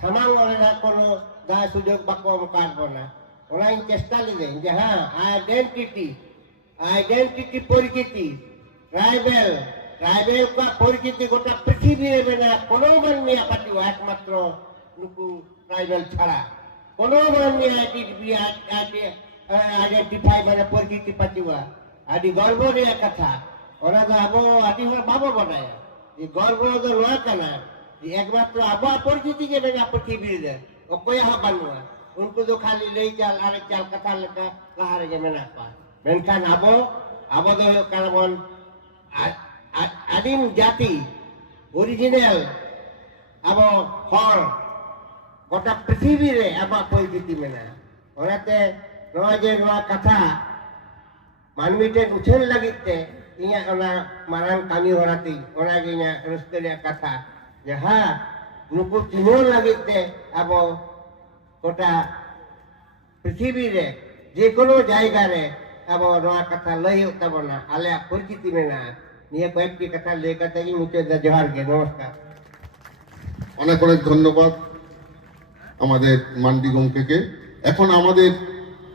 थमांग वाला कोनो दा सुजोग बाको मकार बना ओला इन चेष्टा ले जे हां आइडेंटिटी परिस्थिति ट्राइबल का परिस्थिति गोटा पृथ्वी रे मेना कोनो मानवी आपाती एकमात्र नुकु ट्राइबल छाड़ा कोनो मानवी आइडेंटिफाई माने परिस्थिति पातिवा आदि गर्व रे कथा ওরা তো আবো আদি হল বাবো বানায় গর্ব তো নয় কানা একমাত্র আবো পরিচিতি के मेरा पृथ्वी रे कोई हा बनवा उनको तो खाली ले चल अरे चल कथा लगा कहा रे मेना पा मेनखान आबो दो कारबन आदिम जाति ओरिजिनल आबो हर गोटा पृथ्वी रे आबा परिचिति मेना ओराते नवा जे नवा कथा मानवी टेन उछल लगिते इया ओना मारांग कामी होराती ओना गे इया रस्ते कथा जहाँ नुकु चिन्ह लगिते अब गोटा पृथ्वी रे जे कोनो जायगा रे अब नवा कथा लई तबना आले परिचिति मेना निये कয়েকটি कथा लेकर तगी मुझे जोहार के नमस्कार অনেক অনেক ধন্যবাদ আমাদের মান্ডি গমকেকে। এখন আমাদের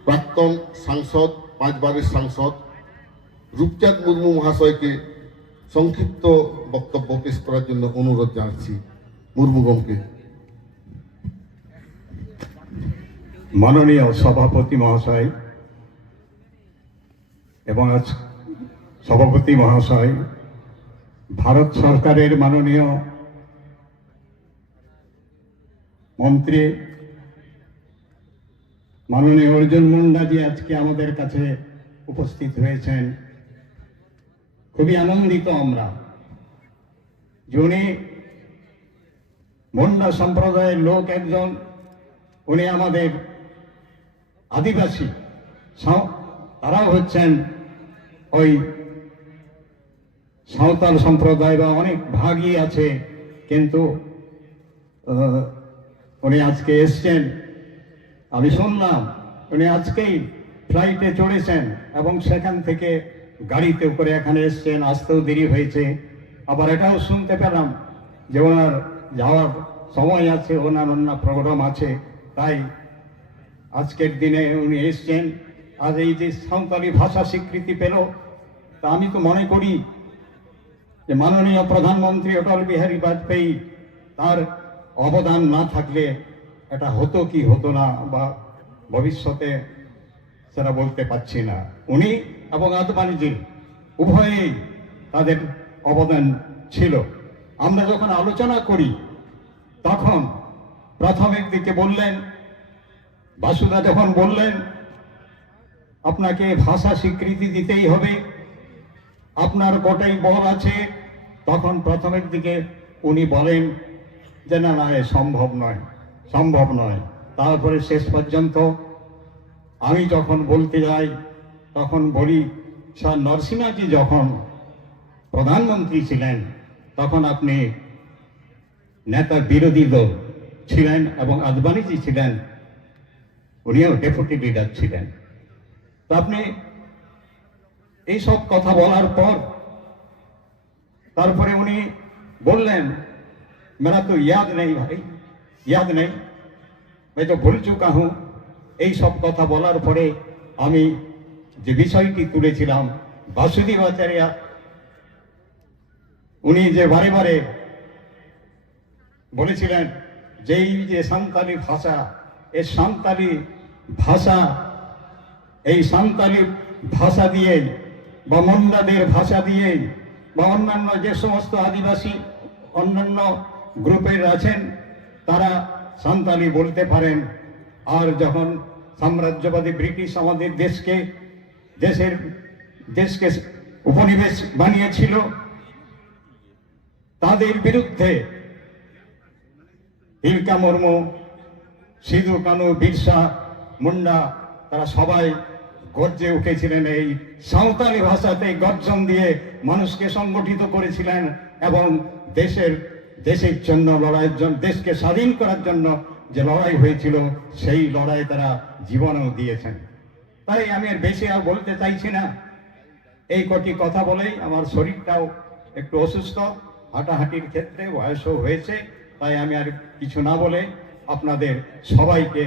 প্রাক্তন সাংসদ 5 বারের সাংসদ রূপচাঁদ মুর্মু মহাশয়কে সংক্ষিপ্ত বক্তব্য পেশ করার জন্য অনুরোধ জানাচ্ছি। মুর্মু গমকে। মাননীয় সভাপতি মহাশয় এবং আজ সভাপতি মহাশয়, ভারত সরকারের মাননীয় মন্ত্রী মাননীয় অর্জুন মুন্ডাজি আজকে আমাদের কাছে উপস্থিত হয়েছেন। খুবই আনন্দিত আমরা যে উনি মুন্ডা সম্প্রদায়ের লোক একজন, উনি আমাদের আদিবাসী, তারাও হচ্ছেন ওই সাঁওতাল সম্প্রদায় বা অনেক ভাগই আছে, কিন্তু উনি আজকে এসছেন। আমি শুনলাম উনি আজকেই ফ্লাইটে চড়েছেন এবং সেখান থেকে গাড়িতে করে এখানে এসছেন, আসতেও দেরি হয়েছে। আবার এটাও শুনতে পেলাম যে ওনার যাওয়ার সময় আছে, ওনার অন্য প্রোগ্রাম আছে, তাই আজকের দিনে উনি এসছেন। আর এই যে সাঁওতালি ভাষা স্বীকৃতি পেল, তা আমি তো মনে করি যে মাননীয় প্রধানমন্ত্রী অটল বিহারী বাজপেয়ী তার অবদান না থাকলে এটা হতো কি হতো না, বা ভবিষ্যতে সেটা বলতে পারছি না। উনি এবং আদবানিজি উভয়েই তাদের অবদান ছিল। আমরা যখন আলোচনা করি তখন প্রাথমিক দিকে বললেন, বাসুদা যখন বললেন আপনাকে ভাষা স্বীকৃতি দিতেই হবে, আপনার গোটাই বল আছে, তখন প্রাথমিক দিকে উনি বলেন যে না না, সম্ভব নয়, সম্ভব নয়। তারপরে শেষ পর্যন্ত আমি যখন বলতে যাই তখন বলি, স্যার নরসিংহাজি যখন প্রধানমন্ত্রী ছিলেন তখন আপনি নেতা বিরোধী দল ছিলেন এবং আদবানিজি ছিলেন, উনিও ডেপুটি লিডার ছিলেন। তো আপনি এইসব কথা বলার পর তারপরে উনি বললেন, मेरा तो याद नहीं भाई, याद नहीं, मैं तो भूल चुका हूं। এই সব কথা বলার পরে আমি যে বিষয়টি তুলেছিলাম, বাসুদেব আচার্য উনি যে বারে বারে বলেছিলেন যে এই যে সাঁওতালি ভাষা, এই সাঁওতালি ভাষা, এই সাঁওতালি ভাষা দিয়ে বা মুন্ডাদের ভাষা দিয়ে বা অন্যান্য যে সমস্ত আদিবাসী অন্যান্য গ্রুপের আছেন তারা সাঁওতালি বলতে পারেন। আর যখন সাম্রাজ্যবাদী ব্রিটিশ আমাদের দেশকে উপনিবেশ বানিয়েছিল, তাদের বিরুদ্ধে তিলকা মুর্মু, সিধু কানু, বিরসা মুন্ডা তারা সবাই গর্জে উঠেছিলেন, এই সাঁওতালি ভাষাতে গর্জন দিয়ে মানুষকে সংগঠিত করেছিলেন এবং দেশের জন্য লড়াইয়ের জন্য, দেশকে স্বাধীন করার জন্য যে লড়াই হয়েছিল সেই লড়াই তারা জীবনও দিয়েছেন। তাই আমি আর বেশি আর বলতে চাইছি না। এই কটি কথা বলেই আমার শরীরটাও একটু অসুস্থ, হাঁটাহাঁটির ক্ষেত্রে বয়সও হয়েছে, তাই আমি আর কিছু না বলে আপনাদের সবাইকে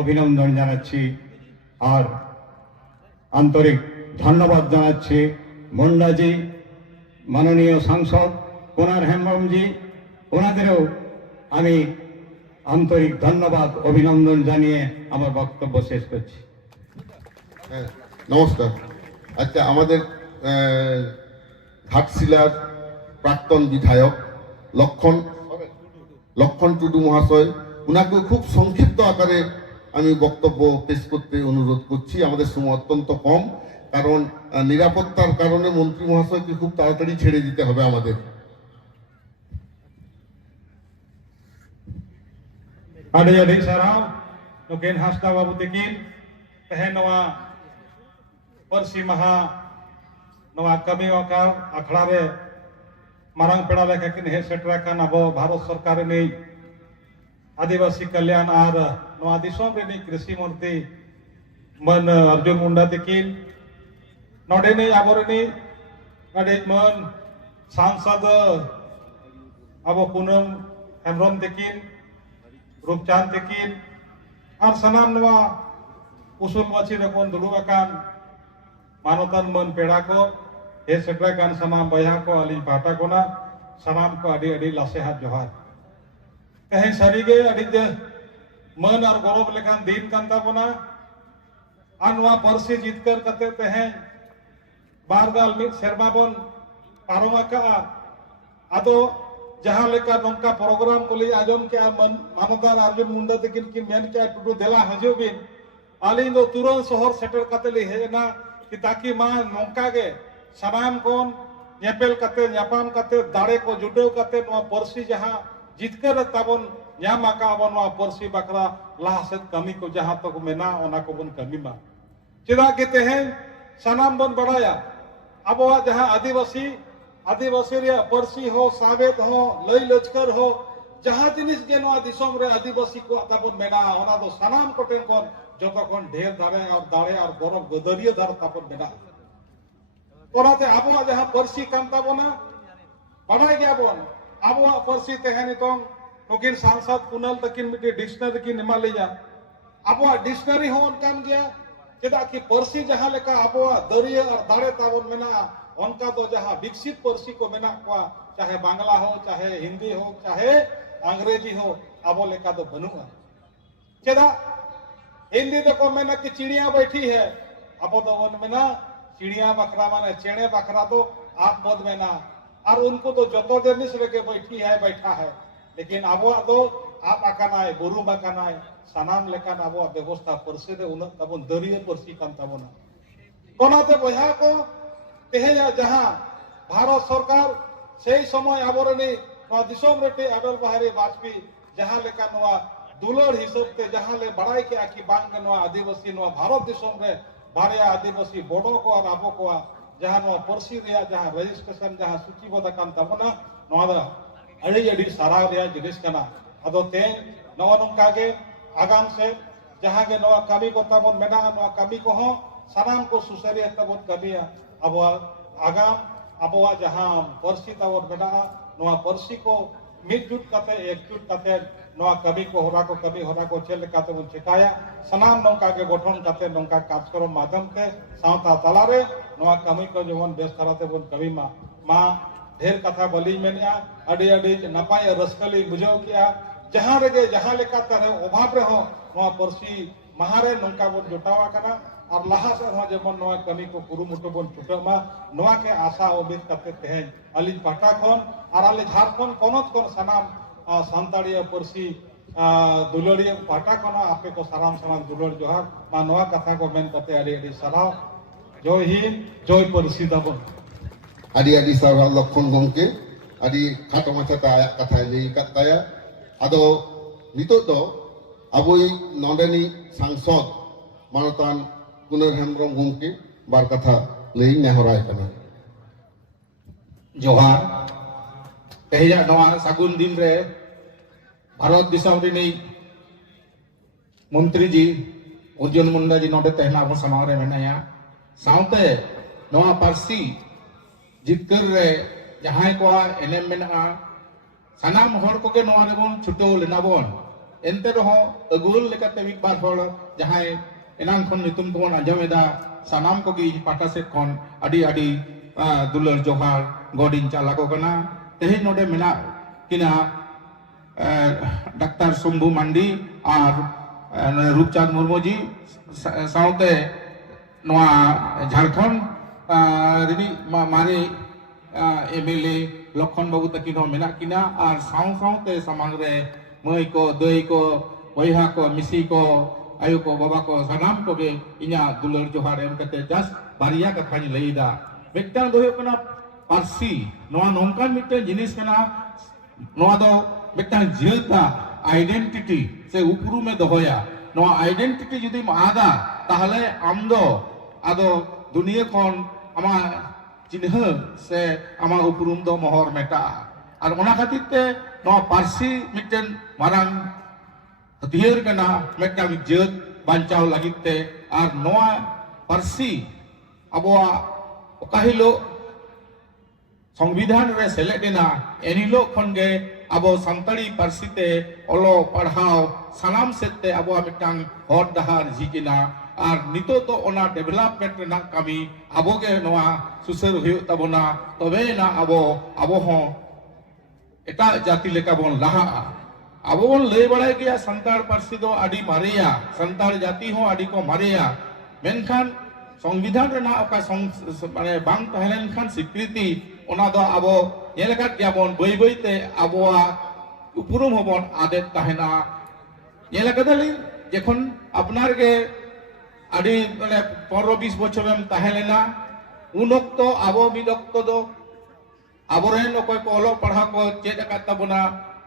অভিনন্দন জানাচ্ছি আর আন্তরিক ধন্যবাদ জানাচ্ছি। মুন্ডাজি, মাননীয় সাংসদ কোনার হেমব্রমজি, ওনাদেরও আমি আন্তরিক ধন্যবাদ অভিনন্দন জানিয়ে আমার বক্তব্য শেষ করছি। নমস্কার। আচ্ছা, আমাদের ঘাটশিলার প্রাক্তন বিধায়ক লক্ষণ টুডু মহাশয়, উনাকে খুব সংক্ষিপ্ত আকারে আমি বক্তব্য পেশ করতে অনুরোধ করছি। আমাদের সময় অত্যন্ত কম, কারণ নিরাপত্তার কারণে মন্ত্রী মহাশয়কে খুব তাড়াতাড়ি ছেড়ে দিতে হবে আমাদের। adik-adik sarau nukin hasta babu tikin tehen noa Persi Maha noa kami okal akhड़ा re marang peda lekin he setrakan abo Bharat Sarkar ini आदिवासी कल्याण और नवा दिसोम रेनी कृषि मंत्री मन अर्जुन मुंडा तकिन नोडे ने आबोरनी अडे मन सांसद अब पूनम हेम्ब्रम तकिन रूपचांद तकिन और सनाम नवा उसूल मची रकोन दुलुआकान मानवतान मन पेड़ा को हे सेट्राकान सनाम बया को अली पाटा को ना सनाम को अडी अडी लासे हाथ जोहार कहीं सरीगे अड़ी मन और गौरव लेखान दिन कांता बना अनवा परसी जीतकर कते तहें बारगाल मित शर्मा बन पारोमा का आदो जहां लेका नौका प्रोग्राम को लिए आजम के मानवदार अर्जुन मुंडा तकिन की मेन के टुडू देला हजो बिन आलिन दो तुरंत शहर सेटल कते ले हेना कि ताकि मां नौका के सनाम कोन नेपेल कते न्यापाम कते दाड़े को जुटेव कते नवा परसी जहां जितकर ताबन न्यामाका बन परसी बाकरा लाहसेद कमी को जहां तक तो मेना ओना को बन कमी मा चेदा के तेहें सनाम बन बढ़ाया अब जहां आदिवासी रे परसी हो सावेद हो लई लचकर हो जहां जिनिस के नवा दिसोम रे आदिवासी को ताबन मेना ओना दो सनाम कोटेन कोन जतो कोन ढेर दाड़े और गरम गदरिया दार ताबन मेना ओनाते अब जहां परसी काम ताबना बढ़ाई गया बन अब परसी तेहनी तो नुकिन सांसद कुनल तकिन मिट्टी डिक्शनरी की निमा लिया अब डिक्शनरी हो काम गया चेदा कि परसी जहां लेका अब दरिया और दाड़े ताबन मेना उनका तो जहां विकसित परसी को मेना को चाहे बांग्ला हो चाहे हिंदी हो चाहे अंग्रेजी हो अब लेका तो बनुआ चेदा हिंदी तो को मेना कि चिड़िया बैठी है अब तो वन मेना चिड़िया बकरा माने चेणे बकरा तो आप मत मेना और उनको तो जतो जनिस लेके बैठा है लेकिन अब तो आप आकाना है गुरु बाकाना है सनाम लेकान अब व्यवस्था परसे दे उन तबन दरिया परसी कान तबना कोनाते बहा को तेहे जहां भारत सरकार सेई समय आबरनी नवा दिसोम रेटे अटल बिहारी वाजपेयी जहां लेका नवा दुलर हिसाब ते जहां ले बड़ाई के आकी बांग नवा आदिवासी नवा भारत दिसोम रे बारिया आदिवासी बोडो को और आबो को जहां नवा परसी रिया जहां रजिस्ट्रेशन जहां सूचीबद्ध कान तबना नवा अड़ी अड़ी सारा रिया जिनिस कना अदो ते नवा नंका के आगाम से जहां के नवा कमी को तबन मेना नवा कमी को हो सनाम को सुसरिया तबन कमिया अब आगाम अब जहां परसी तबन मेना नवा परसी को मिलजुट कते एकजुट कते नवा कमी को होरा को चेल काते बन चिकाया सनाम नौका के गठन कते नौका कार्यक्रम माध्यम ते सावता तलारे नवा कमी को जेमन बेस धराते बन कमी मा ढेर कथा बली मेनिया अडी अडी नपाय रसकली बुझाव किया जहां रेगे जहां लेका तरह अभाव रे हो नवा परसी महारे नौका बन जुटावा कना और लाहा से हो जेमन नवा कमी को कुरुमुटु बन छुटमा नवा के आशा उम्मीद करते तेहें अली पाटा खन और अली झारखंड कोनत कोन सनाम सांताड़िया परसी दुलड़िया पाटा खन आपे को साराम दुलड़ जोहार मा नवा कथा को मेन करते अडी अडी सराव जय हिंद जय परसी दाबन आदि आदि सारा लक्षण गंके आदि खाटो माछाता आया कथा लई काताया आदो नितो दो अबोई नोडेनी सांसद मानतान कुनर हेम्ब्रम गंके बार कथा लई नेहराय कना जोहार तेजा नवा सागुन दिन रे भारत दिसम रिनी मंत्री जी अर्जुन मुंडा जी नोडे तेहना अब समाग रे मेनाया साउते नवा पारसी जितकर रे जहां को एनएम मेना सनाम हर को के नवा रेबन छुटो लेनाबन एनते रहो अगुल लेकाते मिक बार हर जहां एनान खन नितुम को आजमेदा सनाम को गी पाटा से खन अडी अडी दुलर जोहार गोडिन चालाको कना तेहे नोडे मेना किना डॉक्टर शंभू मांडी और रूपचांद मुर्मू जी साउते नवा झारखंड रिनी मारी एमएलए लखन बाबू तकिन मेना किना और साउते सामांग रे मई को दई को बहा को मिसी को आयु को बाबा को सानाम को गे इना दुलर जोहार एम कते जस्ट बारिया कथा लईदा मिटन दो हुयना पारसी नोआ नोंकान मिटन जिनिस कना नोआ दो मिटन जियता आइडेंटिटी से उपरू में दोहया नोआ आइडेंटिटी जुदी आदा ताहले आम दो आदो दुनिया खन आमा चिन्ह से आमा उपरूम दो मोहर मेटा और ओना खातिर ते नोआ पारसी मिटन मारांग हथियार कना मिटन जेत बांचाव लगित ते और नोआ पारसी अबोआ ओकाहिलो संविधान रे सेलेदेना एनिलो खनगे अबो संताली पारसी ते ओलो पढ़ाओ सानाम सेते अबो मिटन हर डहार झिकिना और नितो तो ओना डेवलपमेंट रेना कमी अबो के नोआ सुसर हुयु तबोना तबे ना अबो अबो हो एटा जाति लेका बोन लहा अबो बोन ले बड़ाय गया संताल पारसी दो आदि मारेया संताल जाति हो आदि को मारेया मेनखान संविधान रेना ओका माने बांग तहलेन खान स्वीकृति ओना दो अबो येलका गयाबोन बई बईते अबोआ उपरुम होबोन आदेत तहना येलका दली जखन अपनार के आदि माने 15-20 बछरम तहलेना उन ओक्तो अबो मिद ओक्तो दो अबोरेन ओकय को ओलो पढ़ा को चेद अकात तबोना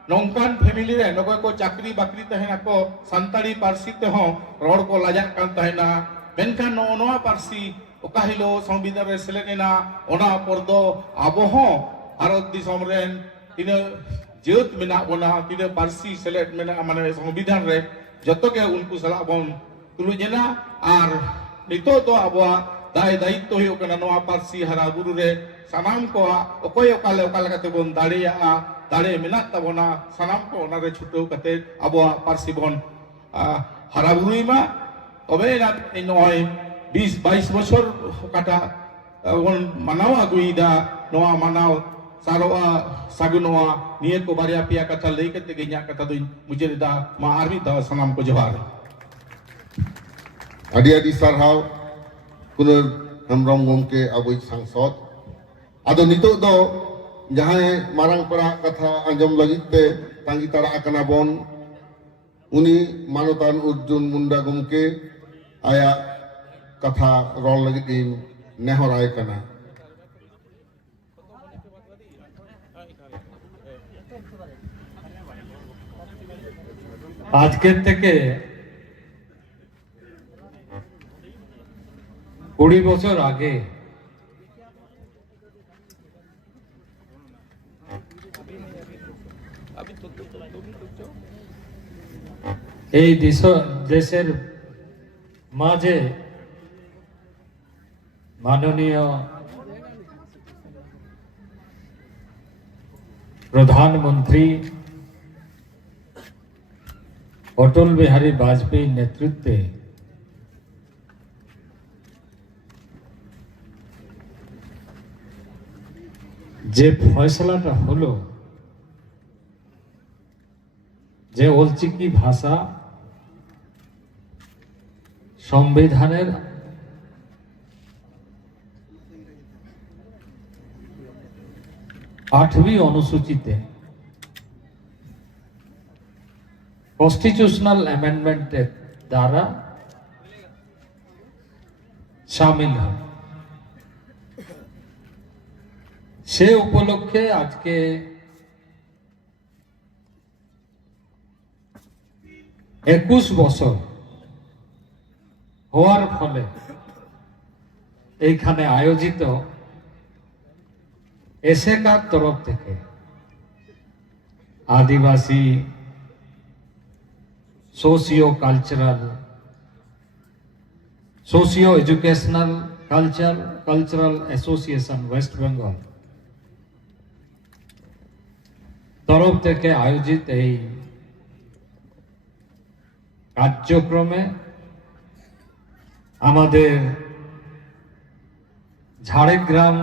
नौकान फैमिली रे नोकय को चाकरी बाकरी तहना को संताली पारसी ते हो रोड को लाजा कान तहना मेनखान नोआ पारसी ओकाहिलो संविधान रे सेलेदेना ओना परदो आबो हो भारत दिसम रेन तिना जेत मेना बोना तिना पारसी सेलेद मेना माने संविधान रे जतो के उनको सला बोन तुलुजेना और नितो तो आबोआ दाय दायित्व हो कना नोआ पारसी हरा गुरु रे सानाम को ओकोय ओकाले ओकाले कते बोन दाड़िया दाड़े मेना तबोना सानाम को ओना रे छुटो कते आबोआ पारसी बोन हरा गुरुइमा तबे ना नोय 20-22 बछर काटा बोन मानाव आगुइदा नोआ मानाव सारोआ सागुनोआ निये को बारिया पिया कथा लई कते गइया कथा दुई मुझे दा मा आरमी दा सनाम को जोहार आदि आदि सारहाव कुनर हेमब्रम गमके आबो सांसद आदो नितो दो जहां मारांग पड़ा कथा आंजम लगित ते तांगी ताड़ा आकना बोन उनी मानतान अर्जुन मुंडा गमके आया कथा रोल लगित इन नेहराय कना আজকের থেকে 20 বছর আগে এই দেশের মাঝে মাননীয় প্রধানমন্ত্রী অটল বিহারী বাজপেয়ী নেতৃত্বে যে ফয়সলাটা হলো যে অলচিকি ভাষা সংবিধানের 8वीं অনুসূচিতে কনস্টিটিউশনাল অ্যামেন্ডমেন্টের দ্বারা শামিল হয় সে উপলক্ষে আজকে একুশ বছর হওয়ার ফলে এইখানে আয়োজিত এসএকার তরফ থেকে Adivasi socio cultural socio educational cultural association West Bengal तरफ থেকে আয়োজিত এই কার্যক্রমে আমাদের Jhargram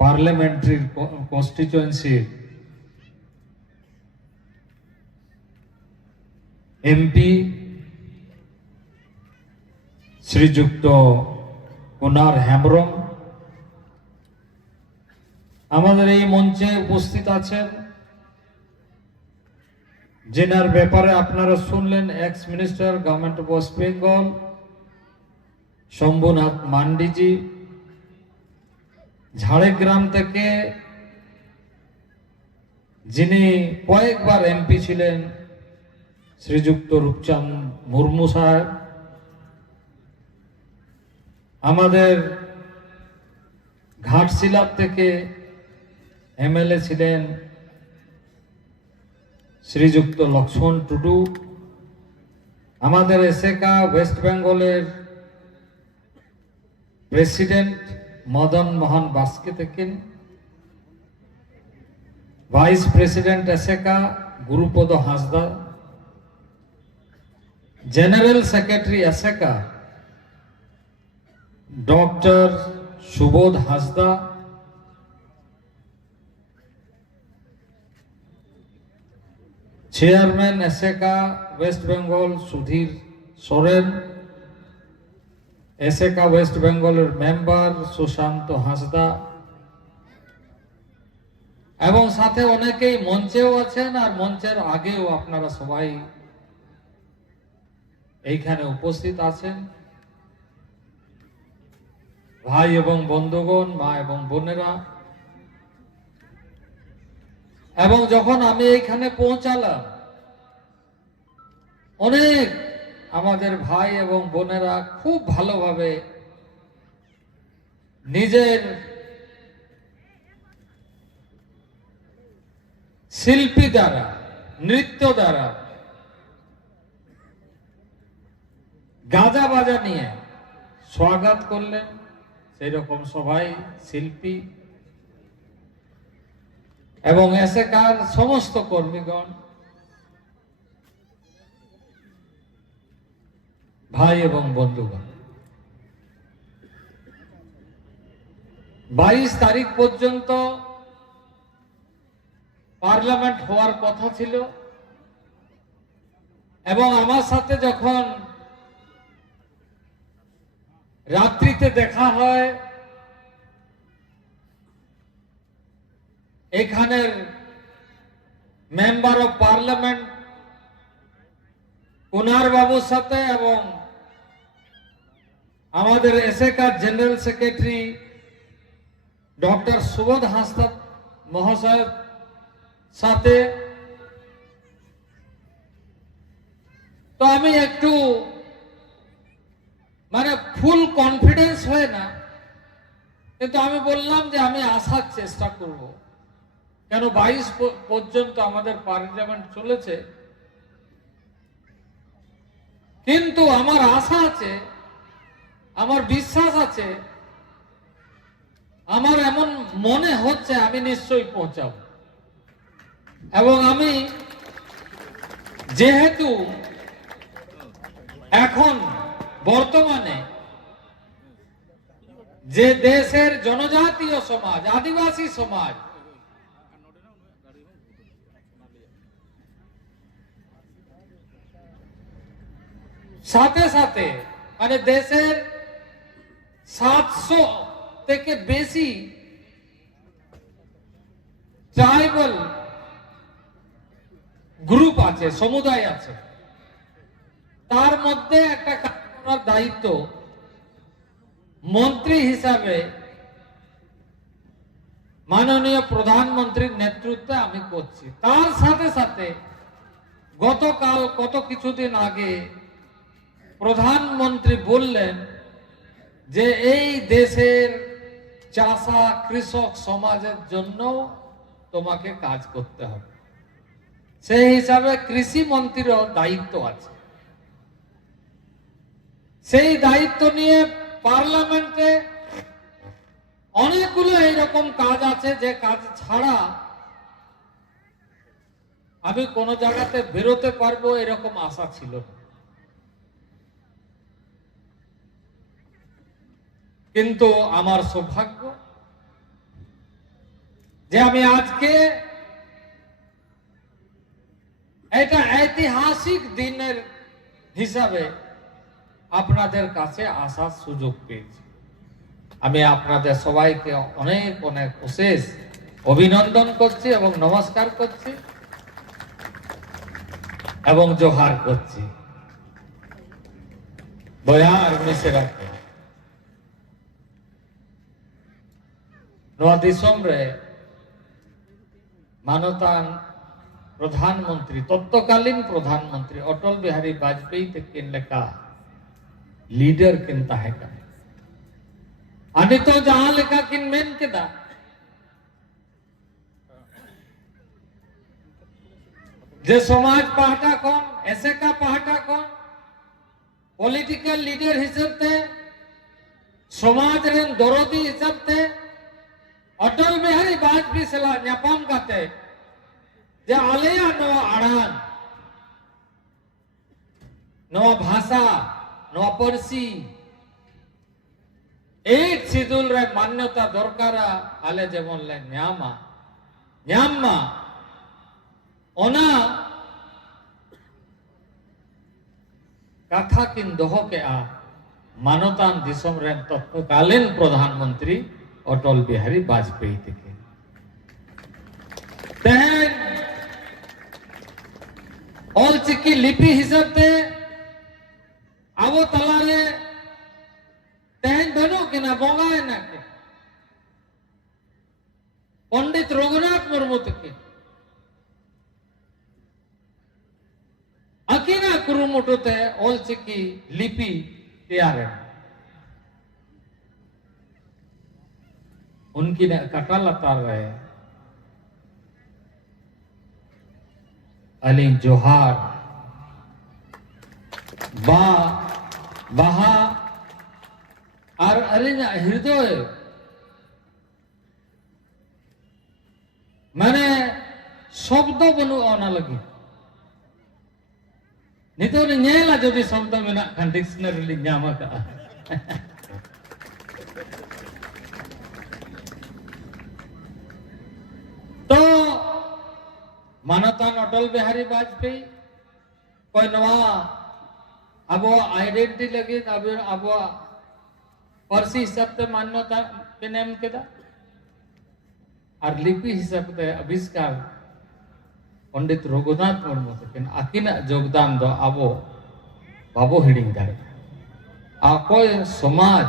parliamentary constituency MP Shriyukta Kunar Hembram আমাদের এই মঞ্চে উপস্থিত আছেন, যেনার ব্যাপারে আপনারা শুনলেন, ex minister government of West Bengal Shambhunath Mandi ji. Jhargram থেকে যিনি কয়েকবার এমপি ছিলেন, শ্রীযুক্ত রূপচাঁদ মুর্মু সাহেব। আমাদের ঘাটশিলার থেকে এমএলএ ছিলেন শ্রীযুক্ত লক্ষ্মণ টুডু। আমাদের এসেকা ওয়েস্ট বেঙ্গলের প্রেসিডেন্ট মদন মোহন বাস্কে থেকেন। Vice president ASECA Gurupada Hansda. General secretary ASECA doctor Subodh Hansda. Chairman ASECA West Bengal Sudhir Soren. ASECA West বেঙ্গলের মেম্বার সুশান্ত হাঁসদা, এবং সাথে অনেকেই মঞ্চেও আছেন আর মঞ্চের আগেও আপনারা সবাই এইখানে উপস্থিত আছেন। ভাই এবং বন্ধুগণ, মা এবং বোনেরা, এবং যখন আমি এইখানে পৌঁছালাম, অনেক আমাদের ভাই এবং বোনেরা খুব ভালোভাবে নিজের শিল্পী দ্বারা, নৃত্য দ্বারা, গাজা বাজা নিয়ে স্বাগত করলেন। সেই রকম সবাই শিল্পী এবং এসেকার সমস্ত কর্মীগণ, ভাই এবং বন্ধুগণ, 22 তারিখ পর্যন্ত পার্লামেন্ট হওয়ার কথা ছিল, এবং আমার সাথে যখন রাত্রিতে দেখা হয়, এখানের মেম্বার অফ পার্লামেন্ট কুনার বাবুর সাথে এবং আমাদের এসেকার general secretary doctor Subodh Hansda মহাশয়ের সাথে, তো আমি একটু মানে ফুল কনফিডেন্স হয় না, কিন্তু আমি বললাম যে আমি আসার চেষ্টা করব, কেন 22 পর্যন্ত আমাদের পার্লামেন্ট চলেছে। কিন্তু আমার আশা আছে, আমার বিশ্বাস আছে, আমার এমন মনে হচ্ছে আমি নিশ্চয়ই পৌঁছাব। এবং আমি যেহেতু এখন বর্তমানে যে দেশের জনজাতীয় সমাজ, আদিবাসী সমাজ সাথে সাথে মানে দেশের 700 থেকে বেশি ট্রাইবাল গ্রুপ আছে, সমুদায় আছে, তার মধ্যে একটা কাজ করার দায়িত্ব মন্ত্রী হিসাবে মাননীয় প্রধানমন্ত্রীর নেতৃত্বে আমি করছি। তার সাথে সাথে গতকাল কত কিছুদিন আগে প্রধানমন্ত্রী বললেন যে এই দেশের চাষা কৃষক সমাজের জন্য তোমাকে কাজ করতে হবে। সেই হিসাবে কৃষি মন্ত্রীরও দায়িত্ব আছে। সেই দায়িত্ব নিয়ে পার্লামেন্টে অনেকগুলো এইরকম কাজ আছে যে কাজ ছাড়া আমি কোন জায়গাতে বেরোতে পারবো এরকম আশা ছিল না। কিন্তু আমার সৌভাগ্য যে আমি আজকে এটা ঐতিহাসিক দিনের হিসাবে আপনাদের কাছে আসার সুযোগ পেয়েছি। আমি আপনাদের সবাইকে অনেক অনেক অশেষ অভিনন্দন করছি এবং নমস্কার করছি এবং জোহার করছি। বয়ার মিসেরা নয়া দিসম রে মানতান प्रधानमंत्री तत्कालीन प्रधानमंत्री अटल बिहारी वाजपेयी तकिन लेका लीडर किन ताहे का अनि तो जहां लेका किन मेन केदा जे समाज पाहटा कौन ऐसे का पाहटा कौन पॉलिटिकल लीडर हिसाब ते समाज रेन दरोदी हिसाब ते अटल बिहारी वाजपेयी सला न्यापाम काते जे आलेया नवा आड़ान नवा भाषा नवा परसी एक शिड्यूल रे मान्यता दरकारा आले जेमन ले न्यामा न्यामा ओना कथा किन दोहो के आ मानवतान दिसम रे तत्कालीन प्रधानमंत्री अटल बिहारी वाजपेयी तके तेहन ऑल चिकी लिपि हिसाब ते आवो तलारे तेहन बनो कि ना बोंगाए ना के पंडित रघुनाथ मुर्मू तके अकीना कुरुमुटु ते ऑल चिकी लिपि तैयार है उनकी ने कटा लतार रहे अली जोहार बा बहा और अली हृदय मैंने शब्द बनु आना लगी नितो ने नेला जदि शब्द मेना Khan dictionary li nyama ka तो मानवतान अटल बिहारी वाजपेयी कोई नवा अब आइडेंटिटी लगी अब परसी हिसाब से मान्यता के नेम केदा और लिपि हिसाब से आविष्कार पंडित रघुनाथ मुर्मू तकिन आकिना योगदान दो आबो बाबो हिडिंग दारे आ कोई समाज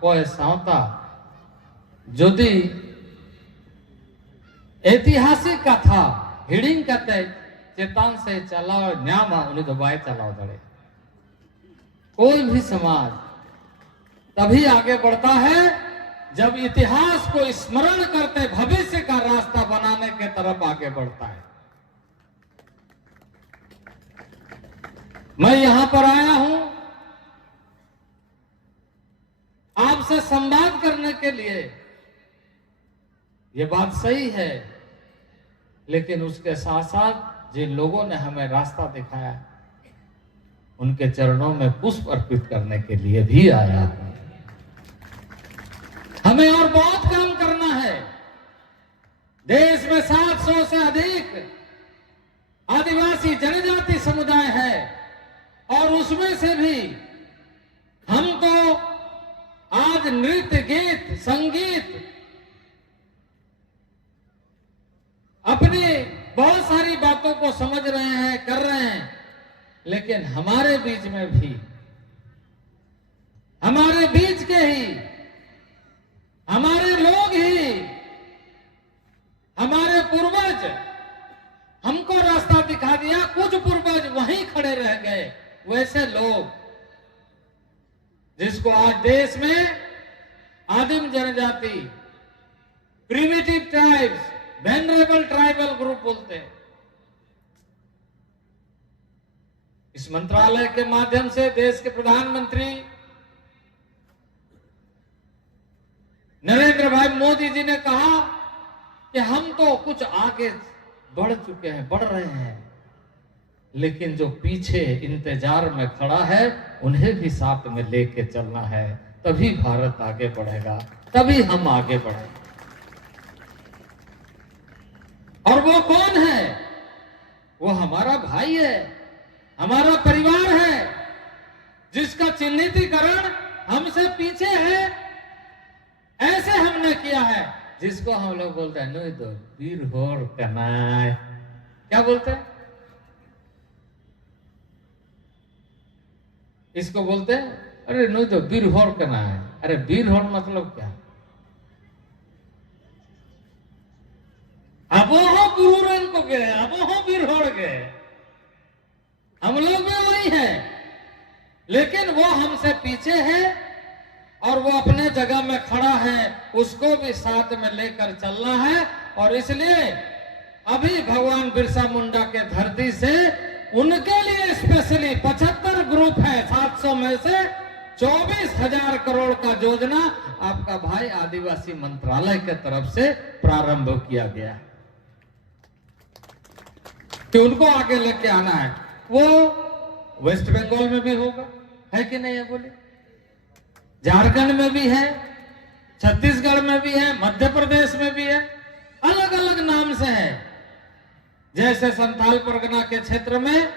कोई सावता जदि ऐतिहासिक कथा हिडिंग कते चेतान से चलाओ न्यामा उन्हें तो बाय चलाओ दड़े कोई भी समाज तभी आगे बढ़ता है जब इतिहास को स्मरण करते भविष्य का रास्ता बनाने के तरफ आगे बढ़ता है। मैं यहां पर आया हूं आपसे संवाद करने के लिए। ये बात सही है, लेकिन उसके साथ साथ जिन लोगों ने हमें रास्ता दिखाया उनके चरणों में पुष्प अर्पित करने के लिए भी आया हूं। हमें और बहुत काम करना है। देश में 700 से अधिक आदिवासी जनजाति समुदाय है और उसमें से भी हमको आज नृत्य गीत संगीत अपनी बहुत सारी बातों को समझ रहे हैं कर रहे हैं, लेकिन हमारे बीच में भी हमारे बीच के ही हमारे लोग ही हमारे पूर्वज हमको रास्ता दिखा दिया। कुछ पूर्वज वहीं खड़े रह गए। वैसे लोग जिसको आज देश में आदिम जनजाति primitive tribes venerable tribal group बोलते हैं, इस मंत्रालय के माध्यम से देश के प्रधानमंत्री नरेंद्र भाई मोदी जी ने कहा कि हम तो कुछ आगे बढ़ चुके हैं, बढ़ रहे हैं, लेकिन जो पीछे इंतजार में खड़ा है उन्हें भी साथ में लेके चलना है, तभी भारत आगे बढ़ेगा, तभी हम आगे बढ़ेंगे। और वो कौन है? वो हमारा भाई है, हमारा परिवार है, जिसका चिन्हितीकरण हमसे पीछे है। ऐसे हमने किया है जिसको हम लोग बोलते हैं नुई दो वीर होर कनाय, क्या बोलते हैं इसको? बोलते हैं अरे नुई दो वीर होर कनाय। अरे वीर होर मतलब क्या? अब हो गुरुरन को गए, अब हो वीर होर गए, हम लोग भी वही है, लेकिन वो हमसे पीछे है और वो अपने जगह में खड़ा है, उसको भी साथ में लेकर चलना है। और इसलिए अभी भगवान बिरसा मुंडा के धरती से उनके लिए स्पेशली 75 ग्रुप है, 700 में से 24,000 करोड़ का योजना आपका भाई आदिवासी मंत्रालय के तरफ से प्रारंभ किया गया है कि उनको आगे लेके आना है। वो वेस्ट बंगाल में भी होगा, है कि नहीं है बोले? झारखंड में भी है, छत्तीसगढ़ में भी है, मध्य प्रदेश में भी है, अलग अलग नाम से है। जैसे संथाल परगना के क्षेत्र में,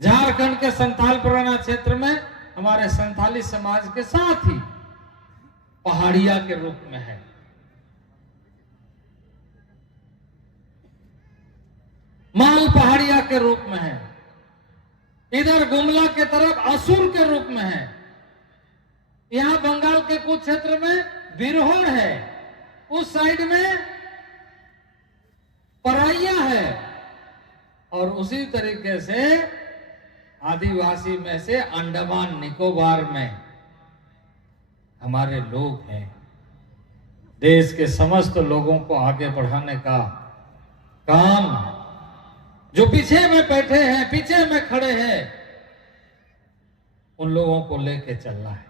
झारखंड के संथाल परगना क्षेत्र में हमारे संथाली समाज के साथ ही पहाड़िया के रूप में है। माल पहाड़िया के रूप में है। इधर गुमला के तरफ असुर के रूप में है। यहां बंगाल के कुछ क्षेत्र में बिरहोर है, उस साइड में पराइया है, और उसी तरीके से आदिवासी में से अंडमान निकोबार में हमारे लोग हैं। देश के समस्त लोगों को आगे बढ़ाने का काम जो पीछे में बैठे हैं, पीछे में खड़े हैं, उन लोगों को लेके चलना है।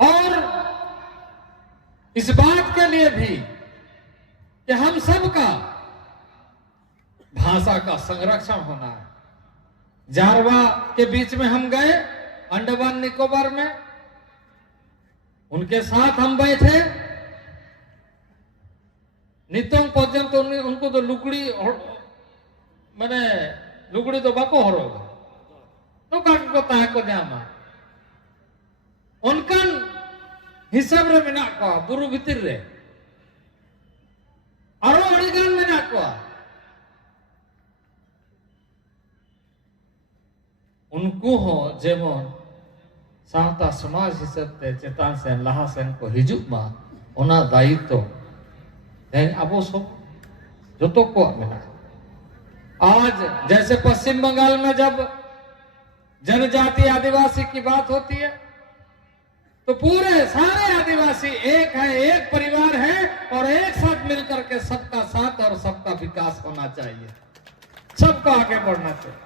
और इस बात के लिए भी कि हम सबका भाषा का संरक्षण होना है। जारवा के बीच में हम गए, अंडमान निकोबार में, उनके साथ हम बैठे। नितों पर्यंत तो उनको तो लुकड़ी मैंने लुकड़ी तो बाको हरोगा तो काट को ताहे को जामा उनकन हिसाब रे मेना को बुरु भितर रे आरो अड़ीगान मेना को उनको हो जेमन सावता समाज हिसाब ते चेतान से लहा सेन को हिजुक मा ओना दायित्व अब सब जो तो को मिला। आज जैसे पश्चिम बंगाल में जब जनजाति आदिवासी की बात होती है तो पूरे सारे आदिवासी एक है, एक परिवार है, और एक साथ मिलकर के सबका साथ और सबका विकास होना चाहिए, सबको आगे बढ़ना चाहिए।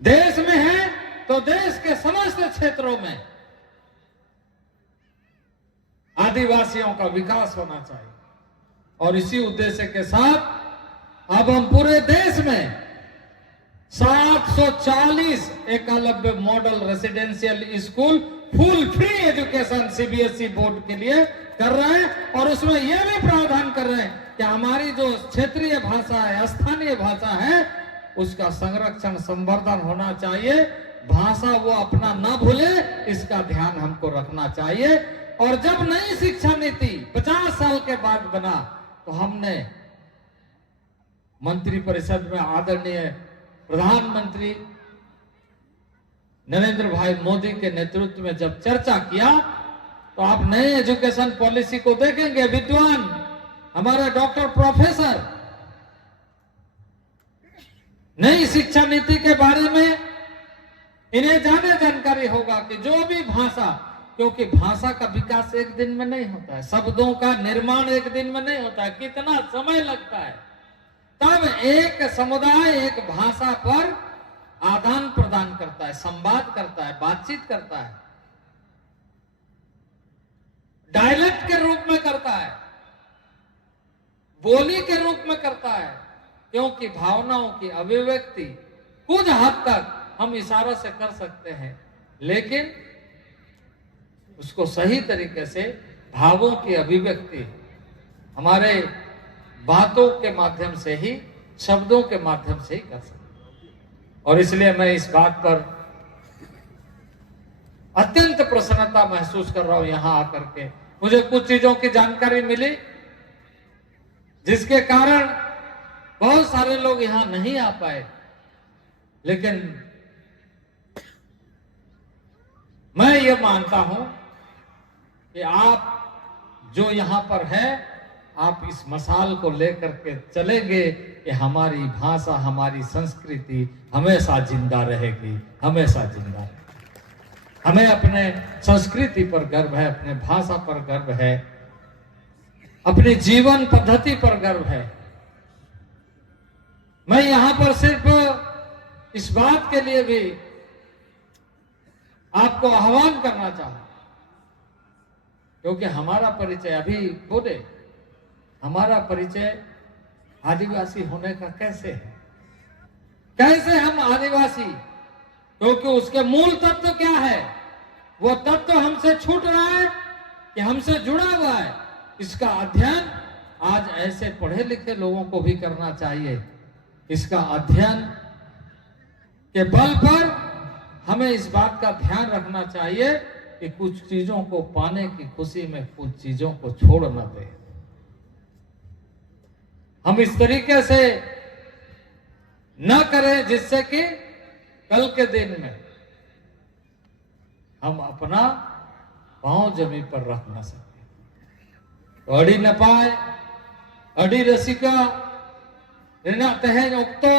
देश में है तो देश के समस्त क्षेत्रों में आदिवासियों का विकास होना चाहिए। और इसी उद्देश्य के साथ अब हम पूरे देश में 740 Eklavya model residential school full free education CBSE board के लिए कर रहे हैं। और उसमें यह भी प्रावधान कर रहे हैं कि हमारी जो क्षेत्रीय भाषा है, स्थानीय भाषा है, उसका संरक्षण संवर्धन होना चाहिए। भाषा वो अपना ना भूले, इसका ध्यान हमको रखना चाहिए। और जब नई शिक्षा नीति 50 साल के बाद बना तो हमने मंत्री परिषद में आदरणीय प्रधानमंत्री नरेंद्र भाई मोदी के नेतृत्व में जब चर्चा किया तो आप नए एजुकेशन पॉलिसी को देखेंगे। विद्वान हमारे डॉक्टर प्रोफेसर नई शिक्षा नीति के बारे में इन्हें ज्यादा जानकारी होगा कि जो भी भाषा, क्योंकि भाषा का विकास एक दिन में नहीं होता है, शब्दों का निर्माण एक दिन में नहीं होता है, कितना समय लगता है। तब एक समुदाय एक भाषा पर आदान प्रदान करता है, संवाद करता है, बातचीत करता है, डायलेक्ट के रूप में करता है, बोली के रूप में करता है। क्योंकि भावनाओं की अभिव्यक्ति कुछ हद तक हम इशारों से कर सकते हैं, लेकिन उसको सही तरीके से भावों की अभिव्यक्ति हमारे बातों के माध्यम से ही, शब्दों के माध्यम से ही कर सकते हैं। और इसलिए मैं इस बात पर अत्यंत प्रसन्नता महसूस कर रहा हूं। यहां आकर के मुझे कुछ चीजों की जानकारी मिली जिसके कारण बहुत सारे लोग यहां नहीं आ पाए, लेकिन मैं ये मानता हूं कि आप जो यहां पर है, आप इस मसाल को लेकर के चलेंगे कि हमारी भाषा, हमारी संस्कृति हमेशा जिंदा रहेगी, हमेशा जिंदा रहेगी। हमें अपने संस्कृति पर गर्व है, अपने भाषा पर गर्व है, अपनी जीवन पद्धति पर गर्व है। मैं यहां पर सिर्फ इस बात के लिए भी आपको आह्वान करना चाहूं, क्योंकि हमारा परिचय अभी बोले, हमारा परिचय आदिवासी होने का कैसे है? कैसे हम आदिवासी? क्योंकि उसके मूल तत्व क्या है? वो तत्व हमसे छूट रहा है कि हमसे जुड़ा हुआ है? इसका अध्ययन आज ऐसे पढ़े लिखे लोगों को भी करना चाहिए। इसका अध्ययन के बल पर हमें इस बात का ध्यान रखना चाहिए कि कुछ चीजों को पाने की खुशी में कुछ चीजों को छोड़ न दें। हम इस तरीके से न करें जिससे कि कल के दिन में हम अपना पांव जमीन पर रख ना सके। तो अड़ी नपाय, अड़ी रसिका रेना तेहेन ओक्तो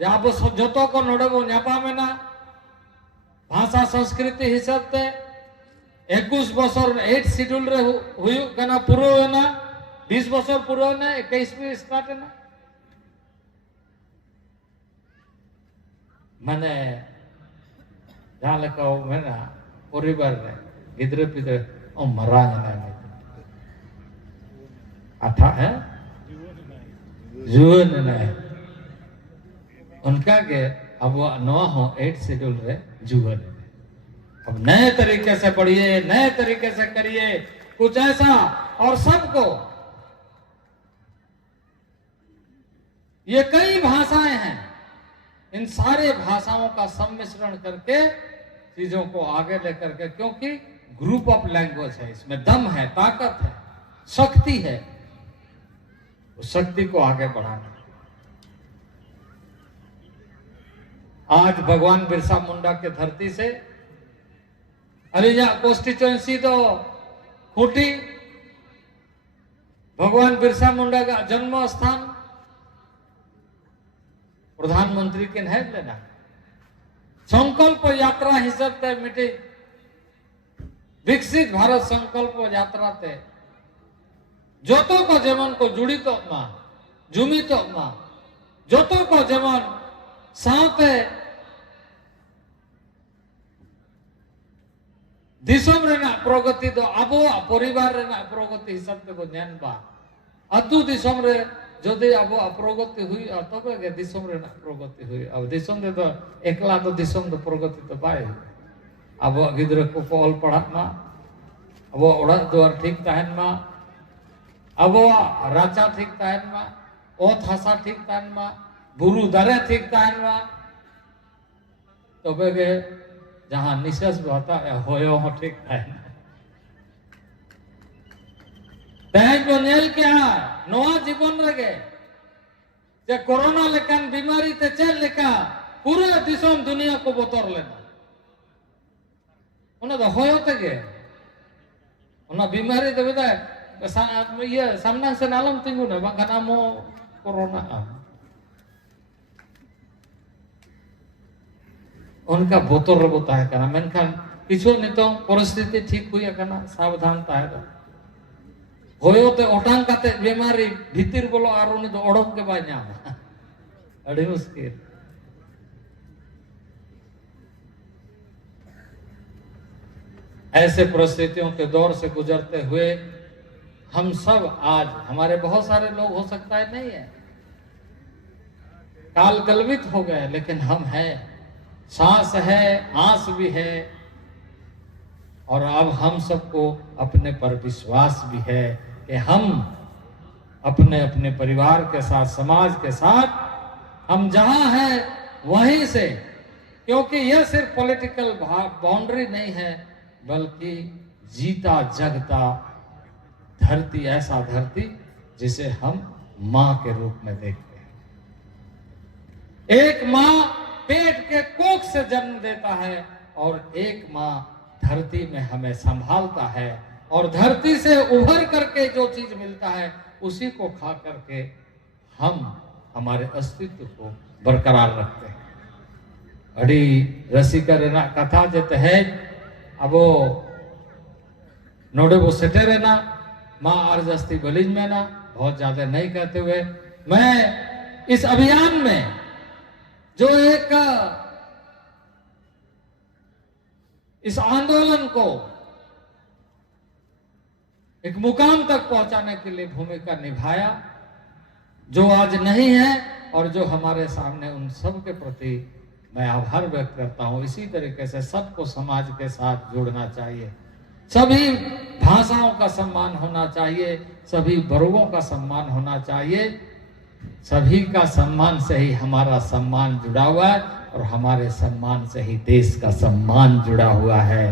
अब जो को नोड़े नापामेना भाषा संस्कृति हिसाब ते 21 बছর 8 शिड्यूल रे हुयुग कना पुरोना 20 बছর पुरोना 21 में स्टार्ट है ना माने जहाँ लेका मेना परिवार रे गिद्रे पिद्रे ओ मरांग ना अथा है जुन ना उनका के अब नवा हो 8 शेड्यूल रे जुवन। अब नए तरीके से पढ़िए, नए तरीके से करिए कुछ ऐसा, और सबको ये कई भाषाएं हैं, इन सारे भाषाओं का सम्मिश्रण करके चीजों को आगे लेकर के, क्योंकि ग्रुप ऑफ लैंग्वेज है, इसमें दम है, ताकत है, शक्ति है, उस शक्ति को आगे बढ़ाना। आज भगवान बिरसा मुंडा के धरती से अलिया कॉन्स्टिट्यूएंसी तो खूटी भगवान बिरसा मुंडा का जन्म स्थान प्रधानमंत्री के है लेना संकल्प यात्रा हिसाब ते मिटे विकसित भारत संकल्प यात्रा ते जो तो को जेमन को जुड़ी तो मा जुमी तो मा जो तो को जेमन साथे दिसम रेना प्रगति तो अब परिवार रेना प्रगति हिसाब ते को ज्ञान बा अतु दिसम रे जदि अब प्रगति हुई तबे के दिसम रेना प्रगति हुई। अब दिसम दे तो एकला तो दिसम तो प्रगति तो बाय अब गिद्र को ऑल पढ़ा मा अब ओड़ा द्वार ठीक तहन मा अब राचा ठीक तहन मा ओत हासा ठीक तहन मा बुरु दरे ठीक तहन मा तबे के जहां निशेष बता होयो हो ठीक तहन तहन को नेल क्या नवा जीवन रगे जे कोरोना लेकान बीमारी ते चल लेका पूरे दिसम दुनिया को बतौर लेना उन्हें तो होयो तगे उन्हें बीमारी तो बता ये सामना से नालम तिंगु ना बांका नामो कोरोना उनका बोतर बोता है करना मेनखान किछु नितो परिस्थिति ठीक हुई है करना सावधान ताहेगा होयो ते ओटांग काते बीमारी भीतर बोलो आर उन्हें तो ओडम के बाय न्याम अड़ी मुश्किल। ऐसे परिस्थितियों के दौर से गुजरते हुए हम सब आज हमारे बहुत सारे लोग हो सकता है नहीं है काल कलवित हो गए, लेकिन हम हैं, सांस है, आस भी है, और अब हम सबको अपने पर विश्वास भी है कि हम अपने अपने परिवार के साथ, समाज के साथ, हम जहां हैं वहीं से, क्योंकि यह सिर्फ पॉलिटिकल बाउंड्री नहीं है, बल्कि जीता जगता धरती, ऐसा धरती जिसे हम मां के रूप में देखते हैं। एक मां पेट के कोख से जन्म देता है और एक मां धरती में हमें संभालता है, और धरती से उभर करके जो चीज मिलता है उसी को खा करके हम हमारे अस्तित्व को बरकरार रखते हैं। अड़ी रसिकर कथा जेते है अब नोडे वो सेटेरे ना माँ आरजस्ती बलिज में ना, बहुत ज्यादा नहीं कहते हुए मैं इस अभियान में जो एक इस आंदोलन को एक मुकाम तक पहुंचाने के लिए भूमिका निभाया, जो आज नहीं है और जो हमारे सामने, उन सब के प्रति मैं आभार व्यक्त करता हूं। इसी तरीके से सबको समाज के साथ जुड़ना चाहिए, सभी भाषाओं का सम्मान होना चाहिए, सभी वर्गों का सम्मान होना चाहिए। सभी का सम्मान से ही हमारा सम्मान जुड़ा हुआ है और हमारे सम्मान से ही देश का सम्मान जुड़ा हुआ है,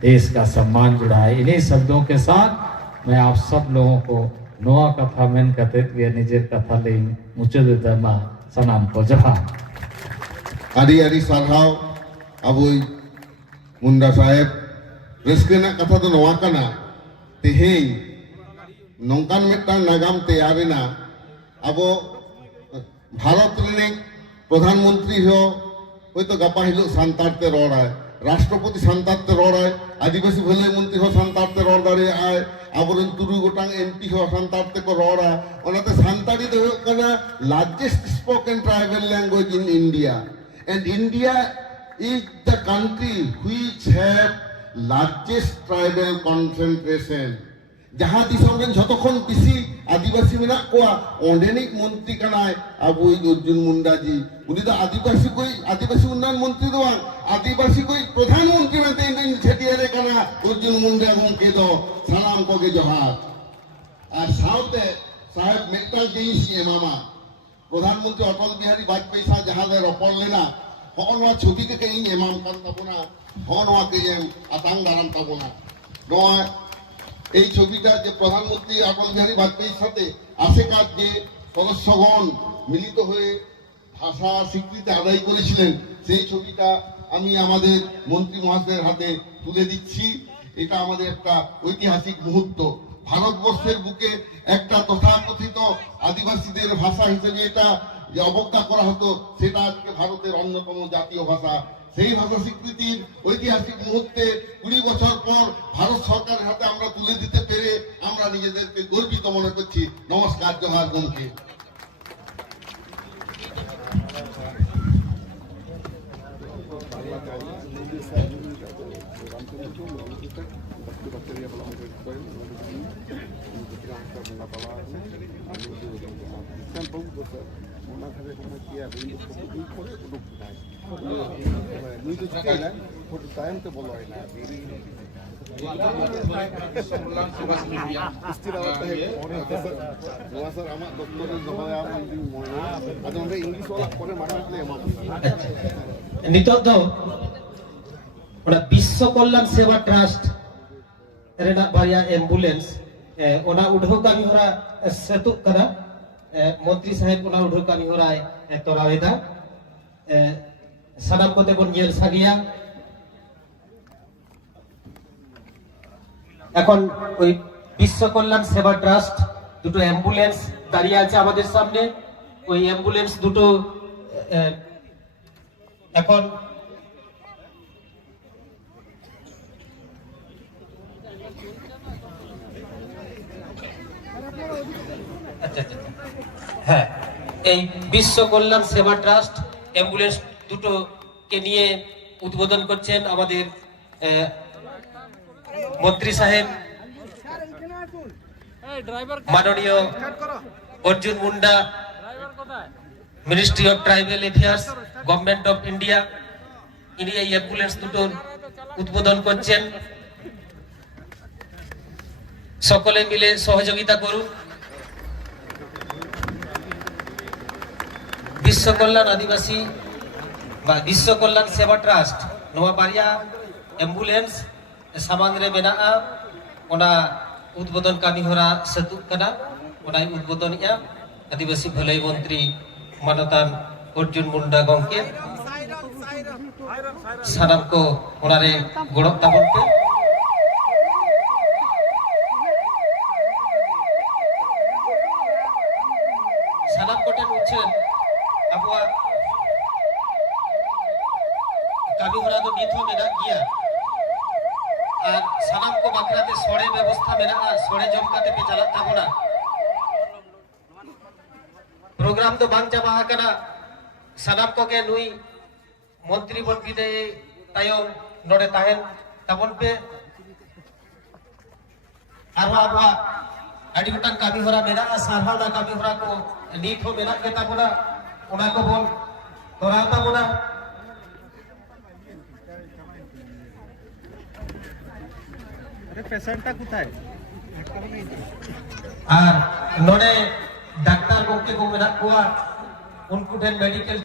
देश का सम्मान जुड़ा है। इन्हीं शब्दों के साथ मैं आप सब लोगों को नोआ कथा मेन कते निजे कथा ले मुझे दमा सनाम को जहा आदि आदि सारहाव अबो मुंडा साहेब रस्केना कथा तो नोआ कना तेहें नौकान मिट्टान नागाम तैयारेना अबो भारत रे प्रधानमंत्री हो तो गापा हिलो सांतार ते रोड है, राष्ट्रपति सांतार ते रोड है, आदिवासी भलाई मंत्री हो सांतार ते रोड दारे आए, अब तुरु गोटांग एमपी हो सांतार ते को रोड है। ओनाते सांतारी दो कना largest spoken tribal language in India, and India is the country which have largest tribal concentration. जहाँ दिसों में झटकों किसी आदिवासी में ना कोआ ओंडेनिक मंत्री का ना अब वही अर्जुन मुंडा जी उन्हीं तो आदिवासी उन्नयन मंत्री तो आदिवासी कोई प्रधानमंत्री में तो इंडियन छेटियारे का ना अर्जुन मुंडा घूमके तो सलाम को के जोहार और साउथे साहब मेटल जींस ये मामा प्रधानमंत्री अटल बिहारी वाजपेयी साहब जहाँ दे रोपड़ लेना होनवा छुट्टी के कहीं इमाम कर तबुना होनवा के ये आतंक दारम तबुना नोआ এই ছবিটা যে প্রধানমন্ত্রী অটল বিহারী বাজপেয়ীর সাথে আশেকার যে সদস্যগণ মিলিত হয়ে ভাষা স্বীকৃতি আদায় করেছিলেন সেই ছবিটা আমি আমাদের মন্ত্রী মহাশয়ের হাতে তুলে দিচ্ছি। এটা আমাদের একটা ঐতিহাসিক মুহূর্ত। ভারতবর্ষের বুকে একটা তথাকথিত আদিবাসীদের ভাষা হিসেবে এটা যে অবজ্ঞা করা হতো সেটা আজকে ভারতের অন্যতম জাতীয় ভাষা। সেই ভাষা স্বীকৃতির ঐতিহাসিক মুহূর্তে 20 বছর পর ভারত সরকারের হাতে আমরা তুলে দিতে পেরে আমরা নিজেদেরকে গর্বিত মনে করছি। নমস্কার, জোহার গমকে। नितोग दो ओना विश्व कल्याण सेवा ट्रस्ट रेना बारिया एम्बुलेंस ओना उठो कामी होरा सेतु करा मंत्री साहेब ओना उठो कामी होरा तोरावेदा सानाम कोते बन येल सागिया এখন ওই বিশ্ব কল্যাণ সেবা ট্রাস্ট দুটো অ্যাম্বুলেন্স দাঁড়িয়ে আছে আমাদের সামনে। ওই অ্যাম্বুলেন্স দুটো এখন হ্যাঁ এই বিশ্ব কল্যাণ সেবা ট্রাস্ট অ্যাম্বুলেন্স দুটো কে নিয়ে উদ্বোধন করছেন আমাদের मंत्री साहेब माननीय Arjun Munda ministry of tribal affairs government of India इन्हीं एम्बुलेंस दुटो उद्बोधन करছেন। सकले मिले सहयोगिता करुन। विश्व कल्याण आदिवासी विश्व कल्याण सेवा ट्रस्ट नवा बारिया एम्बुलेंस सामांग रे मेना उद्बोधन कामी होरा सतुक कना उद्बोधन आदिवासी भलाई मंत्री मानतान अर्जुन मुंडा गंके सानाम को ओनारे गड़ब ताबन पे सानाम कोटेन उछन अबुआ कामी होरा दो नित हो मेना गिया और सानाम को बाखराते सोड़े व्यवस्था मेना सोड़े जम काते पे चला ताबोना प्रोग्राम तो बांग चाबा हाकना सानाम को के नुई मंत्री बन विदाय तायम नोडे ताहेन ताबन पे आरवा आबा आदि गोटां कामी होरा मेना सारहाना कामी होरा को नित हो मेना के ताबोना ओना को बोल तोरा ताबोना अरे पेशेंटটা কোথায় আর নড়ে ডাক্তার গোকে গো মেনা কোয়া उनको ठेन मेडिकल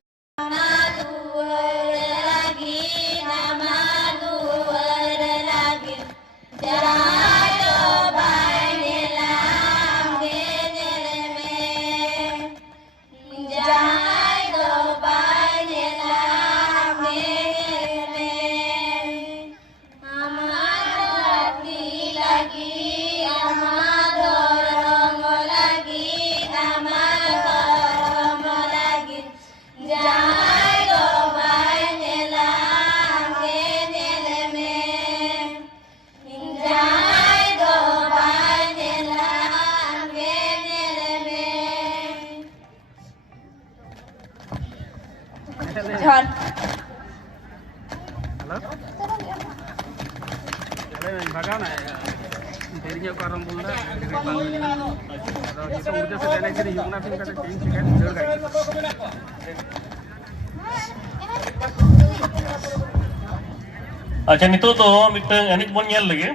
अच्छा नितो तो मिटन एनिज बन नेल लगे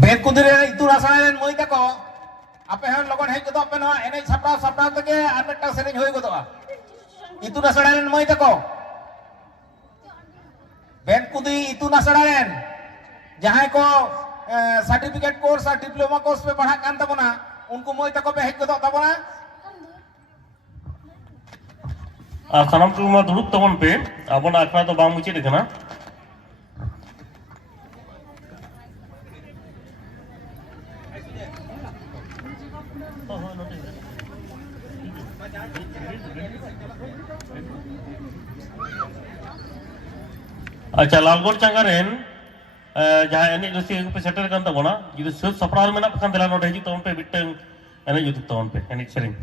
बेकुदरे इतुन आसना रेन मोई तको आपे हन लगन हेज गदो पे नवा एने सपड़ा तके आर मेटा सेरेन होई गदोआ इतुन आसना रेन मोई तको बेकुदी इतुन आसना रेन जहां को सर्टिफिकेट कोर्स और डिप्लोमा कोर्स पे पढ़ा कान तबना उनको मोई तको पे हेज गदो तबना सानाम को मा दुरुप तबन पे आबन आखना तो बाम मुचित कना अच्छा लालगढ़ चंगारेन जहां एने रसी पे सेटर कान तबना जुदी सब सपराल मेना पखान देला नोटे हिजु तबन पे बिटन एने जुदुक तबन पे एने सेरिंग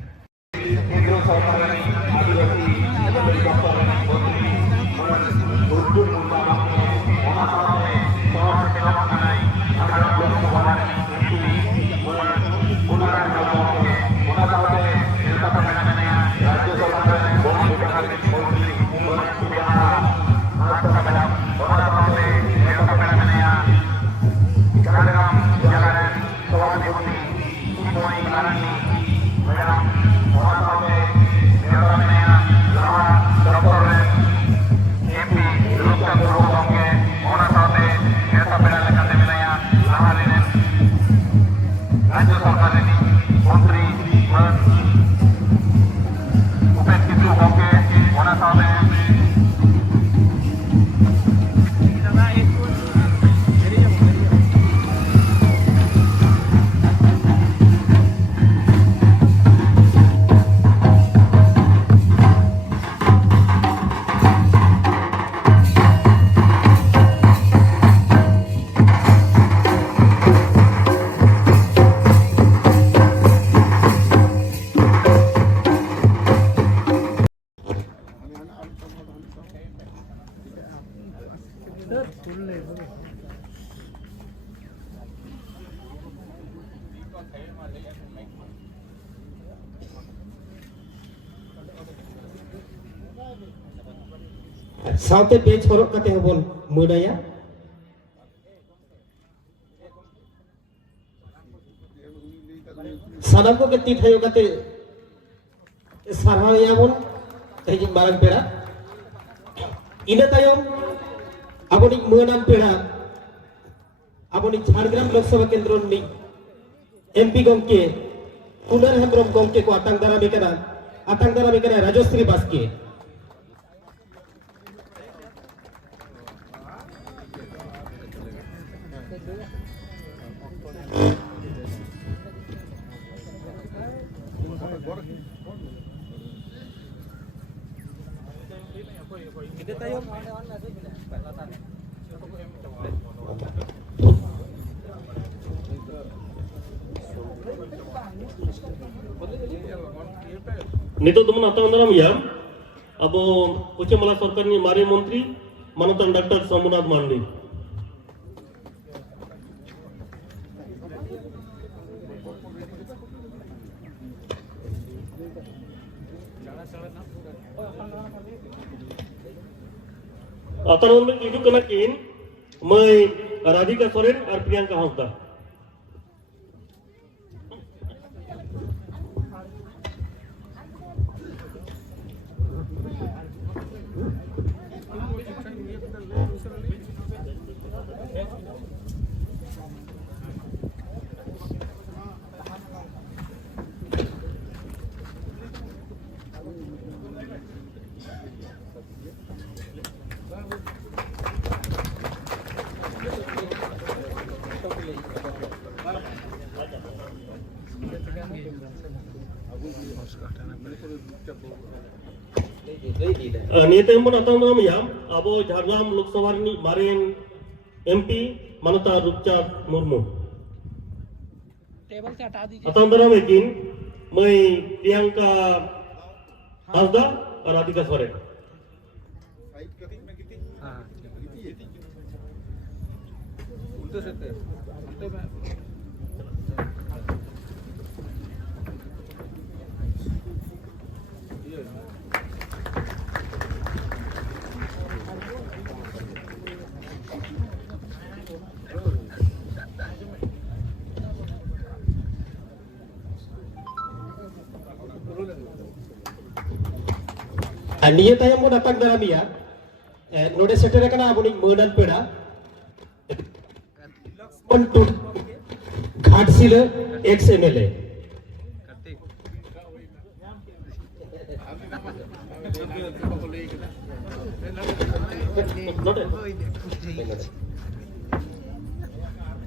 साउते बेच हरक कते हबन मोडाया सानाम को के ती थायो कते सारहाव याबन तेजिं मारang पेड़ा ina tayom aboni muanam peda aboni Jhargram Lok Sabha Kendro ni MP gomke Kunar Hembrom gomke ko atang darami kana Rajostri Baske Nito teman atang dalam ya, abo Uche Mala Sarkar ni Mari Menteri Manatan Dr. Somunath Mandi. Atang dalam itu kena kin, मैं राधिका सोरेन और Priyanka Hansda Nito yang pun atang dalam ya, abo Jhargram Lok Sabha ni Marin MP Manata Rupchand Murmu. Atang dalam ekin, मैं प्रियंका हांसदा और Radhika Soren. Niya tayong mo natang daramiya, node setere kana aboni muanan peda, onto Ghatsila ex-MLA.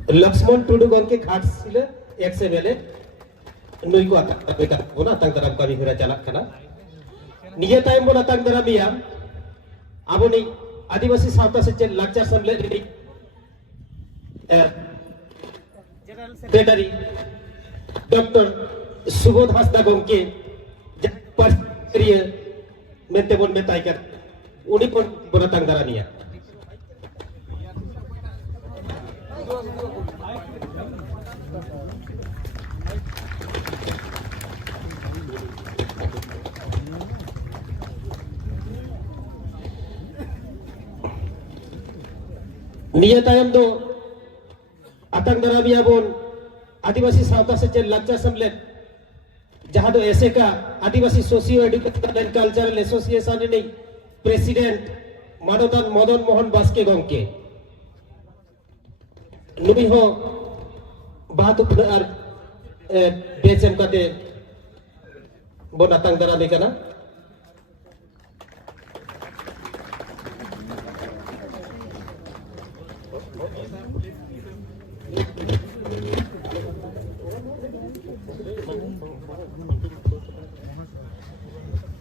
Lakshman Tudu gongke Ghatsila ex-MLA, nui ko atang daram kami hura jalak kana. Niya tayong mo natang daramiya, aboni Adivasi Sauta Secretary Lakchar Assembly Secretary Dr. Subodh Hasda gomke Parkriya mente bon metai kar uni pun bonatang daramiya. Niya tayong do atang daramiya bon Adivasi Sauta Secretary Lakchar Assembly जहाँ तो ऐसे का Adivasi socio educational and cultural association ने president मानोदान मदन मोहन बास्के गंके नुबी हो बात और बेचम कते बोनातंग दरा बेकना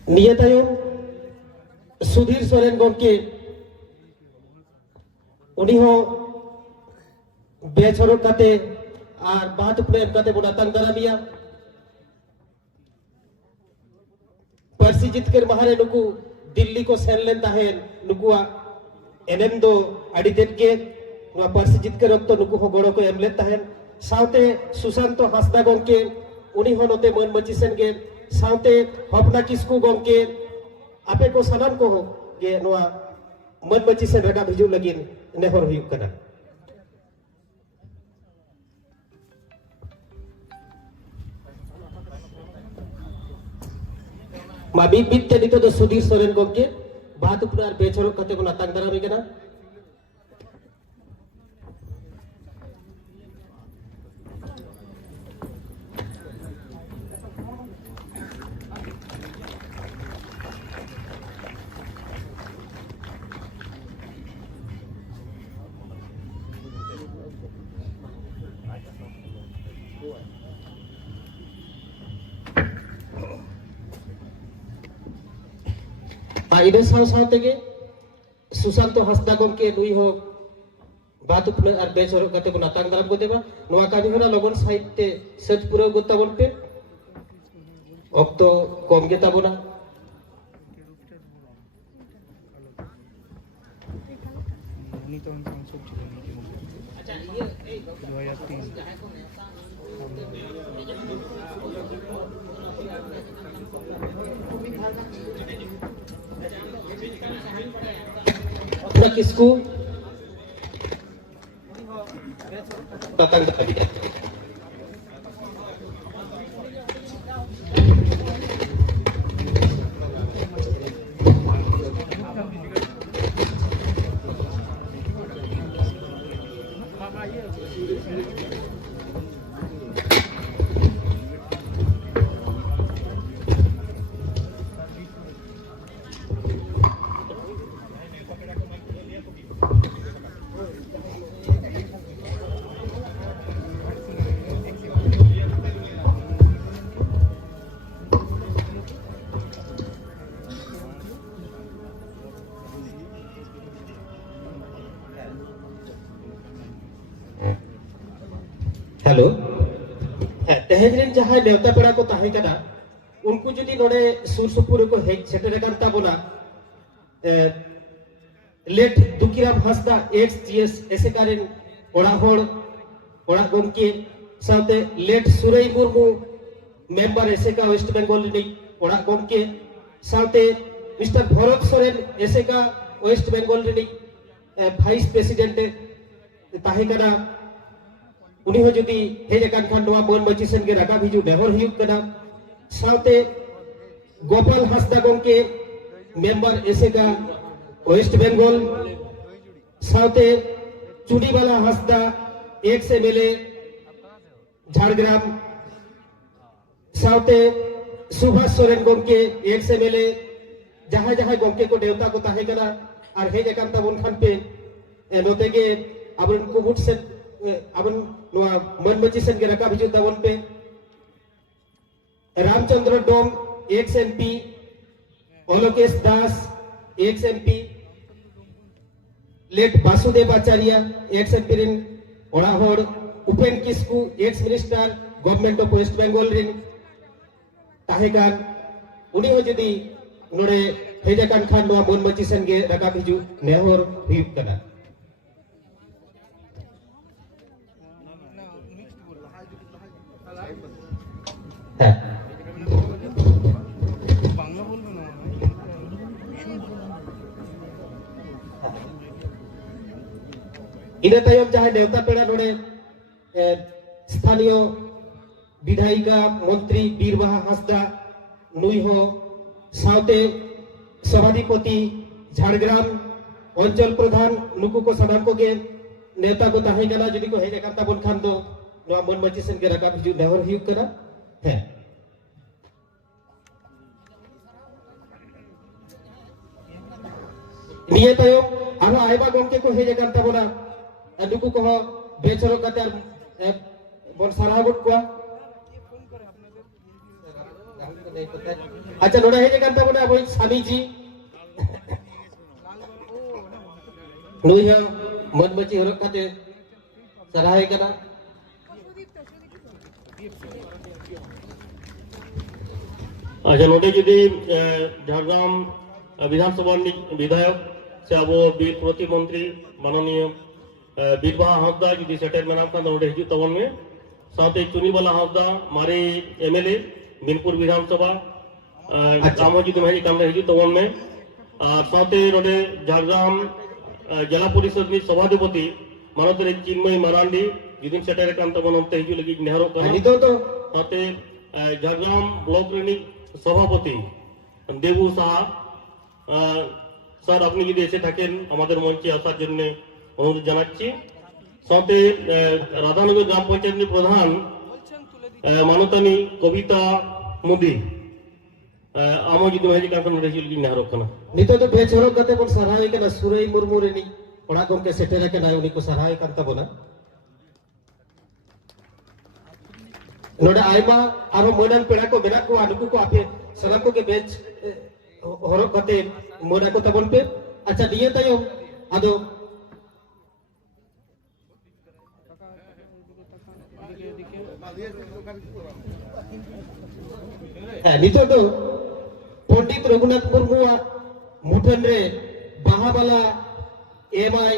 निया तायो सुधीर सोरेन गमके उनी हो बेचरो कते और बात प्रेम कते बोनातंग दरामिया परसी जितकर महारे नुकु दिल्ली को सेनलेन ताहेन नुकुआ एनएम दो अडितेट के परसी जितकर रक्त नुकु हो गड़ो को एमलेट ताहेन साउते सुशांतो हासदा गमके उनी हो नोते मन मचिसेन के साउते हपना किसकु गमके आपे को सलाम को हो ये नोआ मन मची से रगा भिजु लगिन नेहर हुई कना मा बीत बीत ते नितो दो सुधीर सोरेन गमके बात उपनार बेचरो कते को नातांग दारामी केना इन साथे सुशांत हंसदा गमके नुई हो बात उपना और बेचरो कते को नातांग दाराम को देबा नोआ कामी होना लगन साहित्य सच पूरा गुत्ताबन पे ऑक्तो कम गे ताबोना अच्छा ये 2003 किसको नातांग दारामी हेलो तेहजरिन जहां नेवता पेड़ा को ताहे कना उनको जुदी नोडे सुर सुपुर को हेक सेटेरे कांता बोला लेट दुकिराम हंसदा एक्स ऐसे कारण ओड़ा होड़ ओड़ा गमके साथे लेट सुरई मुर्मू मेंबर ऐसे का वेस्ट बंगाल नी ओड़ा गमके साथे मिस्टर भरत सोरेन ऐसे का वेस्ट बंगाल नी वाइस प्रेसिडेंट ताहे कना उनी हो जुदी हेज कान खान नोआ मन मचिसन के राका भिजु नेहर हियुक कना साथे गोपाल हंसदा गमके मेंबर ऐसे का वेस्ट बंगाल साथे चुनीवाला हंसदा एक्स एमएलए झाड़ग्राम साथे सुभाष सोरेन गमके एक्स एमएलए जहां जहां गमके को देवता को ताहे कना और हेज कान ताबुन खान पे नोते के अबन को वुट से अबन नोआ मन मचिसन के राका भिजु ताबुन पे Ramchandra Dom ex MP Alokesh Das ex MP late Vasudev Acharya ex MP रिन ओड़ा होड़ Upen Kisku ex minister government of West Bengal रिन ताहेकान उनी हो जदी नोडे हेजाकान खान नोआ मन मचिसन के राका भिजु नेहर हियुक कना इन तायम जहां देवता पेड़ा नोडे स्थानीय विधायिका मंत्री बीरबाहा हंसदा नुई हो साउते सभाधिपति झाड़ग्राम अंचल प्रधान नुकु को सनाम को के नेता को ताहे गना जदी को हेजे कांता बन खान दो नोआ मन मचिसन के राका भिजु नेहर हियुक कना है निये तायम आरो आयबा गमके को हेजे कांता बोना नुकु को बेचरो कते बन सारागुट को अच्छा नोडा हेजे कांता बोना बोई स्वामी जी नुई है मन मची हरक कते सराहे कना अच्छा नोटे जुदी झाड़ग्राम विधानसभा विधायक से अब बीर प्रतिमंत्री माननीय बीरबाहा हंसदा जुदी सेटेल मेनाम खान नोटे हिजु तवन में साथे चुनीवाला हंसदा मारे एमएलए बिनपुर विधानसभा काम हो जुदी मेरी काम हिजु तवन में और साथे नोटे झाड़ग्राम जिला परिषद नि सभाधिपति माननीय चिन्मय मारांडी जुदी सेटेल काम तवन उनते हिजु लगी नेहरो का नितो तो साथे झाड़ग्राम ब्लॉक रेनी सभापति দেবু সাহা। স্যার আপনি যদি এসে থাকেন আমাদের মঞ্চে আসার জন্য অনুরোধ জানাচ্ছি। সাথে রাধানগর গ্রাম পঞ্চায়েতের প্রধান মানতানি কবিতা মুদি आम जुदी भाई का रेजुल की नारो कना नितो तो बेचोरक गते बन सराय के ना सुरई मुर्मू रेनी ओड़ा गम के सेटेरा के ना उनी को सराय कांता बोला नोडे आइमा आरो मोनन पेड़ा को बेना को अनुकु को आपे सलाम को के बेच हरक गते मोना को तबन पे अच्छा दिए तायो आदो नितो तो पंडित रघुनाथ मुर्मू मुठन रे बाहाबाला एमआई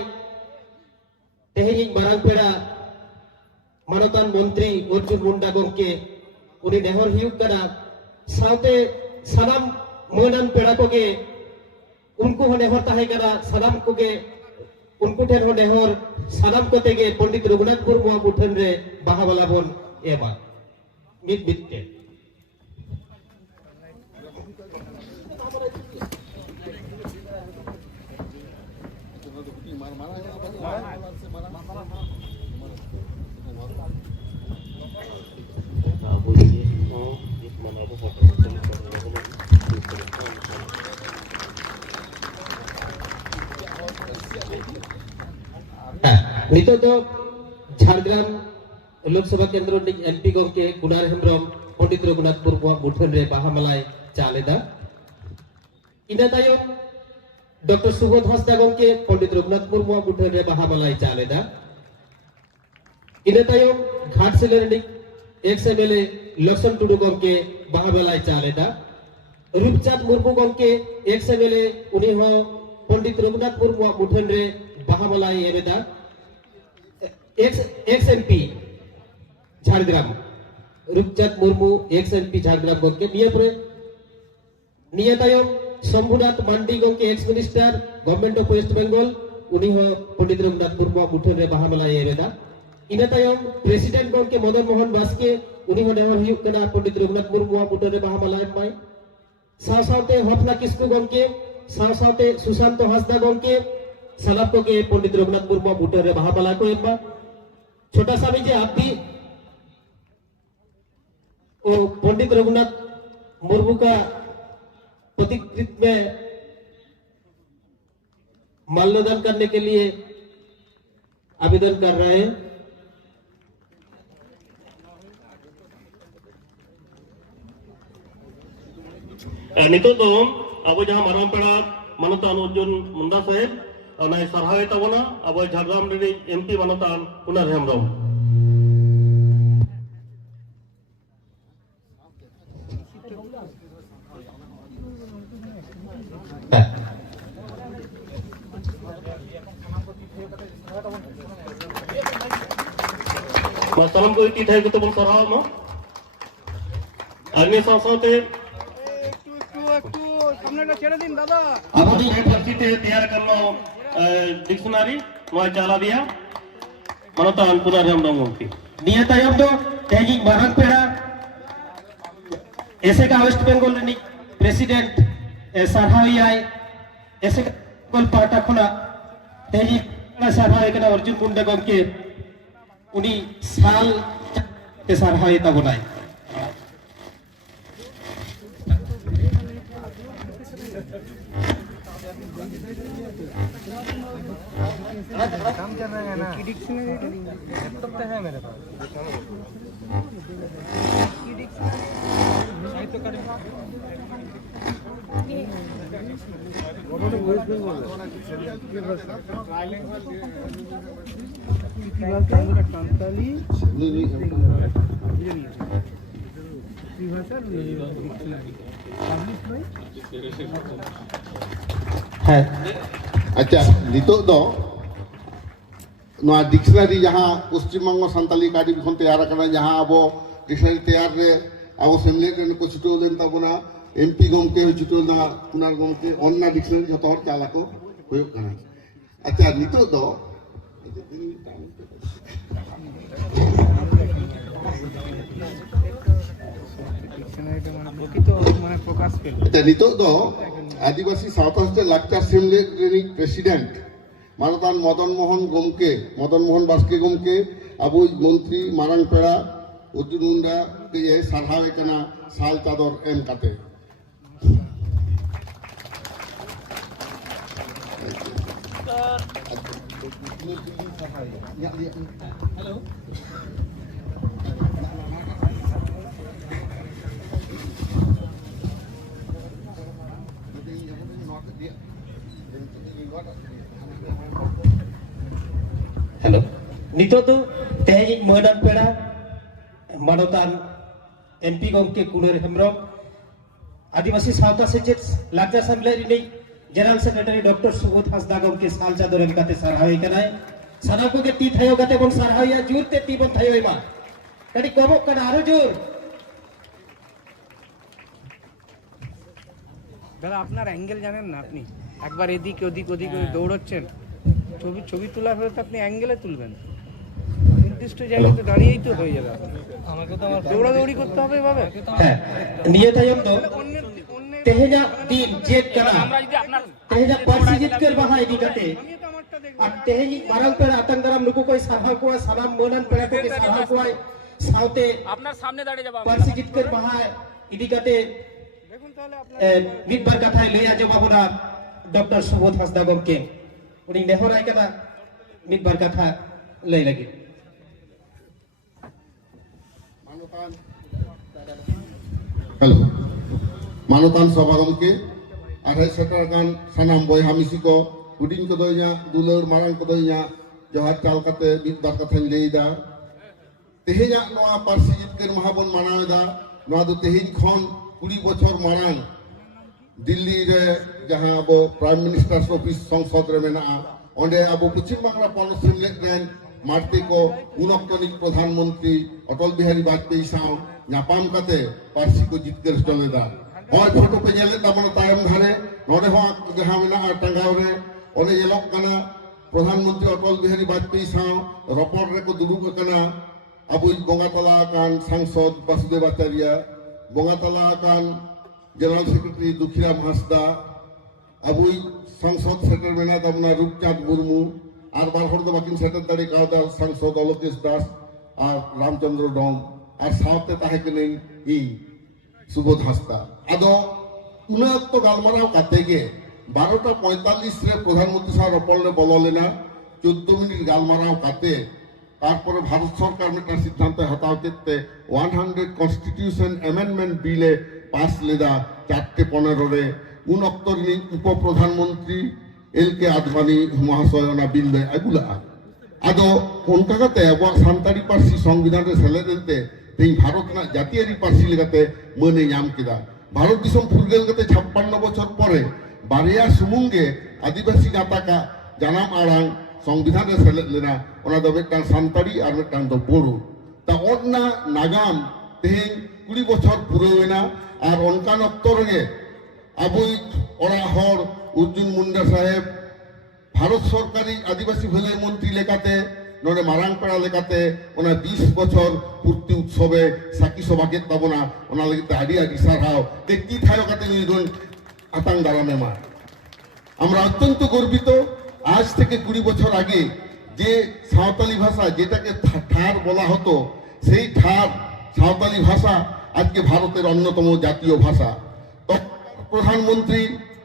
तेहेजी मारांग पेड़ा मानतान मंत्री अर्जुन मुंडा गंके उनी नेहर हियुग कना साउते सनाम मोनान पेड़ा कोगे उनको हो नेहर ताहे कना सनाम कोगे उनको ठेन हो नेहर सनाम कोतेगे पंडित रघुनाथ मुर्मू मुठन रे बाहाबाला बोन एमा मित मित्ते नितो तो झारग्राम लोकसभा केंद्र एमपी गंके कुनार हेम्ब्रम पंडित रघुनाथ मुर्मू मुठन रे बाहामालाय चालेदा इना तायम डॉक्टर सुबोध हांसदा गंके पंडित रघुनाथ मुर्मू मुठन रे बाहामालाय चालेदा इना तायम घाटशिला रिनिक एक्स एमएलए लक्ष्मण टुडू गंके बाहामालाय चालेदा रूपचांद मुर्मू गंके एक्स एमएलए उनी हो पंडित रघुनाथ मुर्मू मुठन रे बाहामालाय एवेदा ex MP Jhargram Rupchand Murmu ex MP Jhargram गंके निया तायम शंभुनाथ मांडी गंके ex minister government of West Bengal उनी हो पंडित रघुनाथ मुर्मू मुठन रे बाहामालाय एवेदा इना तायम प्रेसिडेंट गंके मदन मोहन बास्के उनी हो नेहर हियुग कना पंडित रघुनाथ मुर्मू मुठन रे बाहामालाय माय सावसावते हफना किस्कू गंके सावसावते सुशांत हांसदा गंके सलाम को के पंडित रघुनाथ मुर्मू मुठन रे बाहामालाय को एमा छोटा सा भी आप भी ओ पंडित रघुनाथ मुर्मू का प्रतिकृत में माल्यार्पण करने के लिए आवेदन कर रहे हैं। नितो तो अब जहां मारांग पेड़ा मानतान अर्जुन मुंडा साहेब ना सरहावे तबना अब झारग्राम रे एमपी मानतान कुनार हेम्ब्रम सलाम को इति थाई को तबन सरहाव नो अन्य साथसाथे सामनेটা ছেড়ে দিন দাদা अपनी परिस्थिति तैयार करनो डिक्शनरी नोय चाला दिया मानतान कुनार हेम्ब्रम गंके निया तायम दो तेजी मारांग पेड़ा ऐसे का वेस्ट बंगाल रे प्रेसिडेंट सरहावियाय ऐसे कल पार्टा खुना तेजी सरहावे कना अर्जुन मुंडा गंके उनी साल के सरहावे ता बनाय काम चल रहा है ना की डिक्शनरी लैपटॉप तो है मेरे पास की डिक्शनरी साइट तो कर है अच्छा नितो दो नोआ डिक्शनरी जहां पश्चिम बंग सानताली काडी खन तैयार करना जहां अब डिक्शनरी तैयार रे अब सेमलेट रे को छुटो लेन तबना एमपी गमके छुटो ना कुनार गमके अन्ना डिक्शनरी जतो हर चाला को होय कना अच्छा नितो दो डिक्शनरी ও কি তো মানে প্রকাশ পেল নিতোগ ᱫᱚ আদিবাসী সাউথ হস্টেল লাকচার সেমলেট ᱨᱤᱱᱤᱡ প্রেসিডেন্ট মানতান মদন মোহন বাস্কে গᱚᱢᱠᱮ আবু মন্ত্রী মারাং পেড়া অর্জুন মুন্ডা কে সারহাও কানা সাল চাদর এম কাতে हेलो नितो तो तेज मर्डर पेड़ा मानवतान एमपी गमके कुनर हेम्ब्रम आदिवासी सावता सेचेत लाकचार सामलाय रिनि general secretary doctor Subodh Hansda गमके साल चादर एम काते सारहाय कनाय साना को के ती थायो गाते बन सारहाय जुरते ती बन थायो एमा कडी कमक कना आरो जुर দাদা আপনার অ্যাঙ্গেল জানেন না আপনি একবার এদিকে ওদিক দৌড়চ্ছেন ছবি তোলার পরে তো আপনি অ্যাঙ্গেলে তুলবেন নির্দিষ্ট জায়গায় তো দাঁড়িয়েই তো হয়ে যাবে আমাকে তো আমার দৌড়াদৌড়ি করতে হবে এভাবে হ্যাঁ নিয়ে তাইম তো তেহেজা দিন জেদ করা তেহেজা পার্সি জিত কর বাহা এদি কাতে আর তেহেজি মারাল পেড়া আতঙ্গরাম নুকু কই সাহা কোয়া সালাম মনান পেড়া কে সাহা কোয়া সাউতে আপনার সামনে দাঁড়িয়ে যাবা পার্সি জিত কর বাহা এদি কাতে দেখুন তাহলে আপনার মিটবার কথায় লইয়া যাবাবনা ডক্টর সুবোধ হাসদা গমকে উনি নেহরাই কানা মিটবার কথা লই লাগি हेलो मानतान सभा गमके आधाय सेटर गान सानाम बयहा मिसी को हुडिंग को दोया दुलर मारांग को दोया जहार चाल काते मिटबार कथाñ लेइदा तेहेजा नोआ पार्सी जितकर महाबन मानावेदा नोआ दो तेहेज खन 20 बछर मारांग दिल्ली रे जहां अब प्राइम मिनिस्टर्स ऑफिस संसद रे मेना ओंडे अब पश्चिम बांगला पनत सेमलेट रेन मारते को उनक्तनिक प्रधानमंत्री अटल बिहारी वाजपेयी साव नापाम काते पार्सी को जितकर चलेदा और फोटो पे जेले तमन तायम धारे नोडे हो जहां मेना टांगाव रे ओने जेलक कना प्रधानमंत्री अटल बिहारी वाजपेयी साव रपड़ रे को दुदुक कना अब बोंगातला कान सांसद वासुदेव आचार्य बोंगातला कान जनरल सेक्रेटरी दुखीराम हासदा अब संसद सेक्रेटरी मेना तमना रूपचांद मुर्मू और बार हर दो बाकिन सेक्रेटरी दाड़ी कावदा सांसद अलोकेश दास और रामचंद्र डोम और सावते ताहे कने ई सुबोध हासदा आदो उना तो गालमाराव कातेगे 12:45 रे प्रधानमंत्री साहब रपल रे बोललेना 14 मिनिट गालमाराव काते তারপরে ভারত সরকার একটা সিদ্ধান্ত হতাও করতে 100 কনস্টিটিউশন অ্যামেন্ডমেন্ট বিলে পাস লেদা 4:15 রে উনক্তরিনী উপপ্রধানমন্ত্রী এলকে আদবানি মহাশয়না বিলে এগুলা আদো কোনটাতে আবো সান্তাড়ি পার্সি সংবিধান রে সেলেদেতে তেই ভারত না জাতীয়রি পার্সি লেগাতে মনে নাম কিদা ভারত দিশম ফুরগেল গতে 56 বছর পরে বারিয়া সুমুঙ্গে আদিবাসী গাতাকা জানাম আড়াং संविधान रे सेलेद लेना ओना दो मिटान सान्ताड़ी और मिटान दो बोरो ता ओना नागाम तेहें 20 बछर पुरोवेना और ओनकान अक्तर गे आबुई ओरा हर अर्जुन मुंडा साहेब भारत सरकारी आदिवासी भलाई मंत्री लेकाते नोडे मारांगपेड़ा लेकाते ओना 20 बछर पूर्ति उत्सवे साकी सभाके ताबना ओना लगिते आडी आडी सारहाव ते की थायो काते निदन आतां दारामे मा আমরা অত্যন্ত গর্বিত आज থেকে 20 বছর আগে যে সাঁওতালি ভাষা যেটাকে ঠার বলা হতো সেই ঠার সাঁওতালি ভাষা আজকে ভারতের অন্যতম জাতীয় ভাষা প্রধানমন্ত্রী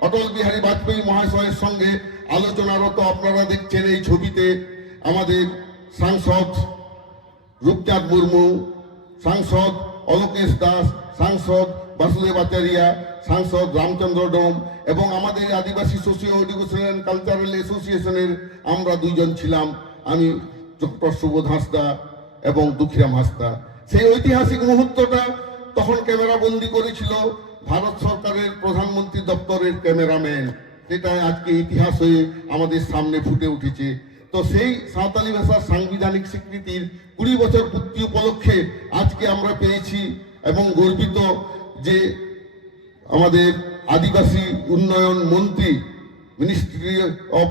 অটল বিহারী বাজপেয়ী মহাশয়ের সঙ্গে আলোচনারত আপনারা দেখছেন এই ছবিতে আমাদের সাংসদ রূপচাঁদ মুর্মু সাংসদ অলোকেশ দাস সাংসদ বাসুদেব আচার্য সাংসদ রামচন্দ্র ডোম এবং আমাদের আদিবাসী সোশিও এডুকেশনাল কালচারাল অ্যাসোসিয়েশনের আমরা দুইজন ছিলাম আমি ডক্টর সুবোধ হাসদা এবং দুখিরাম হাসদা সেই ঐতিহাসিক মুহূর্তটা তখন ক্যামেরা বন্দী করেছিল ভারত সরকারের প্রধানমন্ত্রী দপ্তরের ক্যামেরাম্যান সেটা আজকে ইতিহাস হয়ে আমাদের সামনে ফুটে উঠেছে তো সেই সাঁওতালি ভাষার সাংবিধানিক স্বীকৃতির 20 বছর পূর্তি উপলক্ষে আজকে আমরা পেয়েছি এবং গর্বিত যে আমাদের আদিবাসী উন্নয়ন মন্ত্রী মিনিস্ট্রি অফ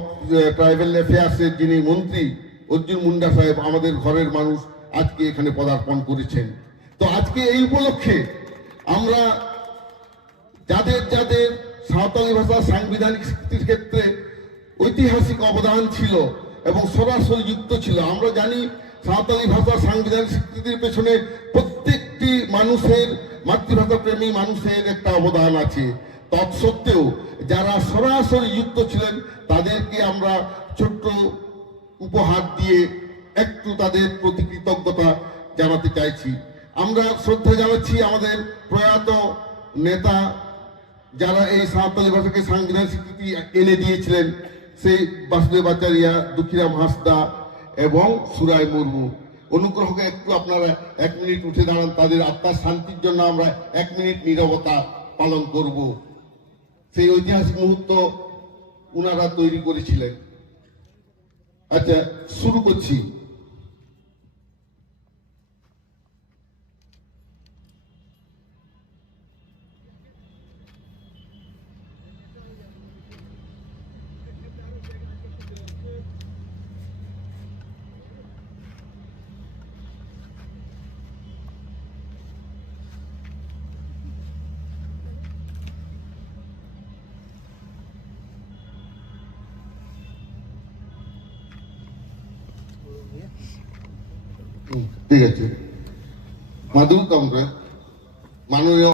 ট্রাইবাল অ্যাফেয়ার্সের যিনি মন্ত্রী অর্জুন মুন্ডা সাহেব আমাদের ঘরের মানুষ আজকে এখানে পদার্পণ করেছেন তো আজকে এই উপলক্ষে আমরা যাদের যাদের সাঁওতালি ভাষা সাংবিধানিক স্বীকৃতির ক্ষেত্রে ঐতিহাসিক অবদান ছিল এবং সরাসরি যুক্ত ছিল। আমরা জানি সাঁওতালি ভাষা সাংবিধানিক স্বীকৃতির পেছনে প্রত্যেকটি মানুষের, মাতৃভাষা প্রেমী মানুষের একটা অবদান আছে। তৎসত্ত্বেও যারা সরাসরি যুক্ত ছিলেন তাদেরকে আমরা ছোট্ট উপহার দিয়ে একটু তাদের প্রতি কৃতজ্ঞতা জানাতে চাইছি। আমরা শ্রদ্ধা জানাচ্ছি আমাদের প্রয়াত নেতা যারা এই সাঁওতালি ভাষাকে সাংবিধানিক স্বীকৃতি এনে দিয়েছিলেন, সেই বাসুদেব আচারিয়া, দুঃখীরাম হাঁসদা এবং সুরাই মুর্মু। অনুগ্রহ করে একটু আপনারা 1 মিনিট উঠে দাঁড়ান, তাদের আত্মার শান্তির জন্য আমরা 1 মিনিট নীরবতা পালন করব। সেই ঐতিহাসিক মুহূর্ত উনারা তৈরি করেছিলেন। আচ্ছা, শুরু করছি। ঠিক আছে, মাধু কামরা মাননীয়